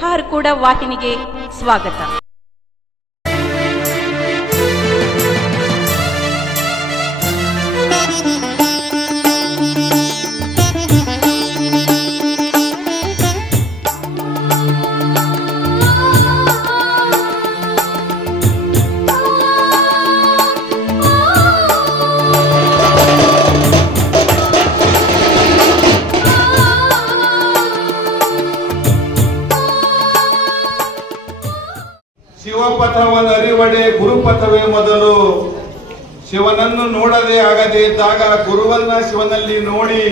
ಹಾರ್ಕೂಡ ವಾಹಿನಿಗೆ ಸ್ವಾಗತ. ಶಿವಪಥವನ್ನು ಅರಿವಡೆ ಗುರುಪಥವೇ ಮೊದಲು. ಶಿವನನ್ನು ನೋಡದೆ ಆಗದೆ ಇದ್ದಾಗ ಗುರುವನ್ನ ಶಿವನಲ್ಲಿ ನೋಡಿ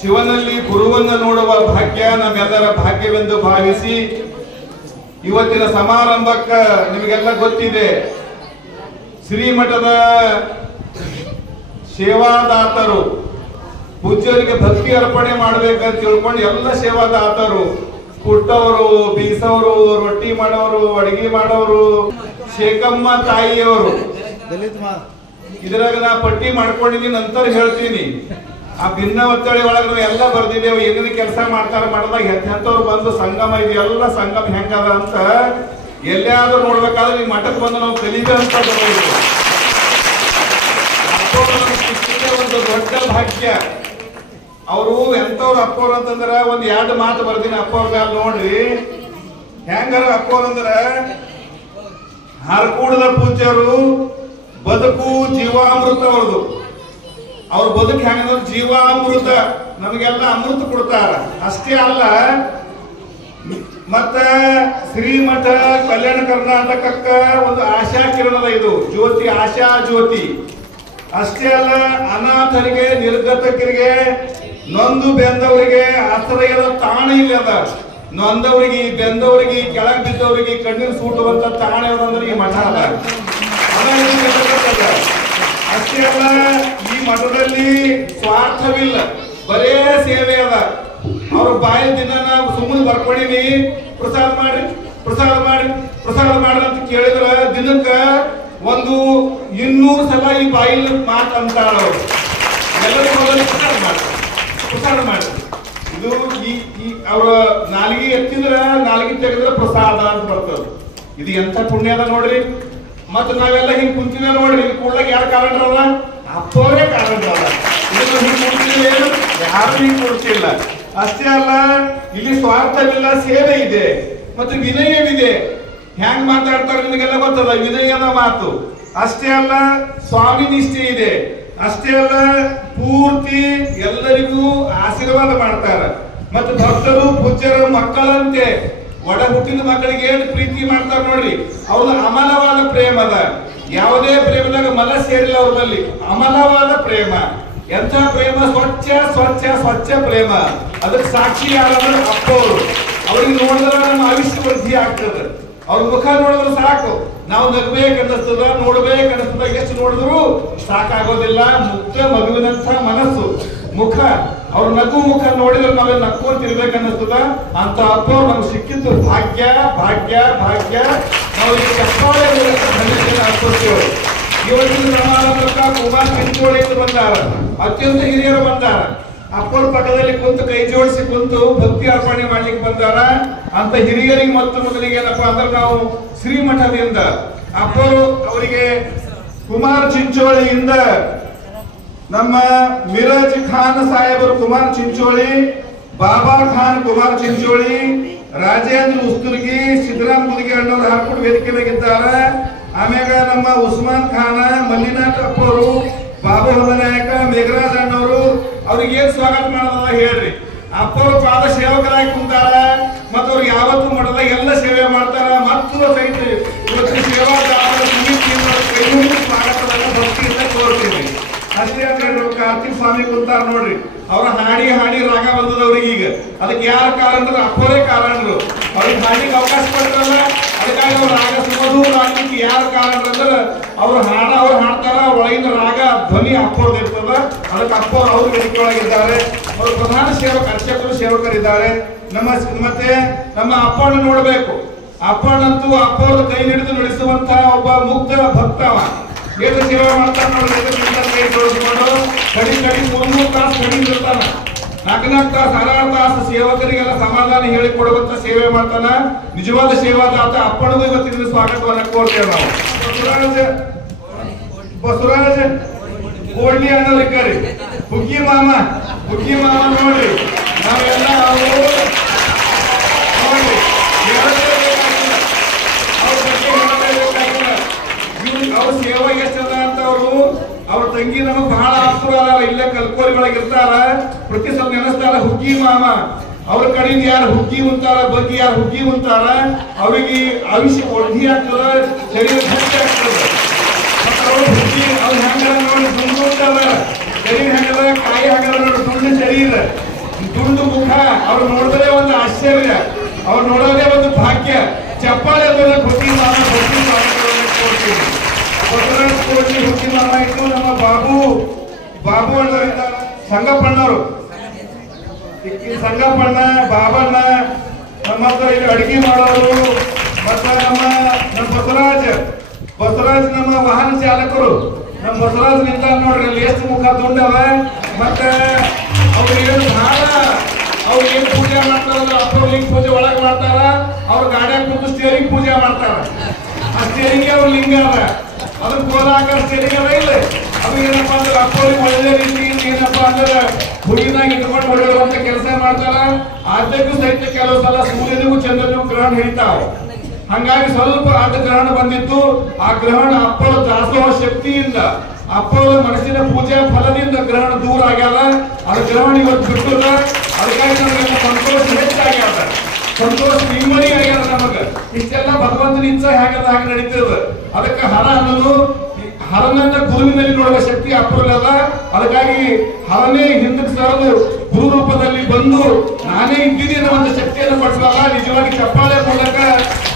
ಶಿವನಲ್ಲಿ ಗುರುವನ್ನ ನೋಡುವ ಭಾಗ್ಯ ನಮ್ಮೆಲ್ಲರ ಭಾಗ್ಯವೆಂದು ಭಾವಿಸಿ ಇವತ್ತಿನ ಸಮಾರಂಭಕ್ಕ ನಿಮಗೆಲ್ಲ ಗೊತ್ತಿದೆ, ಶ್ರೀಮಠದ ಸೇವಾದಾತರು ಪೂಜ್ಯರಿಗೆ ಭಕ್ತಿ ಅರ್ಪಣೆ ಮಾಡ್ಬೇಕಂತ ತಿಳ್ಕೊಂಡು ಎಲ್ಲ ಸೇವಾದಾತರು, ಕುಟ್ಟವರು, ಬೀಸವರು, ರೊಟ್ಟಿ ಮಾಡೋರು, ಅಡಿಗೆ ಮಾಡೋರು, ಶೇಖಮ್ಮ ತಾಯಿಯವರು, ಇದ್ರಾಗ ನಾ ಪಟ್ಟಿ ಮಾಡ್ಕೊಂಡಿದ್ದೀನಿ ನಂತರ ಹೇಳ್ತೀನಿ. ಆ ಭಿನ್ನ ಒತ್ತಳಿ ಒಳಗೆ ನಾವು ಎಲ್ಲ ಬರ್ದಿದ್ದೇವೆ, ಏನೇನು ಕೆಲಸ ಮಾಡ್ತಾರೆ ಮಾಡಿದಾಗ ಎಂಥವ್ರು ಬಂದು ಸಂಗಮ ಇದು ಎಲ್ಲ ಸಂಗಮ ಹೆಂಗದ ಅಂತ ಎಲ್ಲಾದ್ರೂ ನೋಡ್ಬೇಕಾದ್ರೆ ಈ ಮಠಕ್ಕೆ ಬಂದು ನಾವು ಕಲಿಬೇಕಂತ ಒಂದು ದೊಡ್ಡ ಭಾಗ್ಯ. ಅವರು ಎಂತವ್ರು ಅಪ್ಪವ್ರು ಅಂತಂದ್ರ ಒಂದ್ 2 ಮಾತು ಬರ್ತೀನಿ ಅಪ್ಪವ್ರ ಮ್ಯಾಲ ನೋಡ್ರಿ. ಹೆಂಗಾರ ಅಪ್ಪವ್ರು ಅಂದ್ರ ಹಾರ್ಕೂಡದ ಪೂಜ್ಯರು ಬದುಕು ಜೀವಾಮೃತ ಅವ್ರದು. ಅವ್ರ ಬದುಕು ಹೆಂಗಂದ್ರೆ ಜೀವಾಮೃತ, ನಮಗೆಲ್ಲ ಅಮೃತ ಕೊಡ್ತಾರ. ಅಷ್ಟೇ ಅಲ್ಲ, ಮತ್ತ ಶ್ರೀಮಠ ಕಲ್ಯಾಣ ಕರ್ನಾಟಕಕ್ಕ ಒಂದು ಆಶಾ ಕಿರಣದ ಇದು ಜ್ಯೋತಿ, ಆಶಾ ಜ್ಯೋತಿ. ಅಷ್ಟೇ ಅಲ್ಲ, ಅನಾಥರಿಗೆ, ನಿರ್ಗತಕರಿಗೆ, ನೊಂದು ಬೆಂದವರಿಗೆ ಆಶ್ರಯದ ತಾಣ ಇಲ್ಲ ಅದ. ನೊಂದವರಿಗೆ, ಬೆಂದವರಿಗೆ, ಕೆಳಗೆ ಬಿದ್ದವರಿಗೆ ಕಣ್ಣೀರು ಸೂಟುವಂತ ತಾಣ ಯಾವ್ದಂದ್ರೆ ಈ ಮಠ ಅದ. ಅಷ್ಟೇ ಅಲ್ಲ, ಈ ಮಠದಲ್ಲಿ ಸ್ವಾರ್ಥವಿಲ್ಲ, ಬರೇ ಸೇವೆ ಅದ. ಅವ್ರ ಬಾಯಿ ದಿನ ನಾವು ಸುಮ್ಮನೆ ಬರ್ಕೊಂಡಿನಿ, ಪ್ರಸಾದ ಮಾಡಿ ಪ್ರಸಾದ ಮಾಡಿ ಪ್ರಸಾದ ಮಾಡ್ರಿ ಅಂತ ಕೇಳಿದ್ರ ದಿನಕ್ಕ ಒಂದು 200 ಸಲ ಈ ಬಾಯಿಲ್ ಮಾತು ಅಂತಾರ. ಅವರು ಎಲ್ಲರಿಗೂ ಪ್ರಸಾದ ಮಾಡ್ತಾರೆ, ಪ್ರಸಾದ ಮಾಡಿ. ಇದು ಈ ಅವ್ರ ನಾಲಿಗೆ ಎತ್ತಿದ್ರ, ನಾಲಿಗೆ ತೆಗೆದ್ರ ಪ್ರಸಾದ ಅಂತ ಬರ್ತದೆ. ಇದು ಎಂತ ಪುಣ್ಯ ಅದ ನೋಡ್ರಿ. ಮತ್ತ ನಾವೆಲ್ಲ ಹಿಂಗ್ ಕುಂತಿನ ನೋಡ್ರಿ, ಕೂಡ್ಲಾಗ ಯಾರು ಕಾರಣರಲ್ಲ, ಅಪ್ಪವರೇ ಕಾರಣರಲ್ಲ. ಇದನ್ನು ಹಿಂಗ್ ಕುಂತಿಲ್ಲ, ಯಾರು ಹಿಂಗ್ ಕೊಡ್ತಿಲ್ಲ. ಅಷ್ಟೇ ಅಲ್ಲ, ಇಲ್ಲಿ ಸ್ವಾರ್ಥವಿಲ್ಲ, ಸೇವೆ ಇದೆ ಮತ್ತು ವಿನಯವಿದೆ. ಹೆಂಗ್ ಮಾತಾಡ್ತಾರೆ ನಿಮಗೆಲ್ಲ ಗೊತ್ತದ, ವಿನಯದ ಮಾತು. ಅಷ್ಟೇ ಅಲ್ಲ, ಸ್ವಾಮಿ ನಿಷ್ಠೆ ಇದೆ. ಅಷ್ಟೇ ಅಲ್ಲ, ಪೂರ್ತಿ ಎಲ್ಲರಿಗೂ ಆಶೀರ್ವಾದ ಮಾಡ್ತಾರೆ. ಮತ್ತು ಭಕ್ತರು ಪೂಜ್ಯರ ಮಕ್ಕಳಂತೆ ಒಡ ಹುಟ್ಟಿದ ಮಕ್ಕಳಿಗೆ ಏನು ಪ್ರೀತಿ ಮಾಡ್ತಾರೆ ನೋಡ್ರಿ. ಅವ್ರದ್ದು ಅಮಲವಾದ ಪ್ರೇಮ ಅದ. ಯಾವುದೇ ಪ್ರೇಮದಾಗ ಮಲ ಸೇರಿಲ್ಲ ಅವ್ರಲ್ಲಿ, ಅಮಲವಾದ ಪ್ರೇಮ. ಎಂಥ ಪ್ರೇಮ, ಸ್ವಚ್ಛ ಸ್ವಚ್ಛ ಸ್ವಚ್ಛ ಪ್ರೇಮ. ಅದಕ್ಕೆ ಸಾಕ್ಷಿ ಯಾರಾದ್ರೂ ಅಪ್ಪವರು. ಅವ್ರಿಗೆ ನೋಡಿದ್ರೆ ನಮ್ಮ ಆಯುಷ್ಯ ವೃದ್ಧಿ ಆಗ್ತದೆ. ಅವ್ರ ಮುಖ ನೋಡಿದ್ರೆ ಸಾಕು, ನಾವು ನಗಬೇಕನ್ನಿಸ್ತದ, ನೋಡ್ಬೇಕನ್ನಿಸ್ತದ. ಎಷ್ಟು ನೋಡಿದ್ರು ಸಾಕಾಗೋದಿಲ್ಲ. ಮುಕ್ತ ಮಗುವಿನಂಥ ಮನಸ್ಸು, ಮುಖ. ಅವ್ರ ನಗು ಮುಖ ನೋಡಿದ್ರೆ ನಾವೇ ನಕ್ಕೊಂತಿರ್ಬೇಕನ್ನಿಸ್ತದ. ಅಂತ ಅಪ್ಪವ್ರು ನಮ್ಗೆ ಸಿಕ್ಕಿದ್ದು ಭಾಗ್ಯ ಭಾಗ್ಯ ಭಾಗ್ಯ. ನಾವು ಈ ಚಪ್ಪಾಳೆ ಅನ್ಕೊಳ್ತೇವೆ. ಇವತ್ತಿನ ಸಮಾರಂಭಕ್ಕ ಕುಮಾರ್ ಚಿಂಚೋಳಿ ಬಂದಾರ, ಅತ್ಯಂತ ಹಿರಿಯರು ಬಂದಾರ. ಅಪ್ಪವ್ರ ಪಕ್ಕದಲ್ಲಿ ಕುಂತು ಕೈ ಜೋಡಿಸಿ ಕುಂತು ಭಕ್ತಿ ಅರ್ಪಣೆ ಮಾಡ್ಲಿಕ್ಕೆ ಬಂದಾರ. ಅಂತ ಹಿರಿಯರಿಗೆ ಮತ್ತು ಮೊದಲಿಗೆ ಏನಪ್ಪಾ ಅಂದ್ರೆ ನಾವು ಶ್ರೀಮಠದಿಂದ ಅಪ್ಪರು ಅವರಿಗೆ ಕುಮಾರ್ ಚಿಂಚೋಳಿಯಿಂದ ನಮ್ಮ ಮಿರಾಜ್ ಖಾನ್ ಸಾಹೇಬರು ಕುಮಾರ್ ಚಿಂಚೋಳಿ, ಬಾಬಾ ಖಾನ್ ಕುಮಾರ್ ಚಿಂಚೋಳಿ, ರಾಜೇಂದ್ರ ಉಸ್ತುರ್ಗಿ, ಸಿದ್ದರಾಮ್ ಗುದಿಗೆ ಅಣ್ಣವರು ಹಾರ್ಕೂಡ್ ವೇದಿಕೆ ಮೇಗಿದ್ದಾರೆ. ಆಮ್ಯಾಗ ನಮ್ಮ ಉಸ್ಮಾನ್ ಖಾನ, ಮಲ್ಲಿನಾಥ್ ಅಪ್ಪವರು, ಬಾಬು ಹೊಲನಾಯಕ, ಮೇಘರಾಜ್ ಅಣ್ಣವರು. ಅವ್ರಿಗೆ ಏನ್ ಸ್ವಾಗತ ಮಾಡೋದ ಹೇಳ್ರಿ. ಅಪ್ಪವರು ಪಾದ ಸೇವಕರಾಗಿ ಕುಂತಾರ. ಮತ್ತ ಅವ್ರಿಗೆ ಯಾವತ್ತೂ ಮಠದ ಎಲ್ಲ ಸೇವೆ ಮಾಡ್ತಾರ. ಮತ್ತು ಸಹಿತ ಇವತ್ತು ಸೇವಾದಾರರ ಸಮಿತಿಯಿಂದ ಕೈ ಮುಗಿದು ಸ್ವಾಗತವನ್ನು ಭಕ್ತಿಯಿಂದ ತೋರ್ತೀವಿ. ಅಷ್ಟೇ ಅಂದ್ರೆ ಕಾರ್ತಿಕ್ ಸ್ವಾಮಿ ಕುಂತಾರ ನೋಡ್ರಿ. ಅವ್ರ ಹಾಡಿ ಹಾಡಿ ರಾಗ ಬಂದದವ್ರಿಗೆ ಈಗ. ಅದಕ್ಕೆ ಯಾರ ಕಾರಣರು? ಅಪ್ಪರೇ ಕಾರಣರು. ಅವ್ರಿಗೆ ಹಾಡಿಗೆ ಅವಕಾಶ ಕೊಡ್ತಾರಲ್ಲ, ಅದಕ್ಕಾಗಿ ಅವ್ರ ರಾಗ ಸುಮಧೂರ ಆಗ್ಲಿಕ್ಕೆ ಯಾರ ಕಾರಣ ಅಂದ್ರೆ ಅವ್ರು ಹಾಡ್ತಾರ. ಒಳಗಿನ ರಾಗ ಧ್ವನಿ ಅಪ್ಪವ್ರದ್ದು ಇರ್ತದ. ಅದಕ್ಕೆ ಅಪ್ಪವ್ರು ಅವ್ರು ವೇದಿಕೆ ಒಳಗಿದ್ದಾರೆ. ಅವರು ಪ್ರಧಾನ ಅರ್ಚಕರು ಸೇವಕರಿದ್ದಾರೆ. ಮತ್ತೆ ನಮ್ಮ ಅಪ್ಪಣ್ಣ ನೋಡ್ಬೇಕು. ಅಪ್ಪಣ್ಣಂತೂ ಅಪ್ಪವ್ರ ಕೈ ಹಿಡಿದು ನಡೆಸುವಂತಹ ಒಬ್ಬ ಮುಗ್ಧ ಭಕ್ತವ. ಎಷ್ಟು ಸೇವೆ ಮಾಡ್ತಾನೆ ನೋಡ್ರಿ. ಕೈ ಜೋಡಿಸ್ಕೊಂಡು ಕಡಿ 3 ತಾಸು ಕಡಿದಿರ್ತಾನ. 4 ತಾಸು 6 ತಾಸು ಸೇವಕರಿಗೆಲ್ಲ ಸಮಾಧಾನ ಹೇಳಿಕೊಡುವಂತ ಸೇವೆ ಮಾಡ್ತಾನ. ನಿಜವಾದ ಸೇವಾದಾತ ಅಪ್ಪನಿಗೂ ಇವತ್ತಿನ ಸ್ವಾಗತವನ್ನ ಕೋರ್ತೇವೆ ನಾವು. ಬಸವರಾಜ್ ಕೋಡ್ಲಿ ಅನ್ನೋರಿದ್ದಾರೆ, ಹುಗ್ಗಿ ಮಾಮ ನೋಡ್ರಿ, ನಾವೆಲ್ಲ ಅವ್ರ ಸೇವಾ ಎಷ್ಟದ ಅಂತ ಅವ್ರ ತಂಗಿ ನಮಗ್ ಬಹಳ ಆಪ್ತರ ಇಲ್ಲೇ ಕಲ್ಕೋರಿ ಒಳಗೆ ಇರ್ತಾರ. ಪ್ರತಿ ಸಲ ನೆನೆಸ್ತಾರ ಹುಗ್ಗಿ ಮಾಮ. ಅವ್ರ ಕಡೆಯಿಂದ ಯಾರು ಹುಗ್ಗಿ ಉಂತಾರ, ಬಗ್ಗೆ ಯಾರು ಹುಗ್ಗಿ ಉಂತಾರ ಅವ್ರಿಗೆ ಆಯುಷ್ಯ ಒಡ್ಡಿ ಆಗ್ತದ, ಶರೀರ ಗಟ್ಟಿ ಆಗ್ತದ. ಅವ್ರು ಹುಗ್ಗಿ ಅವ್ರ ಹೆಂಗ ನೋಡಿ ದುಂಡುಂಟದ ಶರೀರ ಹೆಂಗದ, ಕಾಯಿ ಹೆಂಗದ ನೋಡಿ ದುಂಡು ಶರೀರ, ದುಂಡು ಮುಖ. ಅವ್ರು ನೋಡಿದ್ರೆ ಒಂದು ಆಶ್ಚರ್ಯ, ಅವ್ರು ನೋಡೋದೇ ಒಂದು ಭಾಗ್ಯ. ಚಪ್ಪಾಳೆ ಹುಗ್ಗಿ ಮಾಮ ಕೊಡ್ತೀವಿ. ಹುಗ್ಗಿ ಮಾಮ ಇಟ್ಟು ನಮ್ಮ ಬಾಬು ಅಣ್ಣವರಿದ್ದಾರೆ, ಸಂಗಪ್ಪಣ್ಣವರು, ಸಂಗಪ್ಪಣ್ಣ, ಬಾಬಣ್ಣ, ನಮ್ಮ ಇಲ್ಲಿ ಅಡಿಗೆ ಮಾಡೋರು, ಮತ್ತ ನಮ್ಮ ಬಸವರಾಜ್ ನಮ್ಮ ವಾಹನ ಚಾಲಕರು. ನಮ್ಮ ಬಸವರಾಜ್ ನಿಂತ ನೋಡ್ರಿ ಅಲ್ಲಿ ಎಷ್ಟು ಮುಖ ದುಂಡವ. ಮತ್ತೆ ಅವ್ರು ಏನು ಬಹಳ ಅವ್ರು ಏನ್ ಪೂಜೆ ಮಾಡ್ತಾರ, ಅಪ್ರೋಲಿಂಗ್ ಪೂಜೆ ಒಳಗೆ ಮಾಡ್ತಾರ. ಅವ್ರ ಗಾಡಿಯಾಗ ಕೂತು ಸ್ಟೇರಿಂಗ್ ಪೂಜೆ ಮಾಡ್ತಾರ. ಆ ಸ್ಟೇರಿಂಗ್ ಅವ್ರ ಲಿಂಗ ಅದ, ಅದನ್ನ ಗೋಲಾಕಾರ ಸ್ಟೇರಿಂಗ್ ಅದ ಇಲ್ಲ. ಅದು ಏನಪ್ಪಾ ಅಂದ್ರೆ ಅಪ್ರೋಲಿಂಗ್ ಒಳ್ಳೆ ರೀತಿಯಿಂದ ಏನಪ್ಪಾ ಅಂದ್ರೆ ಹುಡುಗಿನಾಗ ಇಟ್ಕೊಂಡು ಹೊಡೆಯುವಂತ ಕೆಲಸ ಮಾಡ್ತಾರ. ಆದ್ಯಕ್ಕೂ ಸಹಿತ ಕೆಲವು ಸಲ ಸೂರ್ಯನಿಗೂ ಚಂದ್ರನಿಗೂ ಗ್ರಹಣ ಹಿಡಿತಾವ. ಹಂಗಾಗಿ ಸ್ವಲ್ಪ ಅರ್ಧ ಗ್ರಹಣ ಬಂದಿತ್ತು. ಆ ಗ್ರಹಣ ಅಪ್ಪಳ ದಾಸೋಹ ಶಕ್ತಿಯಿಂದ, ಅಪ್ಪಳ ಮನಸ್ಸಿನ ಪೂಜಾ ಫಲದಿಂದ ಗ್ರಹಣ ದೂರ ಆಗ್ಯಾದ. ಅದು ಗ್ರಹಣ ಇವತ್ತು ಬಿಟ್ಟದ. ಅದಕ್ಕಾಗಿ ನಮಗೆಲ್ಲ ಸಂತೋಷ ಹೆಚ್ಚಾಗ್ಯಾದ, ಸಂತೋಷ ನಿಮ್ಮಡಿ ಆಗ್ಯಾದ. ನಮಗ ಇಷ್ಟೆಲ್ಲ ಭಗವಂತನ ಇಚ್ಛೆ ಹೇಗದ ಹಾಗೆ ನಡೀತದ. ಅದಕ್ಕೆ ಹರ ಅನ್ನೋದು ಹರನನ್ನ ಗುರುವಿನಲ್ಲಿ ನೋಡುವ ಶಕ್ತಿ ಅಪ್ಪರಲ್ಲದ. ಅದಕ್ಕಾಗಿ ಹರನೇ ಹಿಂದಕ್ಕೆ ಸರದು ಗುರು ರೂಪದಲ್ಲಿ ಬಂದು ನಾನೇ ಇದ್ದೀನಿ ಅನ್ನುವಂತ ಶಕ್ತಿಯನ್ನು ಪಡಿಸಲ್ಲ. ನಿಜವಾಗಿ ಚಪ್ಪಾಳೆ ಮೂಲಕ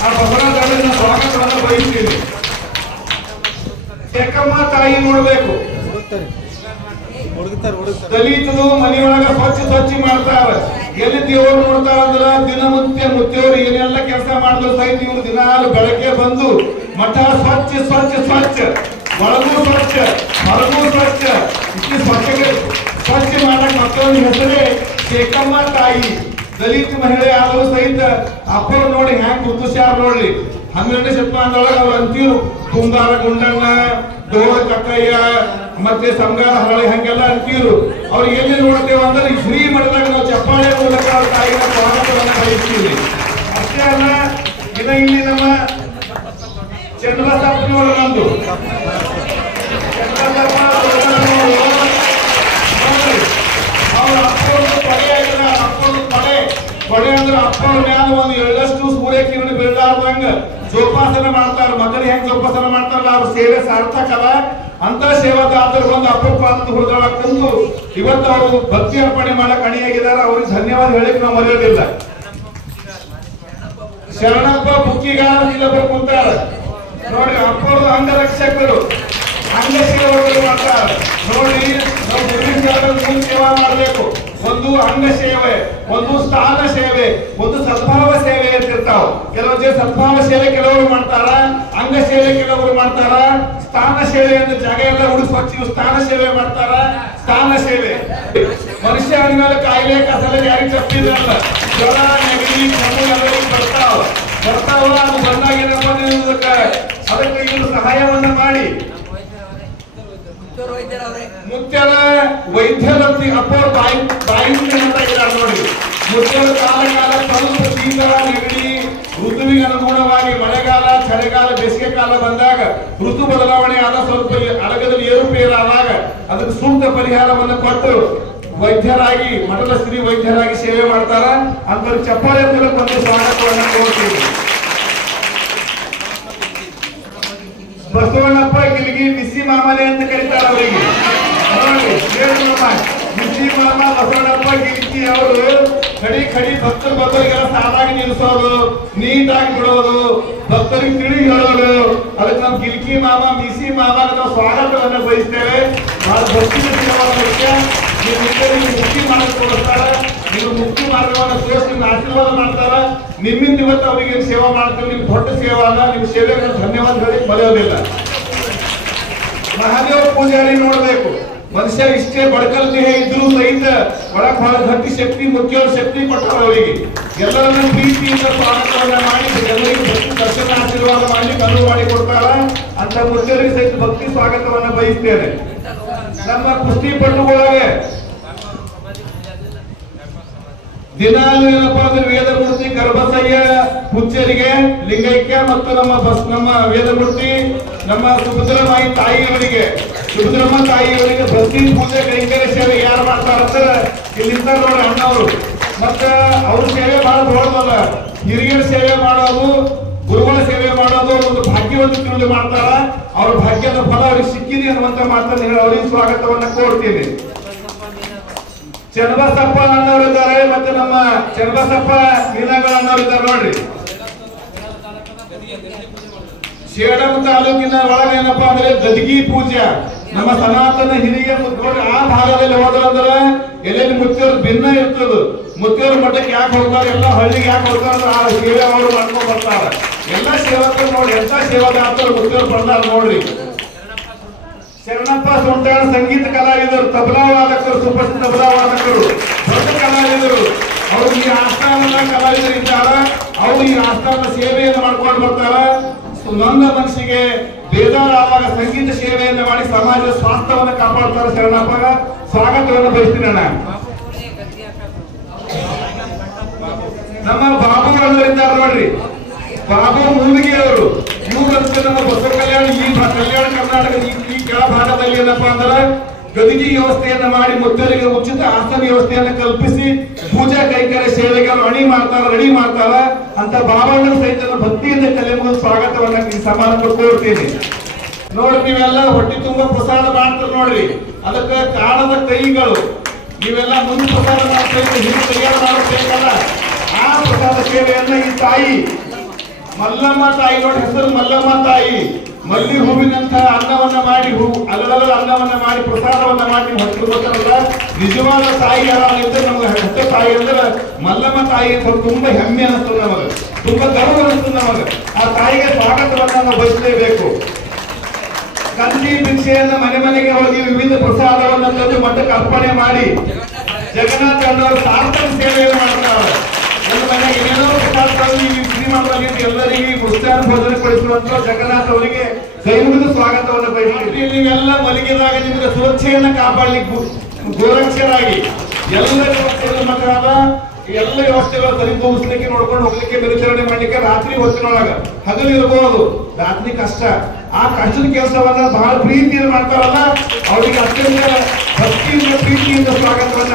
ಆ ಬಸವರಾಜನ ಸ್ವಾಗತವನ್ನು ಬಯಸ್ತೀನಿ. ಚೆಕ್ಕಮ್ಮ ತಾಯಿ ನೋಡ್ಬೇಕು, ದಲಿತರು ಮನೆಯೊಳಗ ಸ್ವಚ್ಛ ಮಾಡ್ತಾರ. ಎಲ್ಲಿ ದೇವರು ನೋಡ್ತಾರ ಅಂದ್ರ ಮುತ್ತೆಯವರು ಏನೆಲ್ಲ ಕೆಲಸ ಮಾಡಿದ್ರು ಸಹಿತ ಇವ್ರು ದಿನಾಲು ಬೆಳಗ್ಗೆ ಬಂದು ಮಠ ಸ್ವಚ್ಛ ಒಳಗೂ ಸ್ವಚ್ಛ ಹೊರಗೂ ಸ್ವಚ್ಛ ಸ್ವಚ್ಛ ಮಾಡಕ್ ಮತ್ತೊಂದು ಹೆಸರೇ ಚೆಕ್ಕಮ್ಮ ತಾಯಿ. ದಲಿತ ಮಹಿಳೆ ಆದರೂ ಸಹಿತ ಅಪ್ಪರು ನೋಡಿ ಹ್ಯಾಂಗ್ ಗುರುತಿಸ್ಯಾರ ನೋಡ್ರಿ. 12ನೇ ಶತಮಾನದೊಳಗೆ ಅವ್ರ ಅಂತೀರು ಕುಂದಾರ ಗುಂಡಣ್ಣ, ಡೋಳ ಕಕ್ಕಯ್ಯ, ಮತ್ತೆ ಸಂಗಾರ ಹರಳಿ ಹಂಗೆಲ್ಲ ಅಂತೀರು. ಅವ್ರು ಎಲ್ಲಿ ನೋಡ್ತೇವೆ ಅಂದ್ರೆ ಶ್ರೀ ಮಠದಾಗ ನಾವು ಚಪ್ಪಾಳೆ ಮೂಲಕ ಅವ್ರ ತಾಯಿನ ಸ್ವಾಗತವನ್ನು ಬಯಸ್ತೀವಿ. ಅಷ್ಟೇ ಅಲ್ಲ, ಇಲ್ಲಿ ನಮ್ಮ ಚಂದ್ರಬಸಪ್ಪನವರು ನಮ್ದು ಅವ್ರ ಅಪ್ಪವ್ರದ್ದು ಪಡೆ ಆಗಿದ. ಅಪ್ಪವ್ರದ್ದು ಪಡೆ ಅಂದ್ರೆ ಅಪ್ಪವ್ರ ಮ್ಯಾಲ ಒಂದು ಎಳ್ಳಷ್ಟು ಸೂರ್ಯ ಕಿರಣ ಬೀಳಲಾರ್ದಂಗ ಜೋಪಾಸನ ಮಾಡ್ತಾರ. ಮಗನಿಗೆ ಹೆಂಗ್ ಜೋಪಾಸನ ಮಾಡ್ತಾರಲ್ಲ ಅವ್ರ ಸೇವೆ ಸಾರ್ಥಕ ಅದ. ಅಂತ ಸೇವಾದಾತರು ಒಂದು ಅಪರೂಪದ ಹುಡುಗ ಕುಂತು ಇವತ್ತು ಅವರು ಭಕ್ತಿ ಅರ್ಪಣೆ ಮಾಡಕ್ ಅಣಿಯಾಗಿದ್ದಾರೆ. ಅವ್ರಿಗೆ ಧನ್ಯವಾದ ಹೇಳಿಕ್ ನಾವು ಮರೆಯೋದಿಲ್ಲ. ಶರಣಪ್ಪ ಬುಕ್ಕಿಗಾರ ಇಲ್ಲೊಬ್ಬರು ಕುಂತಾರ ನೋಡ್ರಿ. ಅಪ್ಪರು ಅಂಗರಕ್ಷಕರು, ಅಂಗ ಸೇವಕರು ಮಾಡ್ತಾರೆ ನೋಡಿ. ನಾವು ಗುರುವಿನ ಸೇವಾ ಮಾಡಬೇಕು. ಒಂದು ಅಂಗ ಸೇವೆ, ಒಂದು ಸ್ಥಾನ ಸೇವೆ, ಒಂದು ಸದ್ಭಾವ ಸೇವೆ ಅಂತಿರ್ತಾವ. ಕೆಲವೊಂದು ಸದ್ಭಾವ ಸೇವೆ ಕೆಲವರು ಮಾಡ್ತಾರ, ಅಂಗ ಸೇವೆ ಕೆಲವರು ಮಾಡ್ತಾರ, ಸ್ಥಾನ ಸೇವೆ ಅಂತ ಜಾಗ ಎಲ್ಲ ಹುಡುಗ ಸ್ವಚ್ಛ ಸ್ಥಾನ ಸೇವೆ ಮಾಡ್ತಾರ. ಸ್ಥಾನ ಸೇವೆ ಮನುಷ್ಯ ಆದ್ಮೇಲೆ ಕಾಯಿಲೆ ಕಸಲ ಯಾರಿಗೆ ತಪ್ಪಿದ್ರಲ್ಲ, ಜ್ವರ ನೆಗಡಿ ಕೆಮ್ಮು ಎಲ್ಲರಿಗೂ ಬರ್ತಾವ. ಅದು ಬಂದಾಗ ಏನಪ್ಪ ಅದಕ್ಕೆ ಇವರು ಸಹಾಯವನ್ನ ಮಾಡಿ ಮುತ್ಯರ ವೈದ್ಯರಂತಿ ಅಪ್ಪವ್ರ ಬಾಯಿಂದ ಇದ್ದಾರೆ ನೋಡಿ. ಮುತ್ಯರ ಕಾಲ ಸ್ವಲ್ಪ ಶೀತಲ ನೆಗಡಿ ಋತುವಿಗೆ ಅನುಗುಣವಾಗಿ ಮಳೆಗಾಲ, ಚಳಿಗಾಲ, ಬೇಸಿಗೆ ಕಾಲ ಬಂದಾಗ ಋತು ಬದಲಾವಣೆ ಆದ ಸ್ವಲ್ಪ ಅಡಗದಲ್ಲಿ ಏರುಪೇರಾದಾಗ ಅದಕ್ಕೆ ಸೂಕ್ತ ಪರಿಹಾರವನ್ನು ಕೊಟ್ಟು ವೈದ್ಯರಾಗಿ, ಮಠದ ಶ್ರೀ ವೈದ್ಯರಾಗಿ ಸೇವೆ ಮಾಡ್ತಾರ. ಅಂತ ಚಪ್ಪಾಳೆ ಮೂಲಕ ಒಂದು ಸ್ವಾಗತವನ್ನು ಕೊಡ್ತೀವಿ. ಬಸವಣ್ಣಪ್ಪ ಗಿಲ್ಗಿ ಮಿಸಿ ಮಾಮಲೆ ಅಂತ ಕರೀತಾರ ಅವರಿಗೆ. ಮಿಸಿ ಮಾಮ ಬಸವಣ್ಣಪ್ಪ ಗಿಲ್ಗಿ ಅವರು ಖಡಿ ಭಕ್ತರಿಗೆಲ್ಲ ಸಾಲಾಗಿ ನಿಲ್ಲಿಸೋದು, ನೀಟಾಗಿ ಬಿಡೋದು, ಭಕ್ತರಿಗೆ ತಿಳಿ ಹೇಳೋದು. ಅದಕ್ಕೆ ನಾವು ಗಿಲ್ಕಿ ಮಾಮ, ಮಿಸಿ ಮಾಮ ನಾವು ಸ್ವಾಗತವನ್ನು ಬಯಸ್ತೇವೆ. ಬಹಳ ಭಕ್ತಿ ಮುಖ್ಯ. ನೀವು ಮುಕ್ತಿ ಮಾಡಕ್ ತೋರಿಸ್ತಾರ, ನೀವು ಮುಕ್ತಿ ಮಾರ್ಗವನ್ನು ತೋರಿಸಿ ನಿಮ್ಗೆ ಆಶೀರ್ವಾದ ಮಾಡ್ತಾರ. ನಿಮ್ಮಿಂದ ಇವತ್ತು ಅವರಿಗೆ ಸೇವಾ ಮಾಡ್ತೀವಿ. ನಿಮ್ ದೊಡ್ಡ ಸೇವಾ ಅಲ್ಲ, ನಿಮ್ ಸೇವೆಗೆ ಧನ್ಯವಾದ ಹೇಳಿ ಮರೆಯೋದಿಲ್ಲ. ಮಹಾದೇವ ಪೂಜಾರಿ ನೋಡ್ಬೇಕು. ಮನುಷ್ಯ ಇಷ್ಟೇ ಬಡಕಲ್ ದೇಹ ಇದ್ರು ಸಹಿತ ಒಳಗ್ ಬಹಳ ಗಟ್ಟಿ ಶಕ್ತಿ ಮುಖ್ಯ ಶಕ್ತಿ ಕೊಟ್ಟರು ಅವರಿಗೆ. ಎಲ್ಲರನ್ನ ಪ್ರೀತಿಯಿಂದ ಸ್ವಾಗತವನ್ನ ಮಾಡಿ ಎಲ್ಲರಿಗೂ ಭಕ್ತಿ ದರ್ಶನ ಆಶೀರ್ವಾದ ಮಾಡಿ ಅನುವು ಮಾಡಿ ಕೊಡ್ತಾರ ಅಂತ ಮುಖ್ಯರಿಗೆ ಸಹಿತ ಭಕ್ತಿ ಸ್ವಾಗತವನ್ನ ಬಯಸ್ತೇನೆ. ನಮ್ಮ ಕುಸ್ತಿಪಟುಗಳಿಗೆ ದಿನಾಲು ಏನಪ್ಪಾ ಅಂದ್ರೆ ವೇದಮೂರ್ತಿ ಗರ್ಭಸಯ್ಯ ಪೂಜ್ಯರಿಗೆ ಲಿಂಗೈಕ್ಯ ಮತ್ತು ನಮ್ಮ ವೇದಮೂರ್ತಿ ನಮ್ಮ ಸುಭದ್ರಮಾಯಿ ತಾಯಿಯವರಿಗೆ ಸುಭದ್ರಮ್ಮ ತಾಯಿಯವರಿಗೆ ಭಕ್ತಿ ಪೂಜೆ ಕೈಂಕರ್ಯ ಸೇವೆ ಯಾರು ಮಾಡ್ತಾರಂತ ಇಲ್ಲಿಂದ ನೋಡಿ ಅಣ್ಣವರು. ಮತ್ತ ಅವ್ರ ಸೇವೆ ಬಹಳ ದೊಡ್ಡದಲ್ಲ. ಹಿರಿಯರ ಸೇವೆ ಮಾಡೋದು ಗುರುಗಳ ಸೇವೆ ಮಾಡೋದು ಒಂದು ಭಾಗ್ಯವಂತ ತಿಳಿದು ಮಾಡ್ತಾರ. ಅವ್ರ ಭಾಗ್ಯದ ಫಲ ಅವ್ರಿಗೆ ಸಿಕ್ಕಿದೆ ಅನ್ನುವಂತ ಮಾತನ್ನು ಅವರಿಗೆ ಸ್ವಾಗತವನ್ನ ಕೋರ್ತೀನಿ. ಚನ್ನಬಸಪ್ಪ ಅಣ್ಣವ್ರು ಇದ್ದಾರೆ ಮತ್ತೆ ನಮ್ಮ ಚನ್ನಬಸಪ್ಪ ಮೀನಾಗಳ ಅಣ್ಣವ್ರು ಇದ್ದಾರೆ ನೋಡ್ರಿ. ಸೇಡಂ ತಾಲೂಕಿನ ಒಳಗೆ ಏನಪ್ಪಾ ಅಂದ್ರೆ ಗದಗಿ ಪೂಜೆ ನಮ್ಮ ಸನಾತನ ಹಿರಿಯ ನೋಡ್ರಿ. ಆ ಭಾಗದಲ್ಲಿ ಹೋದ್ರಂದ್ರ ಎಲ್ಲೆಲ್ಲಿ ಮುತ್ತಿಯವ್ರು ಭಿನ್ನ ಇರ್ತದ. ಮುತ್ತಿಯವ್ರ ಮಠಕ್ಕೆ ಯಾಕೆ ಹೋಗ್ತಾರೆ, ಎಲ್ಲ ಹಳ್ಳಿಗೆ ಯಾಕೆ ಹೋಗ್ತಾರೆ, ಆ ಸೇವೆ ಅವರು ಮಾಡ್ಕೊಂಡ್ ಬರ್ತಾರ. ಎಲ್ಲ ಸೇವಕರು ನೋಡಿ ಎಂತ ಸೇವಾದಾತರು ಮುತ್ತಿಯವ್ರು ಬರ್ತಾರ ನೋಡ್ರಿ. ಶರಣಪ್ಪ ಸೊಂಟಾಣ ಸಂಗೀತ ಕಲಾವಿದರು, ತಬಲಾ ವಾದಕರು, ಸುಪ್ರಸಿದ್ಧ ತಬಲಾ ವಾದಕರು, ದೊಡ್ಡ ಕಲಾವಿದರು. ಅವರು ಈ ಆಸ್ಥಾನದ ಕಲಾವಿದರಿದ್ದಾರ. ಅವರು ಈ ಆಸ್ಥಾನದ ಸೇವೆಯನ್ನು ಮಾಡ್ಕೊಂಡು ಬರ್ತಾರ. ನೊಂದ ಮನಸ್ಸಿಗೆ ಬೇಜಾರಾದಾಗ ಸಂಗೀತ ಸೇವೆಯನ್ನು ಮಾಡಿ ಸಮಾಜದ ಸ್ವಾಸ್ಥ್ಯವನ್ನು ಕಾಪಾಡ್ತಾರೆ. ಶರಣಪ್ಪಗ ಸ್ವಾಗತವನ್ನು ಬಯಸ್ತೀನಿ ಅಣ್ಣ. ನಮ್ಮ ಬಾಬು ಅಣ್ಣರಿದ್ದಾರೆ ನೋಡ್ರಿ. ಬಾಬು ಮೂಲಿಗೆ ಅವರು ಇವ್ರಂತ ನಮ್ಮ ಬಸವ ಕಲ್ಯಾಣ ಈ ಕಲ್ಯಾಣ ಕರ್ನಾಟಕದ ಈ ಕೆಳ ಭಾಗದಲ್ಲಿ ಏನಪ್ಪಾ ಅಂದ್ರೆ ಗದಗಿ ವ್ಯವಸ್ಥೆಯನ್ನ ಮಾಡಿ ಮುದ್ದರಿಗೆ ಉಚಿತ ಆಸನ ವ್ಯವಸ್ಥೆಯನ್ನ ಕಲ್ಪಿಸಿ ಪೂಜಾ ಕೈಂಕರ್ಯ ಸೇವೆಗೆ ರೆಡಿ ಮಾಡ್ತಾರ ಅಂತ ಬಾಬಣ್ಣನ ಸಹಿತ ಭಕ್ತಿಯಿಂದ ಕಲೆ ಸ್ವಾಗತವನ್ನ ಈ ಸಮಾರಂಭ ಕೋರ್ತೀನಿ. ನೋಡ್ರಿ ನೀವೆಲ್ಲ ಹೊಟ್ಟೆ ತುಂಬಾ ಪ್ರಸಾದ ಮಾಡ್ತಾರೆ ನೋಡ್ರಿ. ಅದಕ್ಕೆ ಕಾಣದ ಕೈಗಳು ನೀವೆಲ್ಲ ಮುಂದೆ ಪ್ರಸಾದ ಮಾಡ್ತಾ ಹಿಂದೆ ತಯಾರು ಮಾಡಬೇಕಲ್ಲ. ಆ ಪ್ರಸಾದ ಸೇವೆಯನ್ನ ಈ ತಾಯಿ ಮಲ್ಲಮ್ಮ ತಾಯಿ ನೋಡಿ, ಹೆಸರು ಮಲ್ಲಮ್ಮ ತಾಯಿ. ಮಲ್ಲಿ ಹೂವಿನಂತ ಅನ್ನವನ್ನ ಮಾಡಿ ಅಲ್ಲದ ಅನ್ನವನ್ನ ಮಾಡಿ ಪ್ರಸಾದವನ್ನ ಮಾಡಿ ಹೊತ್ತು ಗೊತ್ತಲ್ಲ. ನಿಜವಾದ ತಾಯಿ ಯಾರಾಗಿದ್ರೆ ನಮ್ಗೆ ಹೆತ್ತ ತಾಯಿ ಅಂದ್ರೆ ಮಲ್ಲಮ್ಮ ತಾಯಿ ಅಂತ ತುಂಬಾ ಹೆಮ್ಮೆ ಅನಿಸ್ತದೆ ನಮಗೆ, ತುಂಬಾ ಗರ್ವ ಅನಿಸ್ತದೆ ನಮಗೆ. ಆ ತಾಯಿಗೆ ಸ್ವಾಗತವನ್ನ ನಾವು ಬಯಸಲೇಬೇಕು. ಕಂಚಿ ಭಿಕ್ಷೆಯನ್ನ ಮನೆ ಮನೆಗೆ ಹೋಗಿ ವಿವಿಧ ಪ್ರಸಾದವನ್ನ ತಂದು ಮಠಕ್ಕೆ ಅರ್ಪಣೆ ಮಾಡಿ ಜಗನ್ನಾಥ ಅನ್ನೋರು ಸಾರ್ಥಕ ಸೇವೆಯನ್ನು ಮಾಡ್ತಾರೆ. ಒಂದು ಮನೆಗೆ ಏನೇನೋ ಪ್ರಸಾದ ಎಲ್ಲರಿಗೆ ಉತ್ಸಾಹ ಭೋಜನ ಕೊಡಿಸುವಂತ ಜಗನ್ನಾಥ್ ಅವರಿಗೆ ಕೈ ಮುಗಿದು ಸ್ವಾಗತವನ್ನು ಬಯಸ್ತೀವಿ. ನೀವೆಲ್ಲ ಮಲಗಿದಾಗ ನಿಮಗೆ ಸುರಕ್ಷೆಯನ್ನ ಕಾಪಾಡಲಿಕ್ಕೆ ಗೋರಕ್ಷರಾಗಿ ಎಲ್ಲ ವ್ಯವಸ್ಥೆಗಳ ಮಕ್ಕಳಾದ ಎಲ್ಲ ವ್ಯವಸ್ಥೆಗಳು ಸರಿದೂಗಿಸ್ಲಿಕ್ಕೆ ನೋಡ್ಕೊಂಡು ಹೋಗ್ಲಿಕ್ಕೆ ಮೇಲ್ವಿಚಾರಣೆ ಮಾಡ್ಲಿಕ್ಕೆ ರಾತ್ರಿ ಹೊತ್ತಿನೊಳಗ ಹಗಲು ಇರಬಹುದು, ರಾತ್ರಿ ಕಷ್ಟ. ಆ ಕಷ್ಟದ ಕೆಲಸವನ್ನ ಬಹಳ ಪ್ರೀತಿಯಿಂದ ಮಾಡ್ತಾರಲ್ಲ ಅವ್ರಿಗೆ ಅತ್ಯಂತ ಭಕ್ತಿಯಿಂದ ಪ್ರೀತಿಯಿಂದ ಸ್ವಾಗತವನ್ನ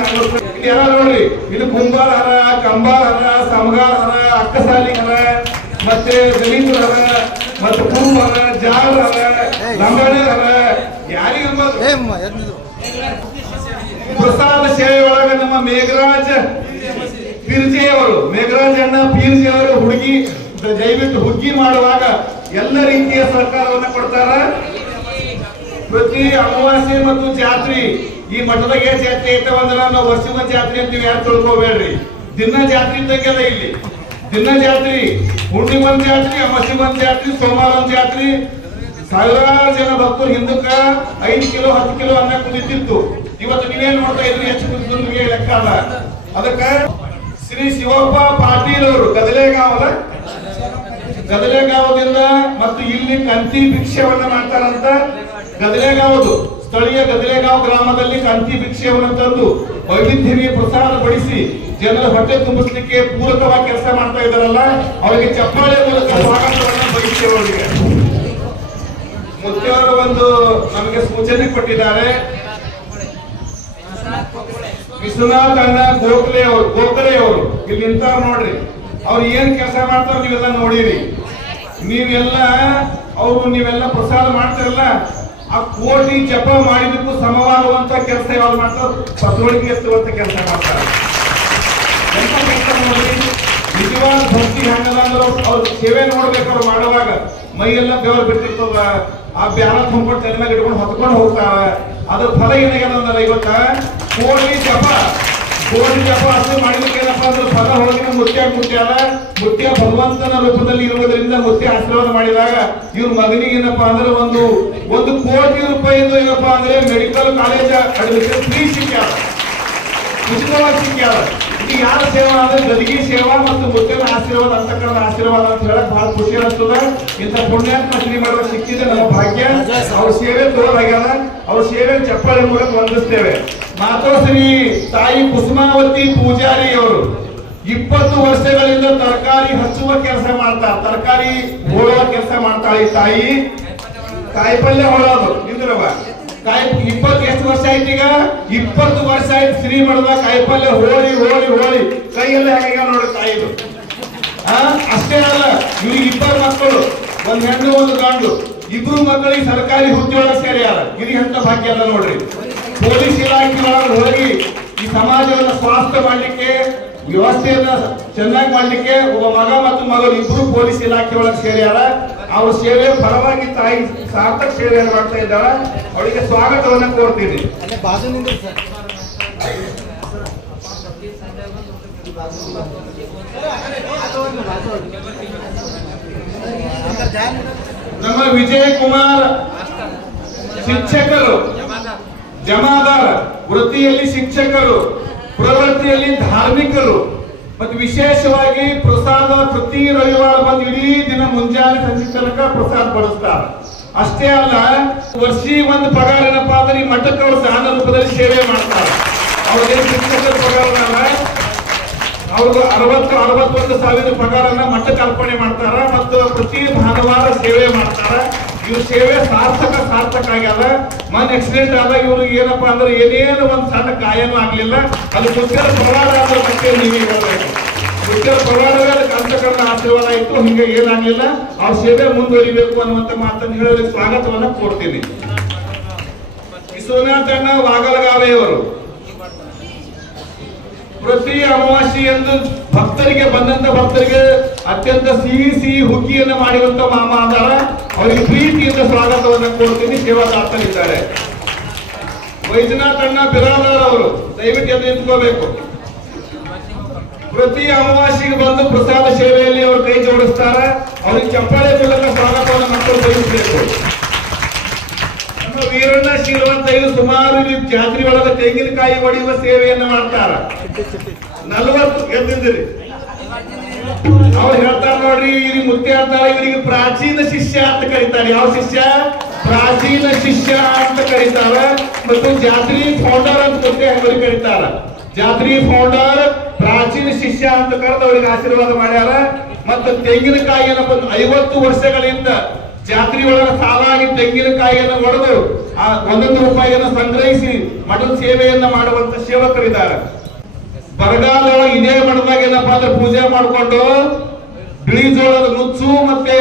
ಯಾರ ನೋಡ್ರಿ. ಇಲ್ಲಿ ಕುಂಬಾರ ಹರ, ಕಂಬಾರ ಹರ, ಸಮಗಾರ ಹರ, ಅಕ್ಕಸಾಲಿ ಹರ, ಮತ್ತೆ ದಲಿತರ ಹರ, ಮತ್ತೆ ಕುರುಬ ಹರ, ಜಾರ ಹರ, ಲಂಬಾಣಿ ಹರ, ಯಾರಿಗಿರ್ಬೋದು. ಪ್ರಸಾದ ಸೇವೆ ಒಳಗ ನಮ್ಮ ಮೇಘರಾಜ್ ಪೀರ್ಜೆ ಅವರು, ಮೇಘರಾಜ್ ಅಣ್ಣ ಪೀರ್ಜೆ ಅವರು ಹುಡುಗಿ ದಯವಿಟ್ಟು ಹುಗ್ಗಿ ಮಾಡುವಾಗ ಎಲ್ಲ ರೀತಿಯ ಸಹಕಾರವನ್ನ ಕೊಡ್ತಾರ. ಪ್ರತಿ ಅಮಾವಾಸ್ಯೆ ಮತ್ತು ಜಾತ್ರೆ ಈ ಮಠದಾಗ ಜಾತ್ರೆ ಐತವಂದ್ರ ನಾವು ವರ್ಷದ ಜಾತ್ರೆ ಅಂತ ನೀವು ಯಾರು ತಿಳ್ಕೋಬೇಡ್ರಿ. ದಿನ ಜಾತ್ರೆ ಇದ್ದಂಗೆಲ್ಲ ಇಲ್ಲಿ ದಿನ ಜಾತ್ರೆ, ಹುಣ್ಣಿಮನ್ ಜಾತ್ರೆ, ಅಮಾವಾಸ್ಯೆ ಜಾತ್ರೆ, ಸೋಮವಾರ ಜಾತ್ರೆ. ಸಾವಿರಾರು ಜನ ಭಕ್ತರು ಹಿಂದಕ್ಕ 5 ಕಿಲೋ 10 ಕಿಲೋ ಅನ್ನ ಕುದಿತಿತ್ತು. ಇವತ್ತು ನೀವೇನ್ ನೋಡ್ತಾ ಇದ್ರಿ, ಹೆಚ್ಚು ಕುದಿದ್ರೆ ಲೆಕ್ಕ ಅಲ್ಲ. ಅದಕ್ಕೆ ಶ್ರೀ ಶಿವಪ್ಪ ಪಾಟೀಲ್ ಅವರು ಗದಲೆಗಾವದಿಂದ ಮತ್ತು ಇಲ್ಲಿ ಕಂತಿ ಭಿಕ್ಷೆಯನ್ನ ಮಾಡ್ತಾರಂತ. ಗದಲೆಗಾವದು ಸ್ಥಳೀಯ ಗದಲೆಗಾಂವ್ ಗ್ರಾಮದಲ್ಲಿ ಕಂತಿ ಭಿಕ್ಷೆಯನ್ನು ತಂದು ವೈವಿಧ್ಯಮಯ ಪ್ರಸಾದ ಬಡಿಸಿ ಜನರ ಹೊಟ್ಟೆ ತುಂಬಿಸ್ಲಿಕ್ಕೆ ಪೂರಕವಾಗಿ ಕೆಲಸ ಮಾಡ್ತಾ ಇದ್ದಾರಲ್ಲ, ಅವರಿಗೆ ಚಪ್ಪಾಳೆ ಮೂಲಕ ಸ್ವಾಗತವನ್ನ ಬಯಸ್ತೇವೆ. ಅವರಿಗೆ ಮುಖ್ಯವರು ಒಂದು ನಮಗೆ ಸೂಚನೆ ಕೊಟ್ಟಿದ್ದಾರೆ. ವಿಶ್ವನಾಥ್ ಅಣ್ಣ ಗೋಖಲೆ ಅವರು ಇಲ್ಲಿ ನಿಂತಾರ ನೋಡ್ರಿ. ಅವ್ರು ಏನ್ ಕೆಲಸ ಮಾಡ್ತಾರ ನೀವೆಲ್ಲ ನೋಡಿರಿ. ನೀವೆಲ್ಲ ಪ್ರಸಾದ ಮಾಡ್ತಾರಲ್ಲ, ಆ ಕೋಟಿ ಜಪ ಮಾಡಿದಕ್ಕೂ ಸಮವಾಗುವಂತ ಕೆಲಸ ಯಾವ್ದು ಮಾಡ್ತಾರೆ, ಪತ್ರೊಳಗೆ ಎತ್ತುವಂತ ಕೆಲಸ ಮಾಡ್ತಾರೆ. ಎಂತ ಕೆಲಸ ನೋಡ್ರಿ. ನಿಜವಾದ ಭಕ್ತಿ ಹೆಂಗಲ್ಲ ಅಂದ್ರೆ ಅವ್ರ ಸೇವೆ ನೋಡ್ಬೇಕು. ಅವ್ರು ಮಾಡುವಾಗ ಮೈಯೆಲ್ಲ ಬೆವರು ಬಿಟ್ಟಿರ್ತದ. ಆ ಬ್ಯಾನ ತುಂಬಿಟ್ಟು ತಲೆ ಮೇಲೆ ಇಟ್ಕೊಂಡು ಹೊತ್ಕೊಂಡು ಹೋಗ್ತಾರ. ಅದ್ರ ಫಲ ಏನಾಗ್ಯದ ಅಂದ್ರೆ ಇವತ್ತ ಕೋಟಿ ಜಪ ಅಷ್ಟು ಮಾಡಿದಕ್ಕೆಲ್ಲ ಏನಪ್ಪಾ ಅಂದ್ರೆ ಫಲ ಹೋಗಿ ಮುತ್ಯ ಭಗವಂತನ ರೂಪದಲ್ಲಿ ಇರುವುದರಿಂದ ಮುತ್ಯ ಆಶೀರ್ವಾದ ಮಾಡಿದಾಗ ಇವ್ರ ಮಗನಿಗೆ ಏನಪ್ಪಾ ಅಂದ್ರೆ ಒಂದು ಕೋಟಿ ರೂಪಾಯಿದು ಏನಪ್ಪಾ ಅಂದ್ರೆ ಮೆಡಿಕಲ್ ಕಾಲೇಜ್ ಅಡ್ಮಿಷನ್ ಫ್ರೀ ಸಿಕ್ಕ್ಯಾರ, ಉಚಿತವಾಗಿ ಸಿಕ್ಕ್ಯಾರ. ಇದು ಯಾರ ಸೇವಾ ಅಂದ್ರೆ ಗದಗಿ ಸೇವಾ ಮತ್ತು ಮುತ್ಯನ ಆಶೀರ್ವಾದ ಅಂತಕ್ಕಂಥ ಆಶೀರ್ವಾದ ಅಂತ ಹೇಳಕ್ ಬಹಳ ಖುಷಿ ಅನಿಸ್ತದ. ಇಂಥ ಪುಣ್ಯಾತ್ಮ ಶ್ರೀಮಠ ಸಿಕ್ಕಿದೆ ನಮ್ಮ ಭಾಗ್ಯ. ಅವ್ರ ಸೇವೆ ತೋರಾಗ್ಯಾರ, ಅವ್ರ ಸೇವೆ ಚಪ್ಪಾಳೆ ಮೂಲಕ ವಂದಿಸ್ತೇವೆ. ಮಾತೋಶ್ರೀ ತಾಯಿ ಕುಸುಮಾವತಿ ಪೂಜಾರಿ ಅವರು 20 ವರ್ಷಗಳಿಂದ ತರಕಾರಿ ಹಚ್ಚುವ ಕೆಲಸ ಮಾಡ್ತಾರೆ, ತರಕಾರಿ ಹೋಳುವ ಕೆಲಸ ಮಾಡ್ತಾಳೆ ಈ ತಾಯಿ. ಕಾಯಿಪಲ್ಯ ಹೊಳೋದು ನಿಂದ್ರವ ಎಷ್ಟು ವರ್ಷ ಆಯ್ತು ಈಗ? 20 ವರ್ಷ ಆಯ್ತು ಶ್ರೀಮಠದ ಕಾಯಿಪಲ್ಯ ಹೋಳಿ ಕೈಯೆಲ್ಲ ಹೇಗ ನೋಡಿ ತಾಯಿದು. ಅಷ್ಟೇ ಅಲ್ಲ, ಇವ್ರಿಗೆ 2 ಮಕ್ಕಳು, ಒಂದ್ ಹೆಣ್ಣು ಒಂದು ಗಂಡು. 2 ಮಕ್ಕಳಿಗೆ ಸರ್ಕಾರಿ ಹುದ್ದೆಯೊಳಗೆ ಸೇರ್ಯಾರ. ಇದು ಎಂತ ಭಾಗ್ಯ ಅಲ್ಲ ನೋಡ್ರಿ. ಪೊಲೀಸ್ ಇಲಾಖೆ ಒಳಗೆ ಹೋಗಿ ಈ ಸಮಾಜವನ್ನ ಸ್ವಾಸ್ಥ್ಯ ಮಾಡ್ಲಿಕ್ಕೆ, ವ್ಯವಸ್ಥೆಯನ್ನ ಚೆನ್ನಾಗಿ ಮಾಡ್ಲಿಕ್ಕೆ ಒಬ್ಬ ಮಗ ಮತ್ತು ಮಗಳು 2 ಪೊಲೀಸ್ ಇಲಾಖೆ ಒಳಗೆ ಸೇರ್ಯಾರ. ಅವ್ರ ಸೇವೆ ಪರವಾಗಿ ತಾಯಿ ಸಾರ್ಥಕ ಸೇವೆಯನ್ನು ಮಾಡ್ತಾ ಇದ್ದಾರ. ಅವರಿಗೆ ಸ್ವಾಗತವನ್ನ ಕೋರ್ತೀನಿ. ನಮ್ಮ ವಿಜಯ್ ಕುಮಾರ್ ಶಿಕ್ಷಕರು, ಜಮಾದಾರ, ವೃತ್ತಿಯಲ್ಲಿ ಶಿಕ್ಷಕರು, ಪ್ರವೃತ್ತಿಯಲ್ಲಿ ಧಾರ್ಮಿಕರು, ಮತ್ತು ವಿಶೇಷವಾಗಿ ಪ್ರಸಾದ ಪ್ರತಿ ರವಿವಾರ ಬಂದು ಇಡೀ ದಿನ ಮುಂಜಾನೆ ಸಂಜೆ ತನಕ ಪ್ರಸಾದ ಬಡಿಸ್ತಾರೆ. ಅಷ್ಟೇ ಅಲ್ಲ, ವರ್ಷಿ ಒಂದು ಪಗಾರ ಏನಪ್ಪಾ ಅಂದ್ರೆ ಈ ಮಠಕ್ಕೆ ಅವರು ದಾನ ರೂಪದಲ್ಲಿ ಸೇವೆ ಮಾಡ್ತಾರೆ. ಅವ್ರಿಗೆ ಶಿಕ್ಷಕರ ಪಗಾರನಲ್ಲ, ಅವ್ರಿಗೆ 60-61,000 ಪಗಾರನ್ನ ಮಠಕ್ಕೆ ಅರ್ಪಣೆ ಮಾಡ್ತಾರ ಮತ್ತು ಪ್ರತಿ ಭಾನುವಾರ ಸೇವೆ ಮಾಡ್ತಾರ. ಇವ್ರ ಸೇವೆ ಸಾರ್ಥಕ ಆಗ್ಯದ. ಆಕ್ಸಿಡೆಂಟ್ ಆದಾಗ ಇವ್ರಿಗೆ ಏನಪ್ಪಾ ಅಂದ್ರೆ ಏನೇನು ಒಂದ್ ಸಣ್ಣ ಗಾಯನೂ ಆಗ್ಲಿಲ್ಲ. ಅದು ಮುತ್ಯರ ಪವಾಡ ಆದ್ರೆ ಮತ್ತೆ ನೀವೇ ಹೇಳ್ಬೇಕು. ಮುತ್ಯರ ಪವಾಡವೇ ಅದಕ್ಕೆ ಅಂತಕ್ಕಂಥ ಆಶೀರ್ವಾದ ಆಯ್ತು. ಹಿಂಗೆ ಏನಾಗ್ಲಿಲ್ಲ, ಅವ್ರ ಸೇವೆ ಮುಂದುವರಿಬೇಕು ಅನ್ನುವಂತ ಮಾತನ್ನು ಹೇಳೋದಕ್ಕೆ ಸ್ವಾಗತವನ್ನ ಕೊಡ್ತೀನಿ. ವಿಶ್ವನಾಥಣ್ಣ ವಾಗಲಗಾವೆಯವರು ಪ್ರತಿ ಅಮಾವಾಸ್ಯೆ ಎಂದು ಭಕ್ತರಿಗೆ ಬಂದಂತ ಭಕ್ತರಿಗೆ ಅತ್ಯಂತ ಸಿಹಿ ಹುಗ್ಗಿಯನ್ನು ಮಾಡಿರುವಂತ ಮಾಮ ಆಧಾರ. ಅವರಿಗೆ ಪ್ರೀತಿಯಿಂದ ಸ್ವಾಗತವನ್ನು ಕೊಡ್ತೀನಿ. ಸೇವಾದಾತರಿದ್ದಾರೆ. ವೈಜನಾಥಣ್ಣ ಬಿರಾದಾರ್ ಅವರು ದಯವಿಟ್ಟು ಎದ್ದು ನಿಂತ್ಕೋಬೇಕು. ಪ್ರತಿ ಅಮಾವಾಸ್ಯೆಗೆ ಬಂದು ಪ್ರಸಾದ ಸೇವೆಯಲ್ಲಿ ಅವರು ಕೈ ಜೋಡಿಸ್ತಾರೆ. ಅವ್ರಿಗೆ ಚಪ್ಪಾಳೆ ಮೂಲಕ ಸ್ವಾಗತವನ್ನು ಮಕ್ಕಳು ಬಯಸಬೇಕು. ನಮ್ಮ ವೀರಣ್ಣ ಶ್ರೀರಂತ ಇದು ಸುಮಾರು ಜಾತ್ರೆ ಒಳಗ ತೆಂಗಿನಕಾಯಿ ಹೊಡೆಯುವ ಸೇವೆಯನ್ನು ಮಾಡ್ತಾರ. 40 ಗೆದ್ದಿದ್ರಿ. ಅವ್ರು ಹೇಳ್ತಾರ ನೋಡ್ರಿ, ಇವ್ರಿಗೆ ಮುತ್ಯ ಹೇಳ್ತಾರ, ಇವರಿಗೆ ಪ್ರಾಚೀನ ಶಿಷ್ಯ ಅಂತ ಕರೀತಾರೆ. ಯಾವ ಶಿಷ್ಯ? ಪ್ರಾಚೀನ ಶಿಷ್ಯ ಅಂತ ಕರೀತಾರ. ಮತ್ತು ಜಾತ್ರಿ ಫೌಂಡರ್ ಅಂತ ಮುತ್ಯ ಅವ್ರಿಗೆ ಕರೀತಾರ. ಜಾತ್ರಿ ಫೌಂಡರ್, ಪ್ರಾಚೀನ ಶಿಷ್ಯ ಅಂತ ಕರೆದು ಅವರಿಗೆ ಆಶೀರ್ವಾದ ಮಾಡ್ಯಾರ. ಮತ್ತು ತೆಂಗಿನಕಾಯಿಯನ್ನು 50 ವರ್ಷಗಳಿಂದ ಜಾತ್ರೆ ಒಳಗ ಸಾಲಾಗಿ ತೆಂಗಿನಕಾಯಿಯನ್ನು ಹೊಡೆದು ಆ 1 ರೂಪಾಯಿಯನ್ನು ಸಂಗ್ರಹಿಸಿ ಮಠದ ಸೇವೆಯನ್ನ ಮಾಡುವಂತ ಸೇವಕರಿದ್ದಾರೆ. ಬರಗಾಲ ಇದೇ ಮಠದಾಗ ಏನಪ್ಪಾ ಅಂದ್ರೆ ಪೂಜೆ ಮಾಡಿಕೊಂಡು ಬಿಳಿ ಜೋಳದ ನುಚ್ಚು ಮತ್ತೆ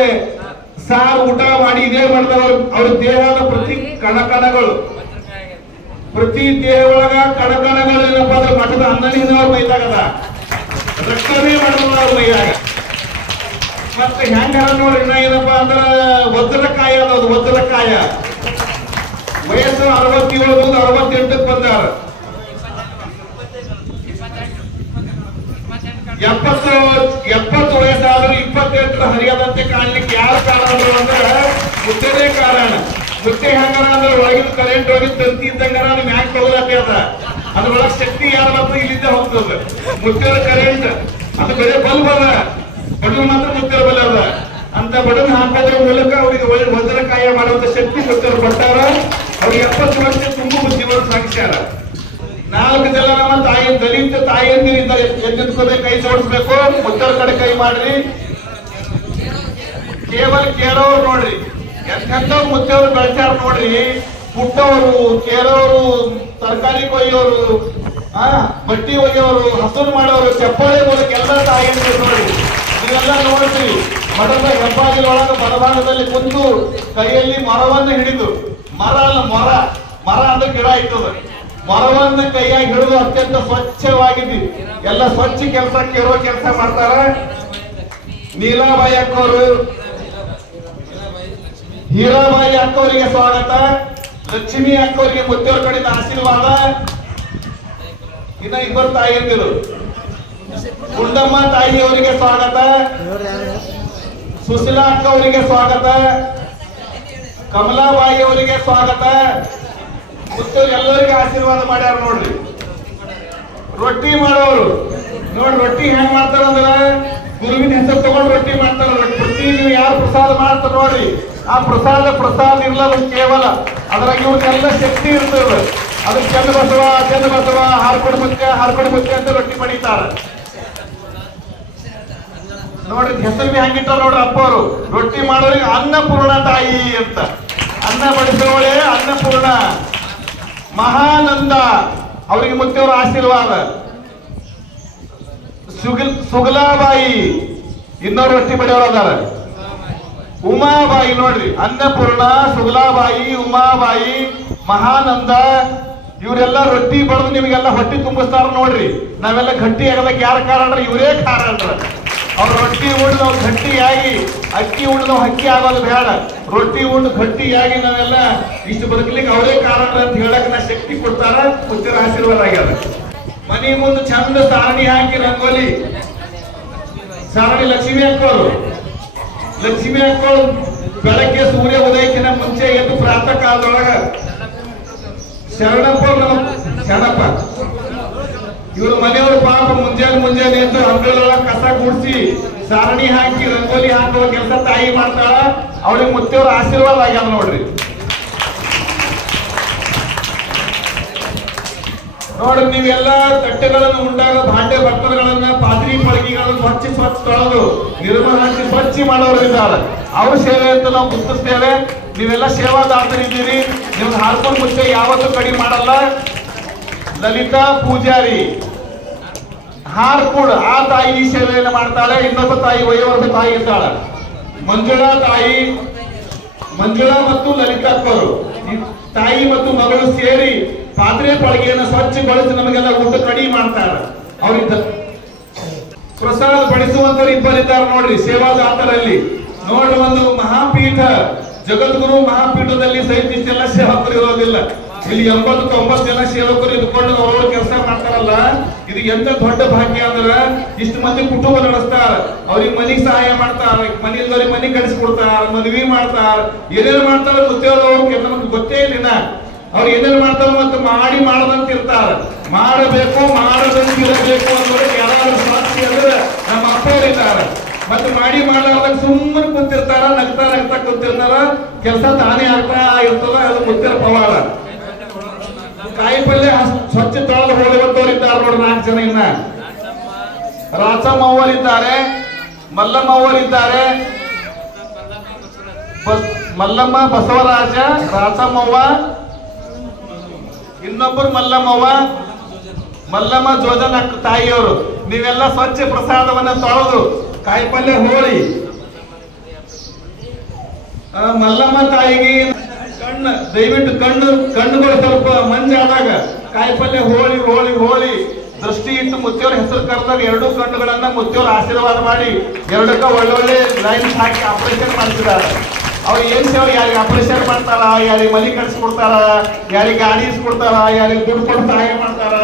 ಸಾರು ಊಟ ಮಾಡಿ ಇದೇ ಮಠದವರು ಅವ್ರ ದೇಹದ ಪ್ರತಿ ಕಣಕಣಗಳು, ಪ್ರತಿ ದೇಹ ಒಳಗ ಕಣಕಣಗಳು ಏನಪ್ಪಾ ಅಂದ್ರೆ ಮಠದ ಅನ್ನನಿನವ್ರ ಮೈದಾಗದ ರಕ್ತವೇ ಮಠದವ್ರ ಮೈದಾಗ. ಮತ್ತೆ ಹೆಂಗ ನೋಡಿ ಏನಪ್ಪಾ ಅಂದ್ರ ವಜ್ರಕಾಯ ಅನ್ನೋದು, ವಜ್ರಕಾಯ ವಯಸ್ಸು 67 68 ಬಂದಾರ. 70 ವಯಸ್ಸಾದ್ರೂ 28 ಹರಿಯದಂತೆ ಕಾಣ್ಲಿಕ್ಕೆ ಯಾರು ಕಾರಣ ಅಂದ್ರೆ ಮುತ್ತೆನೇ ಕಾರಣ. ಮುತ್ತೆ ಹೆಂಗಾರ ಅಂದ್ರೆ ಒಳಗಿನ ಕರೆಂಟ್ ಹೋಗಿ ತಂತಿ ಇದ್ದಂಗಾರ ಮ್ಯಾಕ್ ತಗೋದಕ್ಕೆ ಅದ. ಅದ್ರೊಳಗೆ ಶಕ್ತಿ ಯಾರು ಬರ್ತದೆ ಇಲ್ಲಿಂದ ಹೋಗ್ತದೆ. ಮುತ್ತೆರ ಕರೆಂಟ್ ಅದು ಬರೀ ಬಲ್ಬ್ ಅದ, ಬಟನ್ ಮಾತ್ರ ಮುತ್ತೆರ ಬಲ್ ಅದ. ಅಂತ ಬಟನ್ ಹಾಕೋದ್ರ ಮೂಲಕ ಅವರಿಗೆ ಒಳ್ಳೆ ವಜ್ರಕಾಯ ಮಾಡುವಂತ ಶಕ್ತಿ ಮುತ್ತೆರು ಕೊಟ್ಟಾರ. ಅವ್ರಿಗೆ 70 ವರ್ಷ ತುಂಬು ಜೀವನ ಸಾಗಿಸ್ಯಾರ. 4 ಜನ ನಮ್ಮ ತಾಯಿ ದಲಿತ ತಾಯಿಯಂದಿರಿಂದ ಎದ್ದಿಟ್ಕೋಬೇಕು, ಕೈ ಜೋಡಿಸ್ಬೇಕು. ಮುತ್ತರ ಕಡೆ ಕೈ ಮಾಡ್ರಿ. ಕೇವಲ ಕೇಳೋರು ನೋಡ್ರಿ, ಎಂತೆಂತ ಮುತ್ತೆಯವರು ಬೆಳೆಸ್ಯಾರ ನೋಡ್ರಿ. ಪುಟ್ಟವರು, ಕೇಳೋರು, ತರಕಾರಿ ಕೊಯ್ಯೋರು, ಬಟ್ಟಿ ಒಗೆಯೋರು, ಹಸರು ಮಾಡೋರು, ಚಪ್ಪಾಳೆ ಮೂಲಕ ಎಲ್ಲ ತಾಯಿಯಂದಿರು ನೋಡ್ರಿ. ನೀವೆಲ್ಲ ನೋಡ್ರಿ, ಮಠದ ಹೆಬ್ಬಾಗಿಲೊಳಗ ಬಲಭಾಗದಲ್ಲಿ ಕುಂತು ಕೈಯಲ್ಲಿ ಮರವನ್ನು ಹಿಡಿದು, ಮರ ಅಲ್ಲ ಮರ ಅಂದ್ರೆ ಗಿಡ ಇರ್ತದ, ಮರವನ್ನು ಕೈಯಾಗಿ ಹಿಡಿದು ಅತ್ಯಂತ ಸ್ವಚ್ಛವಾಗಿದ್ವಿ. ಎಲ್ಲ ಸ್ವಚ್ಛ ಕೆಲಸ ಕೇಳುವ ಕೆಲಸ ಮಾಡ್ತಾರ. ನೀಲಾಬಾಯಿ ಅಕ್ಕವರು, ಹೀರಾಬಾಯಿ ಅಕ್ಕವರಿಗೆ ಸ್ವಾಗತ. ಲಕ್ಷ್ಮೀ ಅಕ್ಕವರಿಗೆ ಮುತ್ತೆಯವ್ರ ಕಡೆಯಿಂದ ಆಶೀರ್ವಾದ. ಇನ್ನ 2 ತಾಯಿಯಂದಿರು ಗುಂಡಮ್ಮ ತಾಯಿ ಅವರಿಗೆ ಸ್ವಾಗತ, ಸುಶೀಲಾ ಅಕ್ಕ ಅವರಿಗೆ ಸ್ವಾಗತ, ಕಮಲಾಬಾಯಿ ಅವರಿಗೆ ಸ್ವಾಗತ. ಎಲ್ಲರಿಗೆ ಆಶೀರ್ವಾದ ಮಾಡ್ಯಾರ ನೋಡ್ರಿ. ರೊಟ್ಟಿ ಮಾಡೋರು ನೋಡ್ರಿ, ರೊಟ್ಟಿ ಹೆಂಗ್ ಮಾಡ್ತಾರ ಅಂದ್ರ ಗುರುವಿನ ಹೆಸರು ತಗೊಂಡು ರೊಟ್ಟಿ ಮಾಡ್ತಾರ. ರೊಟ್ಟಿ ನೀವು ಯಾರು ಪ್ರಸಾದ ಮಾಡ್ತಾರ ನೋಡ್ರಿ, ಆ ಪ್ರಸಾದ ಇರ್ಲದ ಕೇವಲ ಅದ್ರಾಗ ಇವ್ರಿಗೆಲ್ಲ ಶಕ್ತಿ ಇರ್ತದ. ಅದಕ್ಕೆ ಚಂದ ಬಸವ ಹಾರ್ಕೊಂಡು ಮುಚ್ಚೆ ಅಂತ ರೊಟ್ಟಿ ಪಡಿತಾರ ನೋಡ್ರಿ. ಹೆಸರು ಬಿ ಹಂಗಿಟ್ಟಾರ ನೋಡ್ರಿ ಅಪ್ಪವರು. ರೊಟ್ಟಿ ಮಾಡೋರಿಗೆ ಅನ್ನಪೂರ್ಣ ತಾಯಿ ಅಂತ, ಅನ್ನ ಬಡಿಸೋಳೆ ಅನ್ನಪೂರ್ಣ. ಮಹಾನಂದ ಅವರಿಗೆ ಮುತ್ತೇವರ ಆಶೀರ್ವಾದ. ಸುಗಲಾಬಾಯಿ ಇನ್ನೊರು ರೊಟ್ಟಿ ಬಡಿಯವರು ಅದಾರ. ಉಮಾಬಾಯಿ ನೋಡ್ರಿ, ಅನ್ನಪೂರ್ಣ, ಸುಗಲಾಬಾಯಿ, ಉಮಾಬಾಯಿ, ಮಹಾನಂದ ಇವರೆಲ್ಲ ರೊಟ್ಟಿ ಬಡದು ನಿಮಗೆಲ್ಲ ಹೊಟ್ಟಿ ತುಂಬಿಸ್ತಾರ ನೋಡ್ರಿ. ನಾವೆಲ್ಲ ಗಟ್ಟಿ ಆಗದಕ್ಕೆ ಯಾರ ಕಾರಣ? ಇವರೇ ಕಾರಣ. ಅವ್ರ ರೊಟ್ಟಿ ಉಂಡು ನಾವು ಗಟ್ಟಿಯಾಗಿ, ಅಕ್ಕಿ ಉಂಡು ನಾವು ಹಕ್ಕಿ ಆಗೋದು ಬೇಡ. ರೊಟ್ಟಿ ಉಂಡು ಗಟ್ಟಿಯಾಗಿ ನಾವೆಲ್ಲ ಇಷ್ಟು ಬದುಕಲಿಕ್ಕೆ ಅವರೇ ಕಾರಣ ಅಂತ ಹೇಳಕ್ ನಾ ಶಕ್ತಿ ಕೊಡ್ತಾರ. ಮುತ್ತಿರ ಆಶೀರ್ವಾದ ಆಗ್ಯಾರ. ಮನಿ ಮುಂದೆ ಚಂದ ಸಾರಣಿ ಹಾಕಿ ರಂಗೋಲಿ ಸಾರಣಿ ಲಕ್ಷ್ಮಿ ಹಾಕೋರು. ಲಕ್ಷ್ಮಿ ಹಾಕೋರು ಬೆಳಗ್ಗೆ ಸೂರ್ಯ ಉದಯಕ್ಕಿಂತ ಮುಂಚೆ ಎದ್ದು ಪ್ರಾತಃ ಕಾಲದೊಳಗ ಶರಣಪ್ಪ ಇವರು ಮನೆಯವರು ಪಾಪ ಮುಂಜಾನೆ ಎದ್ದು ಅಂಗಳೊಳಗ ಕಸ ಗುಡಿಸಿ ಸಾರಣಿ ಹಾಕಿ ರಂಗೋಲಿ ಹಾಕುವ ಕೆಲಸ ತಾಯಿ ಮಾಡ್ತಾಳ. ಅವ್ರಿಗೆ ಮುತ್ತೇವ್ರ ಆಶೀರ್ವಾದ ಆಗ್ಯಾವ ನೋಡ್ರಿ. ನೋಡ್ರಿ, ನೀವೆಲ್ಲ ತಟ್ಟೆಗಳನ್ನು ಉಂಡಾಗ ಭಾಂಡೆ ಬರ್ತನಗಳನ್ನ ಪಾತ್ರಿ ಪಳಗಿಗಳನ್ನು ಸ್ವಚ್ಛ ತೊಳೆದು ನಿರ್ಮಲ ಹಚ್ಚಿ ಸ್ವಚ್ಛ ಮಾಡೋರಿದ್ದಾರೆ. ಅವ್ರ ಸೇವೆ ಅಂತ ನಾವು ಗುರುತಿಸ್ತೇವೆ. ನೀವೆಲ್ಲ ಸೇವಾದಾತರಿದ್ದೀರಿ. ನೀವು ಹಾರ್ಕೊಂಡು ಮುಂಚೆ ಯಾವತ್ತೂ ಕಡಿಮೆ ಮಾಡಲ್ಲ. ಲಲಿತಾ ಪೂಜಾರಿ ಹಾರ್ಕೂಡ್ ಆ ತಾಯಿ ಈ ಸೇವೆಯನ್ನು ಮಾಡ್ತಾಳೆ. ಇನ್ನೊಬ್ಬ ತಾಯಿ ವಯೋವರ್ಧ ತಾಯಿ ಇದ್ದಾಳೆ. ಮಂಜುಳಾ ಮತ್ತು ಲಲಿತಾಕ್ಕವರು ತಾಯಿ ಮತ್ತು ಮಗಳು ಸೇರಿ ಪಾತ್ರೆ ಪಳಗೆಯನ್ನು ಸ್ವಚ್ಛಗೊಳಿಸಿ ನಮಗೆಲ್ಲ ಊಟ ಕಡಿಮೆ ಮಾಡ್ತಾರೆ. ಅವ್ರಿಗೆ ಪ್ರಸಾದ ಬಡಿಸುವಂತರು ಇಬ್ಬರಿದ್ದಾರೆ ನೋಡ್ರಿ ಸೇವಾದಾತರಲ್ಲಿ. ನೋಡ್ರಿ, ಒಂದು ಮಹಾಪೀಠ ಜಗದ್ಗುರು ಮಹಾಪೀಠದಲ್ಲಿ ಸಹಿತ ಇಷ್ಟೆಲ್ಲ ಸೇವಕರು ಇರೋದಿಲ್ಲ. ಇಲ್ಲಿ 80-90 ಜನ ಸೇವಕರು ಇದ್ಕೊಂಡು ಅವ್ರವ್ರ ಕೆಲಸ ಮಾಡ್ತಾರಲ್ಲ. ಇದು ಎಂತ ದೊಡ್ಡ ಭಾಗ್ಯ ಅಂದ್ರ ಇಷ್ಟು ಮಂದಿ ಕುಟುಂಬ ನಡೆಸ್ತಾರ. ಅವ್ರಿಗೆ ಮನಿಗೆ ಸಹಾಯ ಮಾಡ್ತಾರ, ಮನೆಯಲ್ಲವ್ರಿಗೆ ಮನೆ ಕಳಿಸ್ಕೊಡ್ತಾರ, ಮದ್ವಿ ಮಾಡ್ತಾರ, ಏನೇನು ಮಾಡ್ತಾರ ಗೊತ್ತೇವ್ರಿಗೆ ನಮಗೆ ಗೊತ್ತೇ ಇಲ್ಲ. ಅವ್ರು ಏನೇನು ಮಾಡ್ತಾರ ಮತ್ತೆ ಮಾಡದಂತ ಇರ್ತಾರ. ಮಾಡದಂತಿರಬೇಕು ಅನ್ನೋದು ಯಾರು ಸಾಕ್ಷಿ ಅಂದ್ರೆ ನಮ್ಮ ಅಪ್ಪವ್ರಿದ್ದಾರೆ. ಮತ್ತೆ ಮಾಡಲಾರ್ದಾಗ ಸುಮ್ಮನೆ ಕುಂತಿರ್ತಾರ, ನಗ್ತಾ ಕುಂತಿರ್ತಾರ. ಕೆಲಸ ತಾನೇ ಆಗ್ತಾ ಇರ್ತದ. ಅದು ಮುತ್ತಿರ ಪವಾಡ. ಕಾಯಿ ಪಲ್ಯ ಸ್ವಚ್ಛ ತೊಳೆದು ಹೋಗುವಂತವ್ರಿದ್ದಾರೆ ನೋಡ್ರಿ 4 ಜನ. ಇನ್ನ ರಾಚಮ್ಮ ಅವರಿದ್ದಾರೆ, ಮಲ್ಲಮ್ಮ ಅವರಿದ್ದಾರೆ. ಮಲ್ಲಮ್ಮ ಬಸವರಾಜ, ರಾಚಮ್ಮವ್ವ, ಇನ್ನೊಬ್ಬರು ಮಲ್ಲಮ್ಮ ಜೋಜನ ತಾಯಿಯವರು. ನೀವೆಲ್ಲ ಸ್ವಚ್ಛ ಪ್ರಸಾದವನ್ನ ತೊಳೆದು ಕಾಯಿ ಪಲ್ಯ ಹೋಳಿ ಮಲ್ಲಮ್ಮ ತಾಯಿಗೆ ದಯವಿಟ್ಟು ಕಣ್ಣುಗಳು ಸ್ವಲ್ಪ ಮಂಜಾದಾಗ ಕಾಯಿ ಪಲ್ಯ ಹೋಳಿ ದೃಷ್ಟಿ ಇಟ್ಟು ಮುತ್ತಿಯವ್ರ ಹೆಸರು ಕರೆದಾಗ 2 ಕಣ್ಣುಗಳನ್ನ ಮುತ್ತಿಯವ್ರ ಆಶೀರ್ವಾದ ಮಾಡಿ 2ಕ್ಕ ಒಳ್ಳೊಳ್ಳೆ ಲೈನ್ಸ್ ಹಾಕಿ ಆಪರೇಷನ್ ಮಾಡ್ತಿದ್ದಾರೆ. ಅವ್ರು ಏನ್ ಸೇವೆ, ಯಾರಿಗೆ ಆಪರೇಷನ್ ಮಾಡ್ತಾರ, ಯಾರಿಗೆ ಮನೆ ಕಳಿಸ್ಕೊಡ್ತಾರ, ಯಾರಿಗೆ ಗಾಡಿ ಇಸ್ಕೊಡ್ತಾರ, ಯಾರಿಗೆ ದುಡ್ಡು ಕೊಟ್ಟು ಸಹಾಯ ಮಾಡ್ತಾರ,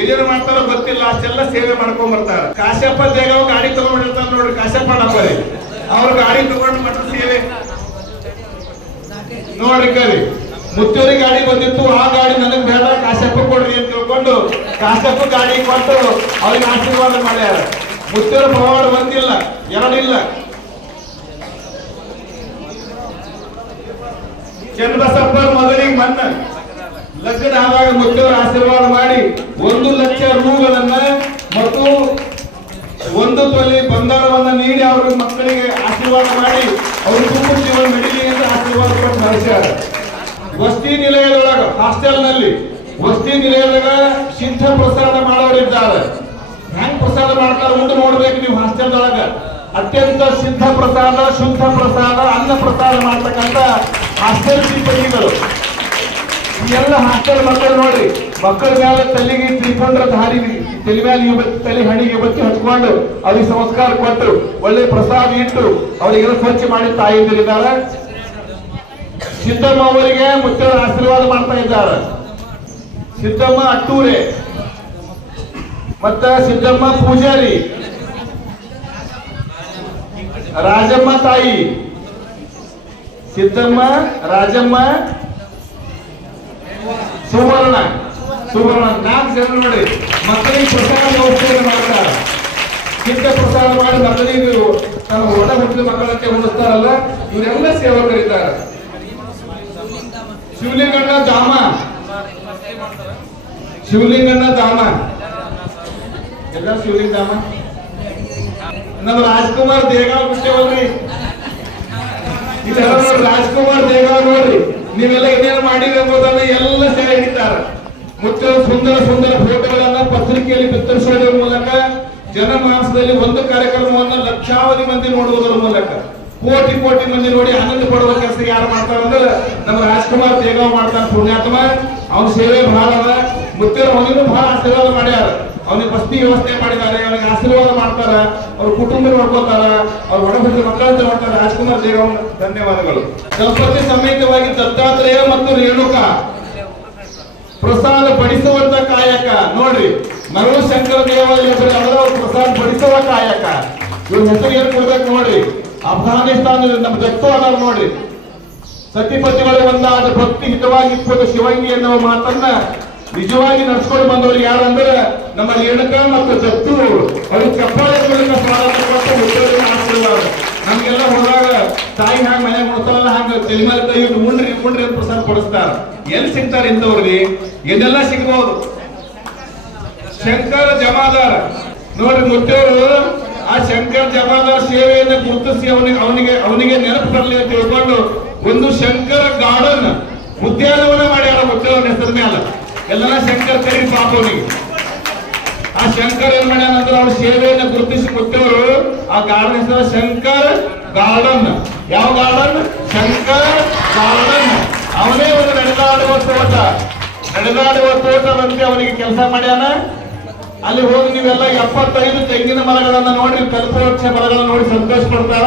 ಏನೇನು ಮಾಡ್ತಾರೋ ಗೊತ್ತಿಲ್ಲ. ಅಷ್ಟೆಲ್ಲ ಸೇವೆ ಮಾಡ್ಕೊಂಡ್ ಬರ್ತಾರ. ಕಾಶ್ಯಪ್ಪ ದೇಗ ಗಾಡಿ ತಗೊಂಡಿರ್ತಾರ ನೋಡ್ರಿ, ಕಾಶ್ಯಪ್ಪ ನಪ್ಪರಿ ಅವ್ರ ಗಾಡಿ ತಗೊಂಡು ಮಟ್ಟ ಸೇವೆ ನೋಡ್ರಿ. ಕರಿ ಮುತ್ತೂರಿಗೆ ಗಾಡಿ ಬಂದಿತ್ತು, ಆ ಗಾಡಿ ನನಗ್ ಬೇಡ, ಕಾಶ್ಯಪ್ಪ ಕೊಡ್ರಿ ಅಂತ ತಿಳ್ಕೊಂಡು ಕಾಶ್ಯಪ್ಪ ಗಾಡಿ ಕೊಟ್ಟು ಅವ್ರಿಗೆ ಆಶೀರ್ವಾದ ಮಾಡ್ಯಾರ. ಮುತ್ತೂರ ಪವಾಡ ಒಂದಿಲ್ಲ, ಎರಡಿಲ್ಲ. ಚನ್ನಬಸಪ್ಪ ಮಗನಿಗೆ ಮನ್ನ ಲಗ್ನ ಆದಾಗ ಮುತ್ತೂರ ಆಶೀರ್ವಾದ ಮಾಡಿ 1 ಲಕ್ಷ ರೂಗಳನ್ನ ಮತ್ತು 1 ತೊಲೆ ಬಂಗಾರವನ್ನ ನೀಡಿ ಅವ್ರ ಮಕ್ಕಳಿಗೆ ಆಶೀರ್ವಾದ ಮಾಡಿ ಅವ್ರ ತುಂಬ ಜೀವನ ನಡೀಲಿ ಅಂತ ಆಶೀರ್ವಾದ ಕೊಟ್ಟು ನಡೆಸ್ಯಾರ. ವಸತಿ ನಿಲಯದೊಳಗ ಹಾಸ್ಟೆಲ್ನಲ್ಲಿ ವಸತಿ ನಿಲಯದಾಗ ಸಿದ್ಧ ಪ್ರಸಾದ ಮಾಡೋರಿದ್ದಾರೆ. ಹೆಂಗ್ ಪ್ರಸಾದ ಮಾಡ್ತಾರೆ ಮುಂದೆ ನೋಡ್ಬೇಕು ನೀವು. ಹಾಸ್ಟೆಲ್ದೊಳಗ ಅತ್ಯಂತ ಸಿದ್ಧ ಪ್ರಸಾದ, ಶುದ್ಧ ಪ್ರಸಾದ, ಅನ್ನ ಪ್ರಸಾದ ಮಾಡ್ತಕ್ಕಂಥ ಹಾಸ್ಟೆಲ್ ಸಿಬ್ಬಂದಿಗಳು. ಈ ಎಲ್ಲ ಹಾಸ್ಟೆಲ್ ಮಕ್ಕಳು ನೋಡ್ರಿ, ಮಕ್ಕಳ ಮೇಲೆ ತಲೆಗೆ ತ್ರಿಕೊಂಡ್ರ ಧಾರಿ ತಲೆ ಮೇಲೆ ತಲೆ ಹಣಿಗೆ ಬತ್ತಿ ಹಚ್ಕೊಂಡು ಅವ್ರಿಗೆ ಸಂಸ್ಕಾರ ಕೊಟ್ಟು ಒಳ್ಳೆ ಪ್ರಸಾದ ಇಟ್ಟು ಅವರಿಗೆಲ್ಲ ಸ್ವಚ್ಛ ಮಾಡಿ ತಾಯಿದ್ದಾರೆ. ಸಿದ್ದಮ್ಮ ಅವರಿಗೆ ಮುತ್ತೇವರ ಆಶೀರ್ವಾದ ಮಾಡ್ತಾ ಇದ್ದಾರೆ. ಸಿದ್ದಮ್ಮ ಅಟ್ಟೂರೆ ಮತ್ತ ಸಿದ್ದಮ್ಮ ಪೂಜಾರಿ, ರಾಜಮ್ಮ ತಾಯಿ, ಸಿದ್ದಮ್ಮ, ರಾಜಮ್ಮ, ಸುವರ್ಣ 4 ಜನ ನೋಡಿ ಮಕ್ಕಳಿಗೆ ಪ್ರಸಾದ ವ್ಯವಸ್ಥೆಯನ್ನು ಮಾಡ್ತಾರೆ. ಸಿದ್ಧ ಪ್ರಸಾದ ಮಾಡಿ ಮಕ್ಕಳಿಗೆ ತಮ್ಮ ಒಡ ಹುಟ್ಟಿದ ಮಕ್ಕಳಕ್ಕೆ ಉಣಿಸ್ತಾರಲ್ಲ, ಇವರೆಲ್ಲ ಸೇವಕರಿದ್ದಾರೆ. ಶಿವಲಿಂಗಣ್ಣ ಧಾಮ, ಶಿವಲಿಂಗಣ್ಣ ಧಾಮ ಎಲ್ಲ ಶಿವಲಿಂಗ ಧಾಮ. ನಮ್ಮ ರಾಜ್ಕುಮಾರ್ ದೇಗಾವ್ ಬಿಟ್ಟೇವಲ್ರಿ, ಇದೆಲ್ಲ ನೋಡಿ ರಾಜ್ಕುಮಾರ್ ದೇಗಾವ್ ನೋಡ್ರಿ, ನೀವೆಲ್ಲ ಏನೇನು ಮಾಡಿರಿ ಎಂಬುದನ್ನು ಎಲ್ಲ ಸೆರೆ ಹಿಡಿತಾರೆ. ಮುಚ್ಚ ಸುಂದರ ಸುಂದರ ಫೋಟೋಗಳನ್ನ ಪತ್ರಿಕೆಯಲ್ಲಿ ಬಿತ್ತರಿಸುವುದರ ಮೂಲಕ ಜನಮಾನಸದಲ್ಲಿ ಒಂದು ಕಾರ್ಯಕ್ರಮವನ್ನು ಲಕ್ಷಾವಧಿ ಮಂದಿ ನೋಡುವುದರ ಮೂಲಕ ಕೋಟಿ ಕೋಟಿ ಮಂದಿ ನೋಡಿ ಆನಂದ ಪಡುವ ಕೆಲಸ ಯಾರು ಮಾಡ್ತಾರೆ ಅಂದ್ರೆ ನಮ್ಮ ರಾಜ್ಕುಮಾರ್ ದೇಗಾವ್ ಮಾಡ್ತಾನೆ. ಪುಣ್ಯಾತ್ಮ, ಅವನ ಸೇವೆ ಬಹಳ ಅದ. ಮುತ್ತಿನ ಅವನಿಗೂ ಬಹಳ ಆಶೀರ್ವಾದ ಮಾಡ್ಯಾರ. ಅವನಿಗೆ ಬಸ್ತಿ ವ್ಯವಸ್ಥೆ ಮಾಡಿದ್ದಾರೆ, ಅವನಿಗೆ ಆಶೀರ್ವಾದ ಮಾಡ್ತಾರ, ಅವ್ರ ಕುಟುಂಬ ನೋಡ್ಕೋತಾರ, ಅವ್ರ ಒಡಹುಟ್ಟಿದ ಮಕ್ಕಳಂತ ನೋಡ್ತಾರೆ. ರಾಜ್ಕುಮಾರ್ ದೇಗಾವ್ ಧನ್ಯವಾದಗಳು. ದಂಪತಿ ಸಮೇತವಾಗಿ ದತ್ತಾತ್ರೇಯ ಮತ್ತು ರೇಣುಕಾ ಪ್ರಸಾದ ಬಡಿಸುವಂತ ಕಾಯಕ ನೋಡ್ರಿ. ಮರಳು ಶಂಕರ ದೇವಾಲಯ ಪ್ರಸಾದ ಬಡಿಸುವ ಕಾಯಕ. ಇವ್ರ ಹೆಸರು ಏನ್ ಕೊಡ್ಬೇಕು ನೋಡ್ರಿ. ಅಫ್ಘಾನಿಸ್ತಾನ ನಮ್ಮ ದತ್ತು ಅದಾರ ನೋಡ್ರಿ. ಸತಿಪತಿಗಳು ಒಂದಾದ ಭಕ್ತಿ ಹಿತವಾಗಿ ಇಪ್ಪತ್ತು ಶಿವಂಗಿ ಎನ್ನುವ ಮಾತನ್ನ ನಿಜವಾಗಿ ನಡ್ಸ್ಕೊಂಡು ಬಂದವರು ಯಾರಂದ್ರೆ ನಮ್ಮ ರೇಣುಕಾ ಮತ್ತು ದತ್ತು ಅವರು. ಅವ್ರಿಗೆ ಚಪ್ಪಾಳೆ ಮೂಲಕ ಸ್ವಾಗತ ಕೊಟ್ಟು ಉತ್ತರವನ್ನು ಆಶೀರ್ವಾದ. ನಮ್ಗೆಲ್ಲ ಹೋದಾಗ ತಾಯಿ ಹ್ಯಾಂಗ ಮನೆ ಮುಡ್ತಾರಲ್ಲ ಹಂಗ ತಲೆ ಮೇಲೆ ಕೈ ಇಟ್ಟು ಮುಂಡ್ರಿ ಮುಂಡ್ರಿ ಅಂತ ಪ್ರಸಾದ ಕೊಡಿಸ್ತಾರ. ಎಲ್ಲಿ ಸಿಗ್ತಾರೆ ಇಂಥವ್ರಿಗೆ? ಏನೆಲ್ಲ ಸಿಗ್ಬಹುದು. ಶಂಕರ ಜಮಾದಾರ ನೋಡ್ರಿ, ಮುತ್ತೇವರು ಆ ಶಂಕರ ಜಮಾದಾರ್ ಸೇವೆಯನ್ನು ಗುರುತಿಸಿ ಅವನಿಗೆ ನೆನಪು ಬರಲಿ ಅಂತ ತಿಳ್ಕೊಂಡು ಒಂದು ಶಂಕರ ಗಾರ್ಡನ್ ಉದ್ಯಾನವನ ಮಾಡ್ಯಾರ ಮುತ್ತೇವ್ರ ಹೆಸರ ಮೇಲೆ. ಎಲ್ಲ ಶಂಕರ್ ಕರಿ ಪಾಪವನಿಗೆ. ಆ ಶಂಕರ್ ಏನ್ ಮಾಡ್ಯಾನ ಅಂದ್ರೆ ಅವ್ರ ಸೇವೆಯನ್ನು ಗುರುತಿಸಿ ಮುತ್ತೇವರು ಆ ಗಾರ್ಡನ್ ಹೆಸರು ಶಂಕರ್ ಗಾರ್ಡನ್. ಯಾವ ಗಾರ್ಡನ್? ಶಂಕರ್ ಗಾರ್ಡನ್. ಅವನೇ ಒಂದು ನಡೆದಾಡುವ ತೋಟದಂತೆ ಅವನಿಗೆ ಕೆಲಸ ಮಾಡ್ಯಾನ. ಅಲ್ಲಿ ಹೋಗಿ ನೀವೆಲ್ಲ 75 ತೆಂಗಿನ ಮರಗಳನ್ನ ನೋಡಿ, ಕಲ್ಪವೃಕ್ಷ ಮರಗಳನ್ನ ನೋಡಿ ಸಂತೋಷ ಪಡ್ತಾರ.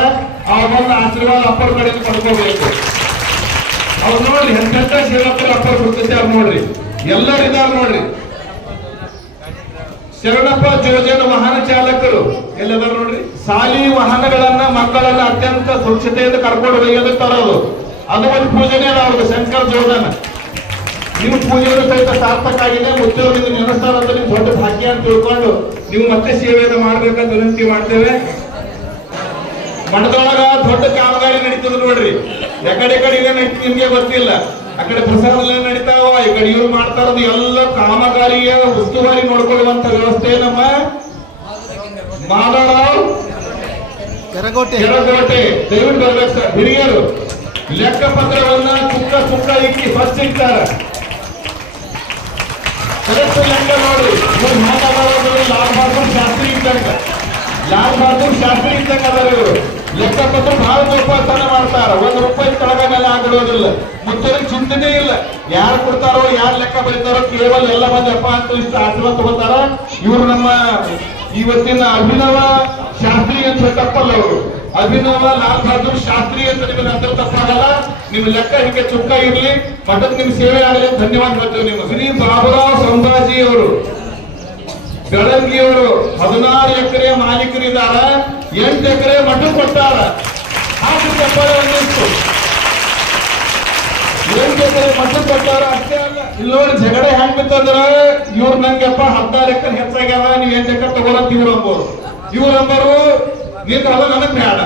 ಅವನ್ನ ಆಶೀರ್ವಾದ ಅಪ್ಪರ ಕಡೆಯಿಂದ ಪಡ್ಕೋಬೇಕು. ಅವ್ರು ನೋಡ್ರಿ ಎಂತೆಂತ ಸೇವಕರು ಅಪ್ಪರ ಗುರುತಿಸ್ಯಾರ ನೋಡ್ರಿ, ಎಲ್ಲರಿದ್ದಾರೆ ನೋಡ್ರಿ. ಶರಣಪ್ಪ ಜೋಜನ ವಾಹನ ಚಾಲಕರು ಎಲ್ಲದಾರ ನೋಡ್ರಿ. ಸಾಲಿ ವಾಹನಗಳನ್ನ ಮಕ್ಕಳನ್ನ ಅತ್ಯಂತ ಸುರಕ್ಷತೆಯಿಂದ ಕರ್ಕೊಂಡು ಒಯ್ಯೋದಕ್ಕೆ ತರೋದು, ಅದು ಒಂದು ಪೂಜೆನೇ ಅವ್ರದ್ದು. ಶಂಕರ್ ಜೋಜನ ನೀವು ಪೂಜೆಯನ್ನು ಸಹಿತ ಸಾರ್ಥಕ ಆಗಿದೆ. ಮುಚ್ಚೋರಿಗೆ ನೆನೆಸ್ತಾರ ಅಂತ ನಿಮ್ ದೊಡ್ಡ ಭಾಗ್ಯ ಅಂತ ತಿಳ್ಕೊಂಡು ನೀವು ಮತ್ತೆ ಸೇವೆಯನ್ನು ಮಾಡ್ಬೇಕಂತ ವಿನಂತಿ ಮಾಡ್ತೇವೆ. ಮಠದೊಳಗ ದೊಡ್ಡ ಕಾಮಗಾರಿ ನಡೀತದ ನೋಡ್ರಿ. ಎಕಡೆ ನಡೀತಿ ನಿಮ್ಗೆ ಗೊತ್ತಿಲ್ಲ. ಆ ಕಡೆ ಪ್ರಸಾದ ನಡೀತಾವ, ಈ ಕಡೆ ಇವ್ರು ಮಾಡ್ತಾ ಇರೋದು ಎಲ್ಲ ಕಾಮಗಾರಿಯ ಉಸ್ತುವಾರಿ ನೋಡ್ಕೊಳ್ಳುವಂತ ವ್ಯವಸ್ಥೆ ನಮ್ಮ ಮಾಧವರಾವ್ ಕೆರಗೋಟೆ ದಯವಿಟ್ಟು ಬರ್ಬೇಕು ಸರ್. ಹಿರಿಯರು ಲೆಕ್ಕ ಪತ್ರವನ್ನ ಸುಕ್ಕ ಇಕ್ಕಿ ಫಸ್ಟ್ ಇಡ್ತಾರ. ಕರೆಕ್ಟ್ ಲೆಕ್ಕ ನೋಡಿ. ಲಾಲ್ ಬಹದ್ದೂರ್ ಶಾಸ್ತ್ರಿ ಇದ್ದಂಗ ಅದಾರ ಇವರು. ಲೆಕ್ಕ ಪತ್ರ ಬಹಳ ಜೋಪಾನ ಮಾಡ್ತಾರ. ₹1 ಕೆಳಗ ಮೇಲೆ ಆಗಿಡೋದಿಲ್ಲ. ಮುಚ್ಚಲಿಕ್ಕೆ ಚಿಂತನೆ ಇಲ್ಲ. ಯಾರು ಕೊಡ್ತಾರೋ ಯಾರು ಲೆಕ್ಕ ಬರೀತಾರೋ ಕೇವಲ ಎಲ್ಲ ಮಂದಿ ಅಪ್ಪ ಅಂತ ಇಷ್ಟು ಆಶೀರ್ವಾದ ತಗೋತಾರ. ಇವರು ನಮ್ಮ ಇವತ್ತಿನ ಅಭಿನವ ಶಾಸ್ತ್ರಿ ಅಂತ ತಪ್ಪಲ್ಲ. ಅವರು ಅಭಿನವ ಲಾಲ್ ಬಹದ್ದೂರ್ ಶಾಸ್ತ್ರಿ ಅಂತ ನಿಮಗೆ ನಂತರ ತಪ್ಪಾಗಲ್ಲ. ನಿಮ್ ಲೆಕ್ಕ ಹೀಗೆ ಚುಕ್ಕ ಇರ್ಲಿ, ಮಠಕ್ಕೆ ನಿಮ್ ಸೇವೆ ಆಗಲಿ. ಧನ್ಯವಾದ ಹೇಳ್ತೇವೆ. ನಿಮ್ಮ ಶ್ರೀ ಬಾಬುರಾವ್ ಸಂಭಾಜಿ ಅವರು ಬೆಳಂಗಿಯವರು 16 ಎಕರೆ ಮಾಲೀಕರಿದ್ದಾರ. 8 ಎಕರೆ ಮಠ ಕೊಟ್ಟಾರ. ಹಾಗೆ ತಪ್ಪಾಳೆ ಒಂದಿಷ್ಟು 8 ಎಕರೆ ಮಠ ಕೊಟ್ಟಾರ. ಅಷ್ಟೇ ಅಲ್ಲ, ಇಲ್ಲಿ ನೋಡಿ ಜಗಳ ಹೆಂಗ್ ಬಿತ್ತಂದ್ರ ಇವ್ರು ನಂಗೆಪ್ಪ 16 ಎಕರೆ ಹೆಚ್ಚಾಗ್ಯಾವ, ನೀವ್ 8 ಎಕರೆ ತಗೋರಂತ ಇವ್ರು ಅಂಬರು ನೀನು ಅಲ್ಲ ನನಗ್ ಬೇಡ.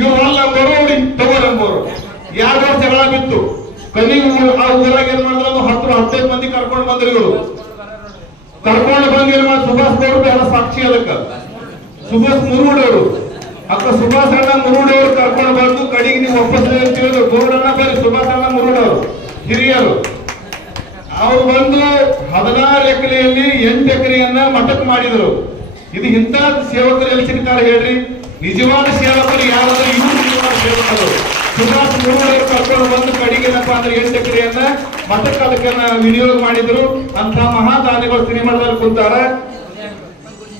ಇವ್ರು ಅಲ್ಲ ಅಂಬೋರು ಅವ್ರಿಗೆ ತಗೋರಂಬೋರು. 2 ವರ್ಷ ಜಗಳ ಬಿತ್ತು. ಕಲಿ ಆ ಊರಾಗ ಏನ್ ಮಾಡಿದ್ರು 10-15 ಮಂದಿ ಕರ್ಕೊಂಡು ಬಂದ್ರು. ಇವರು ಕರ್ಕೊಂಡು ಬಂದು ಏನ್ ಮಾಡಿ ಸುಭಾಷ್ ಗೌಡ್ರು ಎಲ್ಲ ಸಾಕ್ಷಿ. ಅದಕ್ಕ ಸುಭಾಷ್ ಮುರುಡವರು ಸುಭಾಷ್ ಅಣ್ಣ ಮುರುಡವರು ಕರ್ಕೊಂಡು ಬಂದು ಕಡೆಗೆ ನೀವು ವಾಪಸ್ ತಿಳಿದ್ರು. ಗೌಡಣ್ಣ ಬೇರೆ ಸುಭಾಷ್ ಅಣ್ಣ ಮುರುಡವರು ಹಿರಿಯರು. ಅವ್ರು ಬಂದು 16 ಎಕರೆಯಲ್ಲಿ 8 ಎಕರೆಯನ್ನ ಮಠಕ್ಕೆ ಮಾಡಿದ್ರು. ಇದು ಇಂಥ ಸೇವಕರು ಎಲ್ಲಿ ಸಿಗ್ತಾರೆ ಹೇಳ್ರಿ? ನಿಜವಾದ ಸೇವಕರು ಯಾರಾದ್ರೂ ಇವರು ನಿಜವಾದ ಸೇವಕರು. ಸುಭಾಷ್ ಮುರುಡವರು ಕರ್ಕೊಂಡು ಬಂದು ಕಡೆಗೇನಪ್ಪ ಅಂದ್ರೆ 8 ಎಕರೆಯನ್ನ ಮಠಕ್ಕೆ ಅದಕ್ಕೆ ವಿನಿಯೋಗ ಮಾಡಿದ್ರು. ಅಂತ ಮಹಾದಾನಿಗಳು ಸಿನಿಮಾದಲ್ಲಿ ಕುಂತಾರ.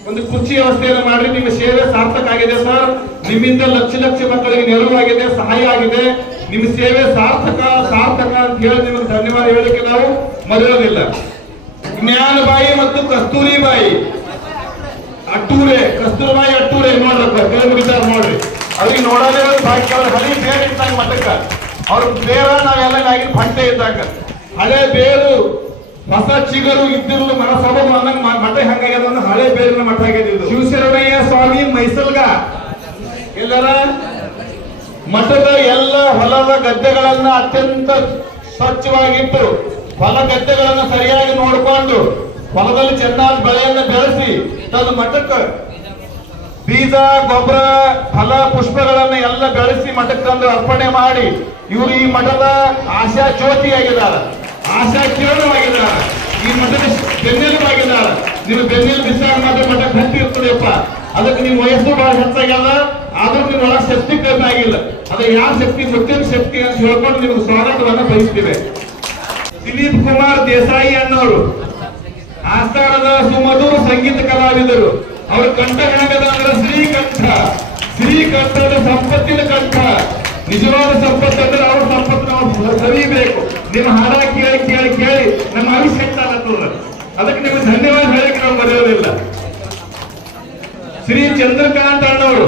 ಒಂದು ಕುರ್ಚಿ ವ್ಯವಸ್ಥೆಯನ್ನು ಮಾಡ್ರಿ. ನಿಮ್ಮ ಸೇವೆ ಸಾರ್ಥಕ ಆಗಿದೆ ಸರ್. ನಿಮ್ಮಿಂದ ಲಕ್ಷ ಮಕ್ಕಳಿಗೆ ನೆರವಾಗಿದೆ, ಸಹಾಯ ಆಗಿದೆ. ನಿಮ್ಮ ಸೇವೆ ಸಾರ್ಥಕ ಅಂತ ಹೇಳಿ ನಿಮಗೆ ಧನ್ಯವಾದ ಹೇಳಲಿಕ್ಕೆ ನಾವು ಮರೆಯೋದಿಲ್ಲ. ಜ್ಞಾನಬಾಯಿ ಮತ್ತು ಕಸ್ತೂರಿಬಾಯಿ ಅಟ್ಟೂರೆ, ಕಸ್ತೂರಬಾಯಿ ಅಟ್ಟೂರೆ ನೋಡ್ರಕ್ಕ ಕೈ ಮುಗಿತಾರ ನೋಡ್ರಿ. ಅವ್ರಿಗೆ ನೋಡೋದೇ ಭಾಗ್ಯ. ಅವ್ರ ಹಳಿ ಬೇರೆ ಇದ್ದಾಗ ಮಠಕ್ಕ ಅವ್ರ ಬೇರ ನಾವೆಲ್ಲ ಆಗಿನ ಪಂಟೆ ಇದ್ದಾಗ ಹಳೆ ಬೇರು ಹೊಸ ಚಿಗರು ಇದ್ದಿರಲು ಮನಸಭ ಅನ್ನಂಗ್ ಮಠ ಹೆಂಗಾಗ್ಯದ ಅಂದ್ರೆ ಹಳೆ ಬೇರಿನ ಮಠ ಆಗ್ಯದ. ಶಿವಶರಣಯ್ಯ ಸ್ವಾಮಿ ಮೈಸಲ್ಗ ಎಲ್ಲರ ಮಠದ ಎಲ್ಲ ಹೊಲದ ಗದ್ದೆಗಳನ್ನ ಅತ್ಯಂತ ಸ್ವಚ್ಛವಾಗಿಟ್ಟು ಹೊಲ ಗದ್ದೆಗಳನ್ನ ಸರಿಯಾಗಿ ನೋಡಿಕೊಂಡು ಹೊಲದಲ್ಲಿ ಚೆನ್ನಾಗಿ ಬೆಳೆಯನ್ನ ಬೆಳೆಸಿ ತನ್ನ ಮಠಕ್ಕೆ ಬೀಜ ಗೊಬ್ಬರ ಫಲ ಪುಷ್ಪಗಳನ್ನ ಎಲ್ಲ ಬೆಳೆಸಿ ಮಠಕ್ಕೆ ತಂದು ಅರ್ಪಣೆ ಮಾಡಿ ಇವರು ಈ ಮಠದ ಆಶಾ ಜ್ಯೋತಿಯಾಗಿದ್ದಾರೆ, ಆಶಾ ಕಿರಣವಾಗಿದ್ದಾರೆ, ಈ ಮಠದ ಬೆನ್ನೆಲುಬಾಗಿದ್ದಾರೆ. ನೀವು ಬೆನ್ನೆಲು ಬಿಸಾಗ ಮಾತ್ರ ಮಠ ಗಟ್ಟಿ ಇರ್ತದೆಯಪ್ಪ. ಅದಕ್ಕೆ ನಿಮ್ಮ ವಯಸ್ಸು ಬಹಳ ಹೆಚ್ಚಾಗ್ಯದ, ಆದ್ರೂ ನಿಮ್ಮ ಒಳಗೆ ಶಕ್ತಿ ಕಡಿಮೆ ಆಗಿಲ್ಲ. ಅದ ಯಾವ ಶಕ್ತಿ ಮುಖ್ಯ ಶಕ್ತಿ ಅಂತ ಹೇಳ್ಕೊಂಡು ನಿಮ್ಗೆ ಸ್ವಾಗತವನ್ನ ಬಯಸ್ತೀವಿ. ದಿಲೀಪ್ ಕುಮಾರ್ ದೇಸಾಯಿ ಅನ್ನೋರು ಆಸ್ಥಾನದ ಸುಮಧುರ ಸಂಗೀತ ಕಲಾವಿದರು. ಅವ್ರ ಕಂಠ ಹೆಣಗದ ಅಂದ್ರೆ ಶ್ರೀಕಂಠ, ಶ್ರೀಕಂಠದ ಸಂಪತ್ತಿನ ಕಂಠ. ನಿಜವಾದ ಸಂಪತ್ತು ಅಂದ್ರೆ ಅವ್ರ ಸಂಪತ್ತು ನಾವು ಸರಿಬೇಕು. ನಿಮ್ಮ ಹಾಡ ಕೇಳಿ ಕೇಳಿ ಕೇಳಿ ನಮ್ಮ ಅವಿಷ್ಯಕ್ತ ಆಗತ್ತದ. ಅದಕ್ಕೆ ನಿಮ್ಗೆ ಧನ್ಯವಾದ ಹೇಳಕ್ಕೆ ನಾವು ಮರೆಯೋದಿಲ್ಲ. ಶ್ರೀ ಚಂದ್ರಕಾಂತ್ ಅಣ್ಣವರು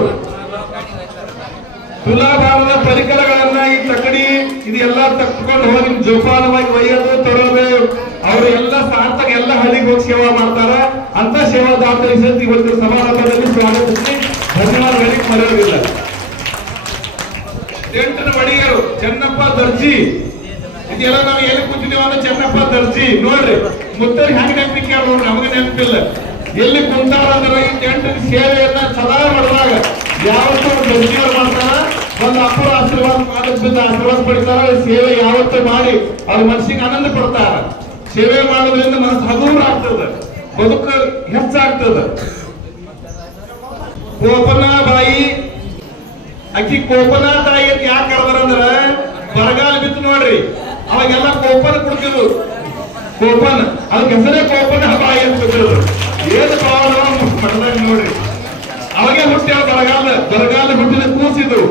ತುಲಾಭಾವದ ಪರಿಕರಗಳನ್ನ ಈ ತಕಡಿ ಇದೆಲ್ಲ ತಕ್ಕೊಂಡು ಹೋಗಿ ಜೋಪಾನವಾಗಿ ಒಯ್ಯೋದು ತೊಡೋದು ಅವರು ಎಲ್ಲ ಸಾರ್ಥಕ ಎಲ್ಲ ಹಳ್ಳಿಗೆ ಹೋಗಿ ಸೇವಾ ಮಾಡ್ತಾರ. ಅಂತ ಸೇವಾದಾತರಿಗೆ ಇವತ್ತು ಸಮಾರಂಭದಲ್ಲಿ ಸ್ವಾಗತಿಸಿ ಧನ್ಯವಾದ ಹೇಳಕ್ಕೆ ಮರೆಯೋದಿಲ್ಲ. ಟೆಂಟನ ಒಡೆಯರು ಚೆನ್ನಪ್ಪ ದರ್ಜಿ, ಇದೆಲ್ಲ ನಾವು ಎಲ್ಲಿ ಕೂತಿದ್ದೇವೆ ಅಂದ್ರೆ ಚೆನ್ನಪ್ಪ ದರ್ಜಿ ನೋಡ್ರಿ. ಮುತ್ತರಿ ಹೆಂಗ್ ನೆನಪಿಕೆ ನೋಡ್ರಿ, ನಮಗೆ ನೆನಪಿಲ್ಲ. ಎಲ್ಲಿ ಕುಂತಾರ ಅಂದ್ರೆ ಈ ಟೆಂಟ್ ಸೇವೆಯನ್ನ ಸದಾ ಮಾಡುವಾಗ ಯಾವತ್ತೂ ದರ್ಜಿಯವರು ಮಾಡ್ತಾರ. ಒಂದು ಅಪ್ಪರ ಆಶೀರ್ವಾದ ಆಶೀರ್ವಾದ ಪಡಿತಾರ. ಸೇವೆ ಯಾವತ್ತೂ ಮಾಡಿ ಅವ್ರ ಮನಸ್ಸಿಗೆ ಆನಂದ ಪಡ್ತಾರ. ಸೇವೆ ಮಾಡೋದ್ರಿಂದ ಮನಸ್ಸು ಹಗುರ ಆಗ್ತದ, ಬದುಕು ಹೆಚ್ಚಾಗ್ತದ. ಕೋಪನಾ ಬಾಯಿ ಅಕ್ಕಿ ಕೋಪನಾ ತಾಯಿ ಅಂತ ಯಾಕೆ ಕರೆದಾರಂದ್ರ ಬರಗಾಲ ಬಿತ್ತು ನೋಡ್ರಿ, ಅವಾಗೆಲ್ಲ ಕೋಪನ ಕುಡ್ತಿದ್ರು. ಕೋಪನ್ ಅದಕ್ಕೆ ಹೆಸರೇ ಕೋಪನ ಬಾಯಿ ಅಂತ ಬಿಟ್ಟಿದ್ರು. ಏನು ಭಾವ ಮಠದಾಗ ನೋಡ್ರಿ, ಅವಾಗೆ ಹುಟ್ಟ್ಯಾವ ಬರಗಾಲ ಹುಟ್ಟಿದ ಕೂಸಿದ್ರು.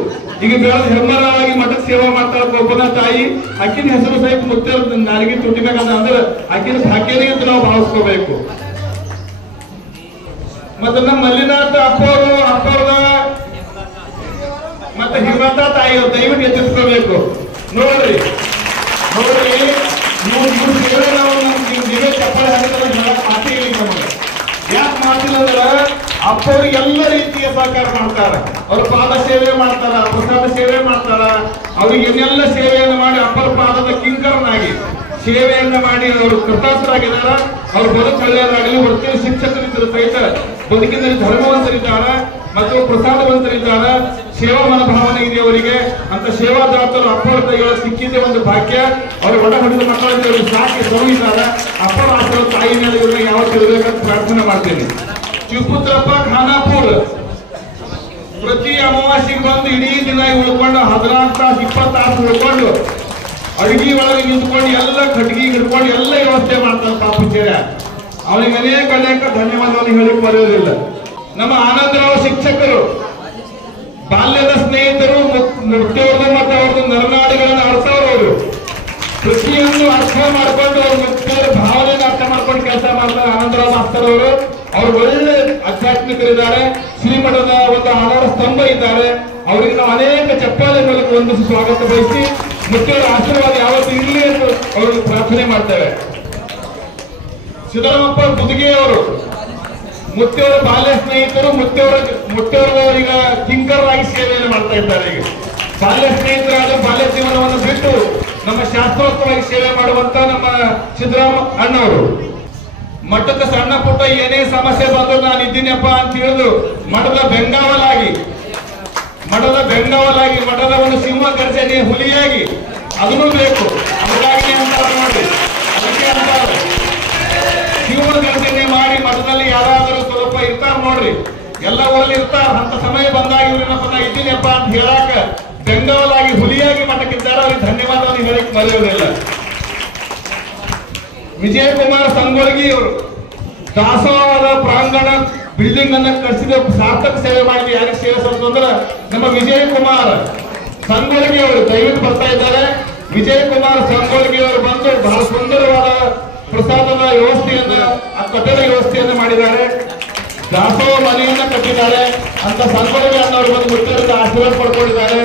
ಈಗ ಬೆಳೆದ ಹೆಮ್ಮರವಾಗಿ ಮಠದ ಸೇವಾ ಮಾಡ್ತಾಳ ಕೋಪನ ತಾಯಿ. ಅಕ್ಕಿನ ಹೆಸರು ಸಹಿತ ಮುತ್ತ ನಾಲಿಗೆ ತುಟ್ಟಿಬೇಕಂತ ಅಂದ್ರೆ ಅಕ್ಕಿನ ಭಾಗ್ಯನೇ ಅಂತ ನಾವು ಭಾವಿಸ್ಕೋಬೇಕು. ಮತ್ತೆ ನಮ್ಮ ಮಲ್ಲಿನಾಥ ಅಪ್ಪವ್ರದ ಮತ್ತೆ ಹಿಮಂತ ತಾಯಿ ದಯವಿಟ್ಟು ಎತ್ತಿಸ್ಕೋಬೇಕು. ನೋಡ್ರಿ ಸೇವೆ ನಾವು ನೀವೇ ಚಪ್ಪಾಳೆ ಹಾಕಿದ್ರೆ ಮಾತಿಗೆ ನಮಗೆ ಯಾಕೆ ಮಾಡ್ತಿಲ್ಲ ಅಂದ್ರೆ ಅಪ್ಪವ್ರಿಗೆ ಎಲ್ಲ ರೀತಿಯ ಸಹಕಾರ ಮಾಡ್ತಾರ. ಅವ್ರ ಪಾದ ಸೇವೆ ಮಾಡ್ತಾರ, ಪ್ರಸಾದ ಸೇವೆ ಮಾಡ್ತಾರ. ಅವ್ರಿಗೆ ಏನೆಲ್ಲ ಸೇವೆಯನ್ನು ಮಾಡಿ ಅಪ್ಪರ ಪಾದದ ಕಿಂಕರನಾಗಿ ಸೇವೆಯನ್ನ ಮಾಡಿ ಅವರು ಕೃತಾರ್ಥರಾಗಿದ್ದಾರೆ. ಅವ್ರ ಬದುಕು ಒಳ್ಳೆಯದಾಗಲಿ. ವೃತ್ತಿ ಶಿಕ್ಷಕರಿದ್ದರು ಸಹಿತ ಬದುಕಿನಲ್ಲಿ ಧರ್ಮವಂತರಿದ್ದಾರೆ ಮತ್ತು ಪ್ರಸಾದವಂತರಿದ್ದಾರೆ. ಸೇವಾ ಮನೋಭಾವನೆ ಇದೆ ಅವರಿಗೆ. ಅಂತ ಸೇವಾದಾತರು ಅಪ್ಪರ ಕೈಯೊಳಗೆ ಸಿಕ್ಕಿದ್ದೆ ಒಂದು ಭಾಗ್ಯ. ಅವರು ಒಡ ಹೊಡೆದ ಮಕ್ಕಳಿಗೆ ಸಾಕಿ ಸರುವಿದ್ದಾರೆ. ಅಪ್ಪರ ಆಶೀರ್ವಾದ ತಾಯಿ ಮೇಲೆ ಇವ್ರನ್ನ ಯಾವತ್ತು ಇರಬೇಕಂತ ಪ್ರಾರ್ಥನೆ ಮಾಡ್ತೇನೆ. ಶಿವಪುತ್ರಪ್ಪ ಖಾನಾಪುರ್ ಪ್ರತಿ ಅಮಾವಾಸ್ಯೆಗೆ ಬಂದು ಇಡೀ ದಿನ ಉಳ್ಕೊಂಡು 14 ತಾಸು 20 ತಾಸು ಉಳ್ಕೊಂಡು ಅಡುಗೆ ಒಳಗೆ ನಿಂತ್ಕೊಂಡು ಎಲ್ಲ ಕಟ್ಟಿಗೆ ಹಿಡ್ಕೊಂಡು ಎಲ್ಲ ವ್ಯವಸ್ಥೆ ಮಾಡ್ತಾರೆ ಪಾಪುಚರ್ಯ. ಅವನಿಗೆ ಅನೇಕ ಧನ್ಯವಾದವನ್ನು ಹೇಳಿಕ್ ಬರೆಯೋದಿಲ್ಲ. ನಮ್ಮ ಆನಂದರಾವ್ ಶಿಕ್ಷಕರು ಬಾಲ್ಯದ ಸ್ನೇಹಿತರು, ಮುಕ್ತಿಯವ್ರದ್ದು ಮತ್ತು ಅವ್ರದ್ದು ನರನಾಡಿಗಳನ್ನು ಆಡ್ಸೋರು. ಕೃಷಿಯನ್ನು ಅರ್ಥ ಮಾಡ್ಕೊಂಡು ಅವ್ರ ಮುಕ್ತಿಯವರ ಭಾವನೆಯನ್ನು ಅರ್ಥ ಮಾಡ್ಕೊಂಡು ಕೆಲಸ ಮಾಡ್ತಾರೆ ಆನಂದರಾವ್ ಮಾಸ್ತರ್ ಅವರು. ಅವ್ರು ಒಳ್ಳೆ ಆಧ್ಯಾತ್ಮಿಕರಿದ್ದಾರೆ. ಶ್ರೀಮಠದ ಒಂದು ಆಧಾರ ಸ್ತಂಭ ಇದ್ದಾರೆ. ಅವರಿಗೆ ನಾವು ಅನೇಕ ಚಪ್ಪಾಳೆ ಮೂಲಕ ಒಂದಿಸಿ ಸ್ವಾಗತ ಬಯಸಿ ಮುಖ್ಯರ ಆಶೀರ್ವಾದ ಯಾವತ್ತೂ ಇರಲಿ ಅಂತ ಅವ್ರಿಗೆ ಪ್ರಾರ್ಥನೆ ಮಾಡ್ತೇವೆ. ಸಿದ್ದರಾಮಪ್ಪ ಗುದಿಗೆ ಅವರು ಮುತ್ತೆಯವರ ಬಾಲ್ಯ ಸ್ನೇಹಿತರು. ಮುತ್ತೆಯವರ ಈಗ ಕಿಂಕರರಾಗಿ ಸೇವೆಯನ್ನು ಮಾಡ್ತಾ ಇದ್ದಾರೆ. ಈಗ ಬಾಲ್ಯ ಸ್ನೇಹಿತರಾದ ಬಾಲ್ಯ ಜೀವನವನ್ನು ಬಿಟ್ಟು ನಮ್ಮ ಶಾಸ್ತ್ರೋಕ್ತವಾಗಿ ಸೇವೆ ಮಾಡುವಂತ ನಮ್ಮ ಸಿದ್ದರಾಮ ಅಣ್ಣವರು. ಮಠದ ಸಣ್ಣ ಪುಟ್ಟ ಏನೇ ಸಮಸ್ಯೆ ಬಂದ್ರು ನಾನು ಇದ್ದೀನಪ್ಪ ಅಂತ ಹೇಳಿದ್ರು ಮಠದ ಬೆಂಗಾವಲಾಗಿ ಮಠದ ಒಂದು ಸಿಂಹ ಗರ್ಜನೆ ಹುಲಿಯಾಗಿ ಅದನ್ನು ಬೇಕು. ಅದಕ್ಕಾಗಿ ಅಂತಾರೆ ನೋಡಿ, ಅದಕ್ಕೆ ಅಂತಾರೆ ಸಿಂಹ ಗರ್ಜನೆ ಮಾಡಿ ಮಠದಲ್ಲಿ ಯಾರಾದರೂ ಸ್ವಲ್ಪ ಇರ್ತಾರ ನೋಡ್ರಿ, ಎಲ್ಲ ಊರಲ್ಲಿ ಇರ್ತಾರ. ಅಂತ ಸಮಯ ಬಂದಾಗ ಇವ್ರೇನಪ್ಪ ನಾ ಇದ್ದೀನಪ್ಪ ಅಂತ ಹೇಳಾಕ ಬೆಂಗಾವಲಾಗಿ ಹುಲಿಯಾಗಿ ಮಠಕ್ಕಿದ್ದಾರೆ. ಅವ್ರಿಗೆ ಧನ್ಯವಾದವನ್ನು ಹೇಳಕ್ ಮರೆಯೋದಿಲ್ಲ. ವಿಜಯಕುಮಾರ್ ಸಂಗೊಳ್ಗಿ ಅವರು ದಾಸೋಹದ ಪ್ರಾಂಗಣ ಬಿಲ್ಡಿಂಗ್ ಅನ್ನ ಕಟ್ಟಿಸಿದ ಸಾರ್ಥಕ ಸೇವೆ ಮಾಡಿದ. ಯಾರಿಗೆ ಸೇವೆ ಅಂದ್ರೆ ನಮ್ಮ ವಿಜಯಕುಮಾರ್ ಸಂಗೊಳ್ಗಿ ಅವರು ದಯವಿಟ್ಟು ಬರ್ತಾ ಇದ್ದಾರೆ. ವಿಜಯಕುಮಾರ್ ಸಂಗೊಳ್ಗಿ ಅವರು ಬಂದು ಬಹಳ ಸುಂದರವಾದ ಪ್ರಸಾದದ ವ್ಯವಸ್ಥೆಯನ್ನ, ಆ ಕಟ್ಟಡ ವ್ಯವಸ್ಥೆಯನ್ನು ಮಾಡಿದ್ದಾರೆ. ದಾಸೋಹ ಮನೆಯನ್ನ ಕಟ್ಟಿದ್ದಾರೆ ಅಂತ ಸಂಗೊಳ್ಳಿ ಅನ್ನೋರು ಬಂದು ಮುತ್ತೇರಿಂದ ಆಶೀರ್ವಾದ ಪಡ್ಕೊಂಡಿದ್ದಾರೆ.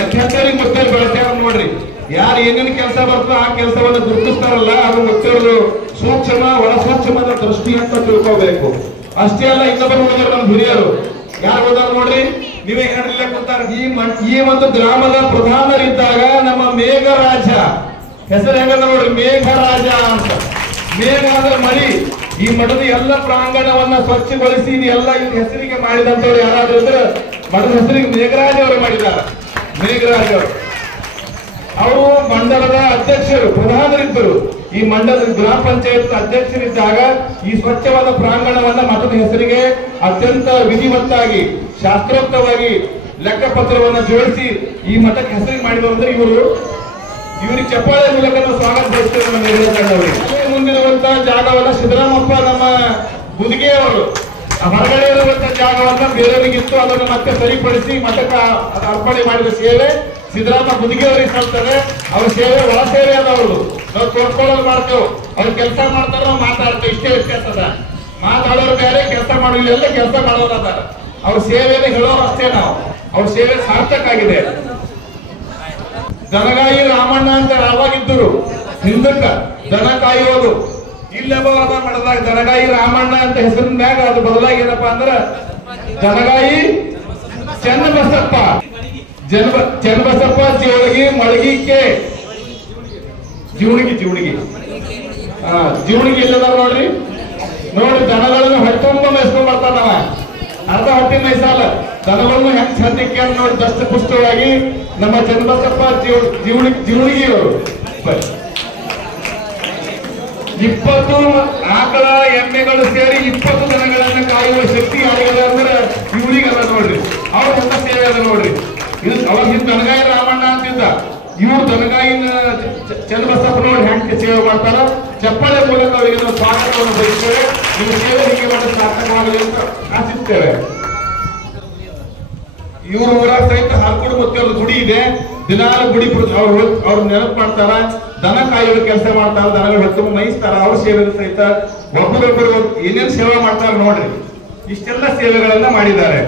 ಎಂಥೆಂಥವ್ರಿಗೆ ಮುತ್ತೇರು ಬೆಳೆಸ್ಯಾರ ನೋಡ್ರಿ. ಯಾರು ಏನೇನು ಕೆಲಸ ಬರ್ತೋ ಆ ಕೆಲಸವನ್ನು ಗುರುತಿಸ್ತಾರಲ್ಲ, ಅದು ಮುತ್ತೇರು ಸೂಕ್ಷ್ಮ ಒಳ ಸೂಕ್ಷ್ಮದ ದೃಷ್ಟಿ ಅಂತ ತಿಳ್ಕೋಬೇಕು. ಅಷ್ಟೇ ಅಲ್ಲ, ಇನ್ನೊಬ್ಬರು ಹೋದಾರ ನಮ್ಮ ಹಿರಿಯರು. ಯಾರು ಹೋದಾರ ನೋಡ್ರಿ, ನೀವೇ ಹೇಳಿಲ್ಲ ಕೂತಾರ. ಈ ಒಂದು ಗ್ರಾಮದ ಪ್ರಧಾನರಿದ್ದಾಗ ನಮ್ಮ ಮೇಘರಾಜ ಹೆಸರು ಹೆಂಗದ ನೋಡ್ರಿ, ಮೇಘರಾಜ ಅಂತ. ಮೇಘ ಅಂದ್ರೆ ಮಳಿ. ಈ ಮಠದ ಎಲ್ಲ ಪ್ರಾಂಗಣವನ್ನ ಸ್ವಚ್ಛಗೊಳಿಸಿ ಎಲ್ಲ ಹೆಸರಿಗೆ ಮಾಡಿದಂತವ್ರು ಯಾರಾದ್ರೂ ಇದ್ರೆ ಮಠದ ಹೆಸರಿಗೆ ಮೇಘರಾಜ್ ಅವರು ಮಾಡಿದ್ದಾರೆ. ಮೇಘರಾಜ್ ಅವರು ಮಂಡಲದ ಅಧ್ಯಕ್ಷರು, ಪ್ರಧಾನರಿದ್ದರು. ಈ ಮಂಡಲದ ಗ್ರಾಮ ಪಂಚಾಯತ್ ಅಧ್ಯಕ್ಷರಿದ್ದಾಗ ಈ ಸ್ವಚ್ಛವಾದ ಪ್ರಾಂಗಣವನ್ನ ಮಠದ ಹೆಸರಿಗೆ ಅತ್ಯಂತ ವಿಧಿವತ್ತಾಗಿ ಶಾಸ್ತ್ರೋಕ್ತವಾಗಿ ಲೆಕ್ಕಪತ್ರವನ್ನ ಜೋಡಿಸಿ ಈ ಮಠಕ್ಕೆ ಹೆಸರಿಗೆ ಮಾಡಿದ್ರು ಅಂದ್ರೆ ಇವರಿಗೆ ಚಪ್ಪಾಳೆ ಮೂಲಕ ನಾವು ಸ್ವಾಗತ ಬಯಸ್ತೇವೆ. ನಮ್ಮ ಮೇಘರಾಜ್ ಮುಂದಿರುವಂತಹ ಜಾಗವನ್ನ ಸಿದ್ದರಾಮಪ್ಪ ನಮ್ಮ ಗುದಿಗೆ ಅವರು ಹೊರಗಡೆ ಇರುವಂತಹ ಜಾಗವನ್ನ ಬೇರೆಯವರಿಗಿತ್ತು, ಅದನ್ನು ಮತ್ತೆ ಸರಿಪಡಿಸಿ ಮಠಕ್ಕೆ ಅರ್ಪಣೆ ಮಾಡಿದ ಸೇವೆ ಸಿದ್ದರಾಮ ಗುದಿಗೆ ಅವರಿಗೆ ಸಲ್ತಾರೆ. ಅವ್ರ ಸೇವೆ ಒಳ ಸೇವೆ ಅದವ್ರದ್ದು. ನಾವು ತೋರ್ಕೊಳ್ಳೋದು ಮಾಡ್ತೇವೆ, ಅವ್ರು ಕೆಲಸ ಮಾಡ್ತಾರೆ, ನಾವು ಮಾತಾಡ್ತೇವೆ. ಇಷ್ಟೇ ವ್ಯತ್ಯಾಸ ಅದ. ಮಾತಾಡೋರು ಬೇರೆ, ಕೆಲಸ ಮಾಡೋರು ಎಲ್ಲ ಕೆಲಸ ಮಾಡೋರು ಅದಾರ. ಅವ್ರ ಸೇವೆಯನ್ನು ಹೇಳೋರು ಅಷ್ಟೇ. ನಾವು ಅವ್ರ ಸೇವೆ ಸಾರ್ಥಕ ಆಗಿದೆ. ದನಗಾಯಿ ರಾಮಣ್ಣ ಅಂತ ಯಾವಾಗಿದ್ದರು ಹಿಂದಕ್ಕ ದನ ಕಾಯೋದು ಇಲ್ಲವಾದ ಮಠದಾಗ ದನಗಾಯಿ ರಾಮಣ್ಣ ಅಂತ ಹೆಸರಿನ ಮ್ಯಾಗ ಅದು ಬದಲಾಗಿ ಏನಪ್ಪಾ ಅಂದ್ರ ದನಗಾಯಿ ಚನ್ನಬಸಪ್ಪ ಚನ್ನಬಸಪ್ಪ ಜೀವಣಗಿ ಮಳಗಿಕೆ ಜೀವಣಗಿ ಇಲ್ಲದ ನೋಡ್ರಿ. ದನಗಳನ್ನು ಹೊಟ್ಟೆಂಬ ಮೇಸ್ಕೊಂಡ್ ಬರ್ತಾನ ನಾವ. ಅರ್ಧ ಹೊಟ್ಟೆ ಮೇಯ್ಸಲ್ಲ, ದನಗಳನ್ನು ಹೆಂಗ್ ಚಂದಿಕ್ಕೆ ನೋಡಿ ದಷ್ಟ ಪುಷ್ಟವಾಗಿ ನಮ್ಮ ಚನ್ನಬಸಪ್ಪ ಜೀವಣಿಗಿಯವರು 20 ಆಕಳ ಎಮ್ಮೆಗಳು ಸೇರಿ 20 ದನಗಳನ್ನ ಕಾಯುವ ಶಕ್ತಿ ಯಾರಿಗದ ಅಂದ್ರೆ ಇವಳಿಗಲ್ಲ ನೋಡ್ರಿ. ಅವ್ರ ಹೊಸ ಸೇವೆ ಅದ ನೋಡ್ರಿ. ಇದು ಅವಾಗ ದನಗಾಯಿ ರಾಮಣ್ಣ ಅಂತಿದ್ದ. ಇವ್ರು ದನಗಾಯಿನ ಚನ್ನಬಸಪ್ಪ ನೋಡಿ ಹೆಂಗ್ ಸೇವೆ ಮಾಡ್ತಾರ. ಚಪ್ಪಾಳೆ ಮೂಲಕ ಅವರಿಗೆ ನಾವು ಸ್ವಾಗತವನ್ನು ಬಯಸ್ತೇವೆ. ನಿಮ್ಮ ಸೇವೆ ಹೀಗೆ ಮಾಡಿ ಸಾರ್ಥಕವಾಗಲಿ ಅಂತ ಆಶಿಸ್ತೇವೆ. ಇವ್ರ ಊರಾಗ ಸಹಿತ ಹಾರ್ಕೋಡು ಮತ್ತೆ ಅವ್ರ ಗುಡಿ ಇದೆ. ದಿನಾಲು ಗುಡಿ ಅವ್ರು ನೆನಪು ಮಾಡ್ತಾರ, ದನ ಕಾಯುವ ಕೆಲಸ ಮಾಡ್ತಾರ, ದನಗಳು ಹೊತ್ತು ಮೈಸ್ತಾರ. ಅವ್ರ ಸೇವೆ ಸಹಿತ ಒಬ್ಬರೊಬ್ಬರು ಏನೇನು ಸೇವೆ ಮಾಡ್ತಾರ ನೋಡ್ರಿ. ಇಷ್ಟೆಲ್ಲ ಸೇವೆಗಳನ್ನ ಮಾಡಿದ್ದಾರೆ.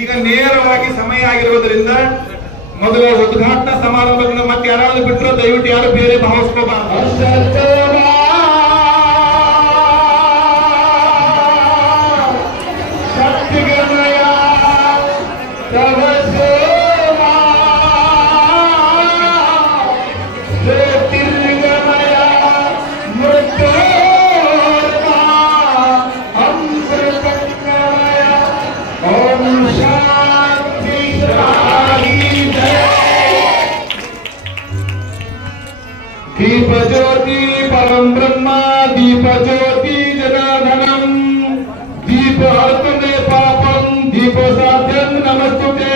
ಈಗ ನೇರವಾಗಿ ಸಮಯ ಆಗಿರುವುದರಿಂದ ಮೊದಲ ಉದ್ಘಾಟನಾ ಸಮಾರಂಭದಿಂದ ಮತ್ತೆ ಯಾರಾದ್ರೂ ಬಿಟ್ಟರೆ ದಯವಿಟ್ಟು ಯಾರು ಬೇರೆ ಭಾವಿಸ್ಕೋಬಾರ್ದು. दीप ज्योति परम ब्रह्मा दीप ज्योति जनार्दनम दीप हर्तुते पापम दीप साध्यं नमस्तुते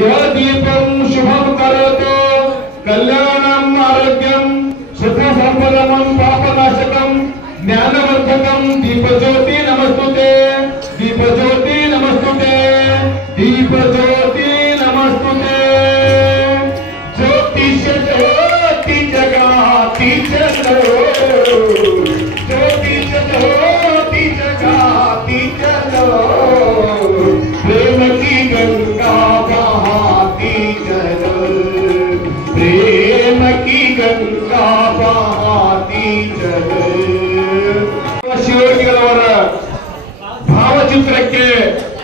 यह दीपम शुभम करोतु कल्याणम आरोग्यम सुख संपदम पापनाशकम ज्ञानवर्धकम दीप ज्योति नमस्तुते दीप ज्योति नमस्तुते दीप ज्योति नमस्तुते ज्योतिष ज्योति जगाती चलो ज्योतिष ज्योति जगाती चलो प्रेम की गंगा बहाती चलो प्रेम की गंगा बहाती चलो ಶಿವಯೋಗಿಗಳವರ ಭಾವಚಿತ್ರಕ್ಕೆ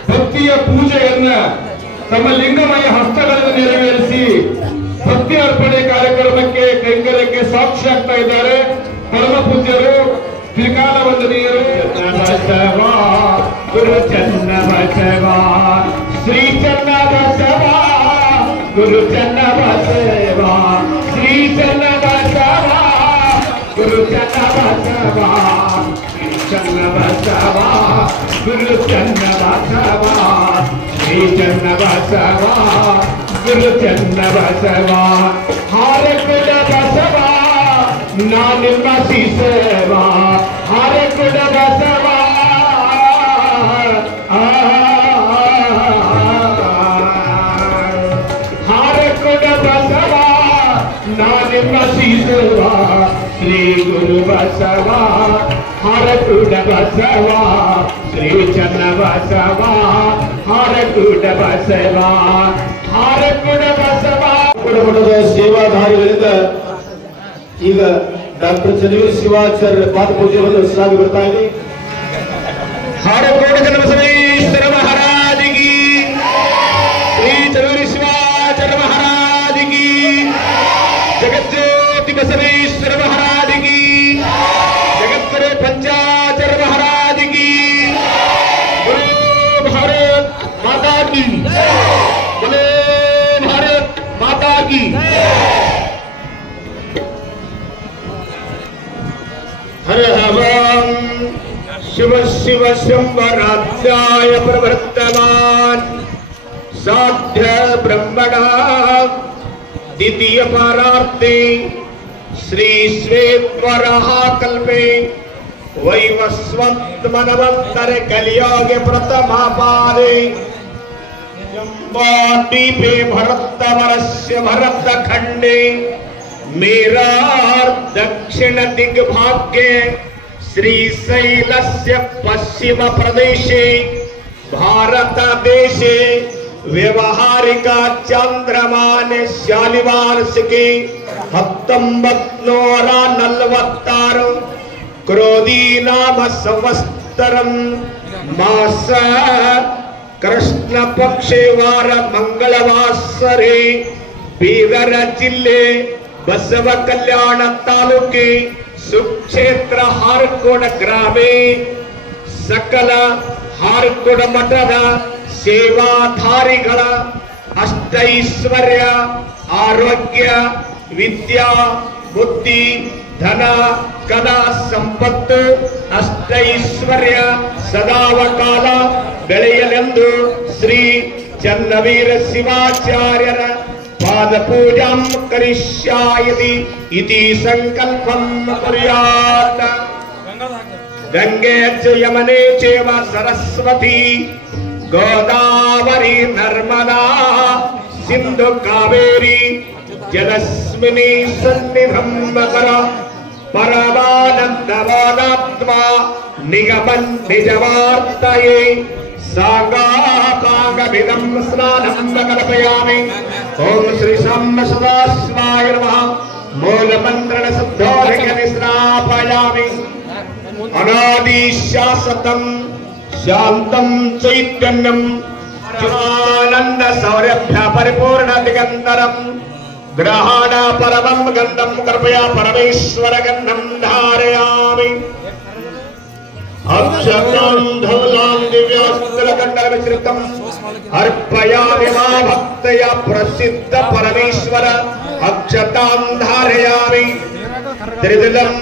ಭಕ್ತಿಯ ಪೂಜೆಯನ್ನ ತಮ್ಮ ಲಿಂಗಮಯ ಹಸ್ತಗಳನ್ನು ನೆರವೇರಿಸಿ ಭಕ್ತಿ ಅರ್ಪಣೆ ಕಾರ್ಯಕ್ರಮಕ್ಕೆ ಕೈಂಕರ್ಯಕ್ಕೆ ಸಾಕ್ಷಿ ಆಗ್ತಾ ಇದ್ದಾರೆ ಪರಮ ಪೂಜ್ಯರು ತ್ರಿಕಾಲ ವಂದನೀಯರು ಗುರು ಚನ್ನಬಸವ ಶ್ರೀ ಚನ್ನಬಸವ ಗುರು ಚನ್ನಬಸವ ಶ್ರೀ ಚನ್ನಬಸವ ಗುರು ಚನ್ನಬಸವ ಚನ್ನಬಸವ ಗುರು ಚನ್ನಬಸವ ಶ್ರೀ ಚನ್ನಬಸವ ಗುರು ಚನ್ನಬಸವ ಹಾರಕುಡ ಬಸವ ನಾ ನಿಮ್ಮ ಶಿಸವ ಹಾರಕುಡ ಬಸವ ಹಾರಕುಡ ಬಸವ ನಾ ನಿಮ್ಮ ಶಿಸವ ಶ್ರೀ ಗುರು ಬಸವ ಹರಕುಡ ಬಸವ ಶ್ರೀ ಚನ್ನ ಬಸವ ಹರಕುಡ ಬಸವ ಹರಕುಡ ಬಸವ ಮಠದ ಸೇವಾಧಾರಿಗಳಿಂದ ಈಗ ಡಾಕ್ಟರ್ ಚನ್ನವೀರ ಶಿವಾಚಾರ್ಯ ಪಾದ ಪೂಜೆಯನ್ನು ಸಾಗಿ ಬರ್ತಾ ಇದೆ. ಹರಕೋಟ ಬಸವೇಶ್ವರ ಮಹಾರಾಜಿಗೆ ಶ್ರೀ ಚನ್ನವೀರ ಶಿವಾಚಾರ್ಯ ಮಹಾರಾಜಿಗೆ ಜಗಜ್ಯೋತಿ ಬಸವೇಶ್ವರ ಮಹಾರಾಜಿಗೆ ಜಗದ್ಗುರು ಪಂಚಾಚಾರ್ಯ ಮಹಾರಾಜಿಗೆ ಗುರು ಭಾರತ್ ಮಾತಾ ಕಿ बोले भारत माता की हर हवं शिव शिव शंभराध्याय प्रवर्तमान साध्य ब्रह्मणा द्वितीय पारार्थे श्री श्वेतवराह कल्पे वैवस्वत मनवंतर कलियुग प्रथमा पादे दीपे भरतवर्ष भरतखंडे मेरा दक्षिण दिग्भाग्ये श्रीशैलस्य पश्चिम प्रदेशे भारत देशे व्यवहारिक चंद्रमान शालिवार्षिके 1946 क्रोधी नाम संवत्सरं मास कृष्ण पक्षे वार मंगलवासरे बीदर जिल्ले बसव कल्याण तालुके सुक्षेत्र हारकोड ग्रामे सकल हारकोड मठದ ಸೇವಾಧಾರಿಗಳ ಅಷ್ಟೈಶ್ವರ್ಯ ಆರೋಗ್ಯ ವಿದ್ಯಾ ಬುದ್ಧಿ ಧನ ಕದ ಸಂಪತ್ತು ಅಷ್ಟೈಶ್ವರ್ಯ ಸದಾವಕಾಲ ಬೆಳೆಯಲೆಂದು ಶ್ರೀ ಚನ್ನವೀರ ಶಿವಾಚಾರ್ಯರ ಪಾದ ಪೂಜಾಂ ಕರಿಷ್ಯಾಯತಿ ಇತಿ ಸಂಕಲ್ಪಂ ಕುರ್ಯಾತ್. ಗಂಗೆ ಚ ಯಮನೆ ಚೈವ ಸರಸ್ವತಿ ಗೋದಾವರಿ ನರ್ಮದಾ ಸಿಂಧು ಕಾವೇರಿ ಜಲಸ್ಮಿನಿ ಸನ್ನಿಧಂ ಮಕರ ಪರಮಾನಂದವಾದಾತ್ಮ ನಿಗಮನ್ ನಿಜವಾರ್ತಯೇ ಸಾಗಾಪಾಗಮಿದಂ ಸ್ನಾನಂ ಕಲ್ಪಯಾಮಿ. ಓಂ ಶ್ರೀ ಸಾಂಬ ಸದಾಶಿವಾಯ ನಮಃ. ಮೂಲಮಂತ್ರಣ ಶುದ್ಧೋದಕಿ ಸ್ನಾಪಯಾಮಿ. ಅನಾದಿ ಶಾಶ್ವತಂ ಶಾಂತಂ ಚೈತನ್ಯಂ ಚಿದಾನಂದ ಸೌರಭ್ಯ ಪರಿಪೂರ್ಣ ದಿಗಂತರಂ ಗ್ರಹಣ ಪರಮಂ ಗಂಧಂ ಕೃಪಯಾ ಪರಮೇಶ್ವರ ಗಂಧಂ ಧಾರಯಾಮಿ. ಅಕ್ಷತಾಂ ಧವಲಾಂ ದಿವ್ಯಾಸ್ತ್ರಕಂಡಲ ಮಿಶ್ರಿತಂ ಅರ್ಪಯಾಮಿ ಮಾ ಭಕ್ತಯ ಪ್ರಸಿದ್ಧ ಪರಮೇಶ್ವರ ಅಕ್ಷತಾಂ ಧಾರಯಾಮಿ. ತ್ರಿದಲಂ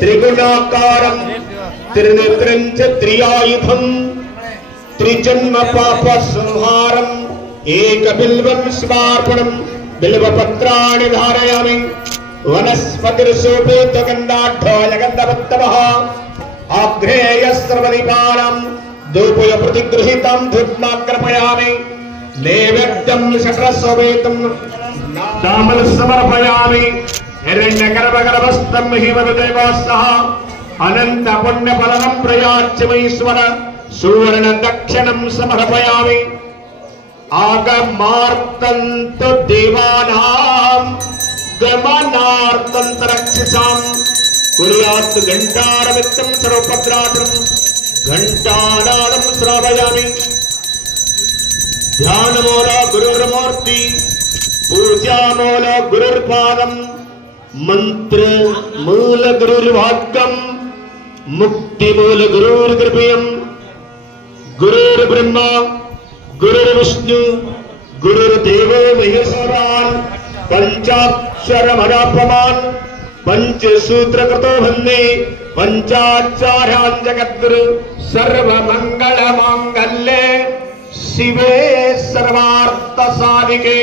ತ್ರಿಗುಣಾಕಾರಂ ತ್ರಿನೇತ್ರಂ ಚ ತ್ರಿಯಾಯುಧಂ ತ್ರಿಜನ್ಮ ಪಾಪ ಸಂಹಾರಂ ಏಕಬಿಲ್ವಂ ಸ್ಮಾರ್ಪಣಂ ಬಿಲ್ವಪತ್ರಾಣಿ ಧಾರಯಾಮಿ. ವನಸ್ಪತಿರ್ಸೋಪೇತ ಗಂಧಾಢ್ಯೋಯ ಗಂಧವತ್ತಮಃ ಆಗ್ನೇಯ ಸರ್ವದೀಪಾನಾಂ ಧೂಪಯ ಪ್ರತಿಗೃಹೀತಂ ಧೂಪ್ಮಾಗ್ರಪಯಾಮಿ. ನೈವೇದ್ಯಂ ಶಕ್ರಸೋಪೇತಂ ದಾಮಲ ಸಮರ್ಪಯಾಮಿ. ಹಿರಣ್ಯಗರ್ಭಗರ್ಭಸ್ಥಂ ಹಿಮದೇವಾಸ್ತಃ ಅನಂತ ಪುಣ್ಯ ಫಲಂ ಪ್ರಯಾಚ್ಯಮೈಶ್ವರ ಸುವರ್ಣ ದಕ್ಷಿಣಂ ಸಮರ್ಪಯಾಮಿ. ಆಗಮಾರ್ತಂತ ದೇವಾನಾಂ ಗಮನಾರ್ತಂತ ರಕ್ಷಸಾಂ ಕುರ್ಯಾತ್ ಘಂಟಾರಮಿತ್ತಂ ಸರ್ವಪದ್ರಾತ್ರಂ ಘಂಟಾನಾದಂ ಶ್ರಾವಯಾಮಿ. ಧ್ಯಾನಮೂಲ ಗುರುರ್ಮೂರ್ತಿ पूजामूल गुरुर्पादम मंत्र मूल गुरुर्भाग्यम मुक्ति मूल गुरुर्कृपयम. गुरुर्ब्रह्मा गुरुर्विष्णु गुरुर्देवो महेश्वरान् पंचाक्षरमनापमान पंचसूत्रकृतो वन्दे पंचाचार्यान् जगद्गुरु सर्वमंगल मांगल्ये शिवे सर्वार्थ साधिके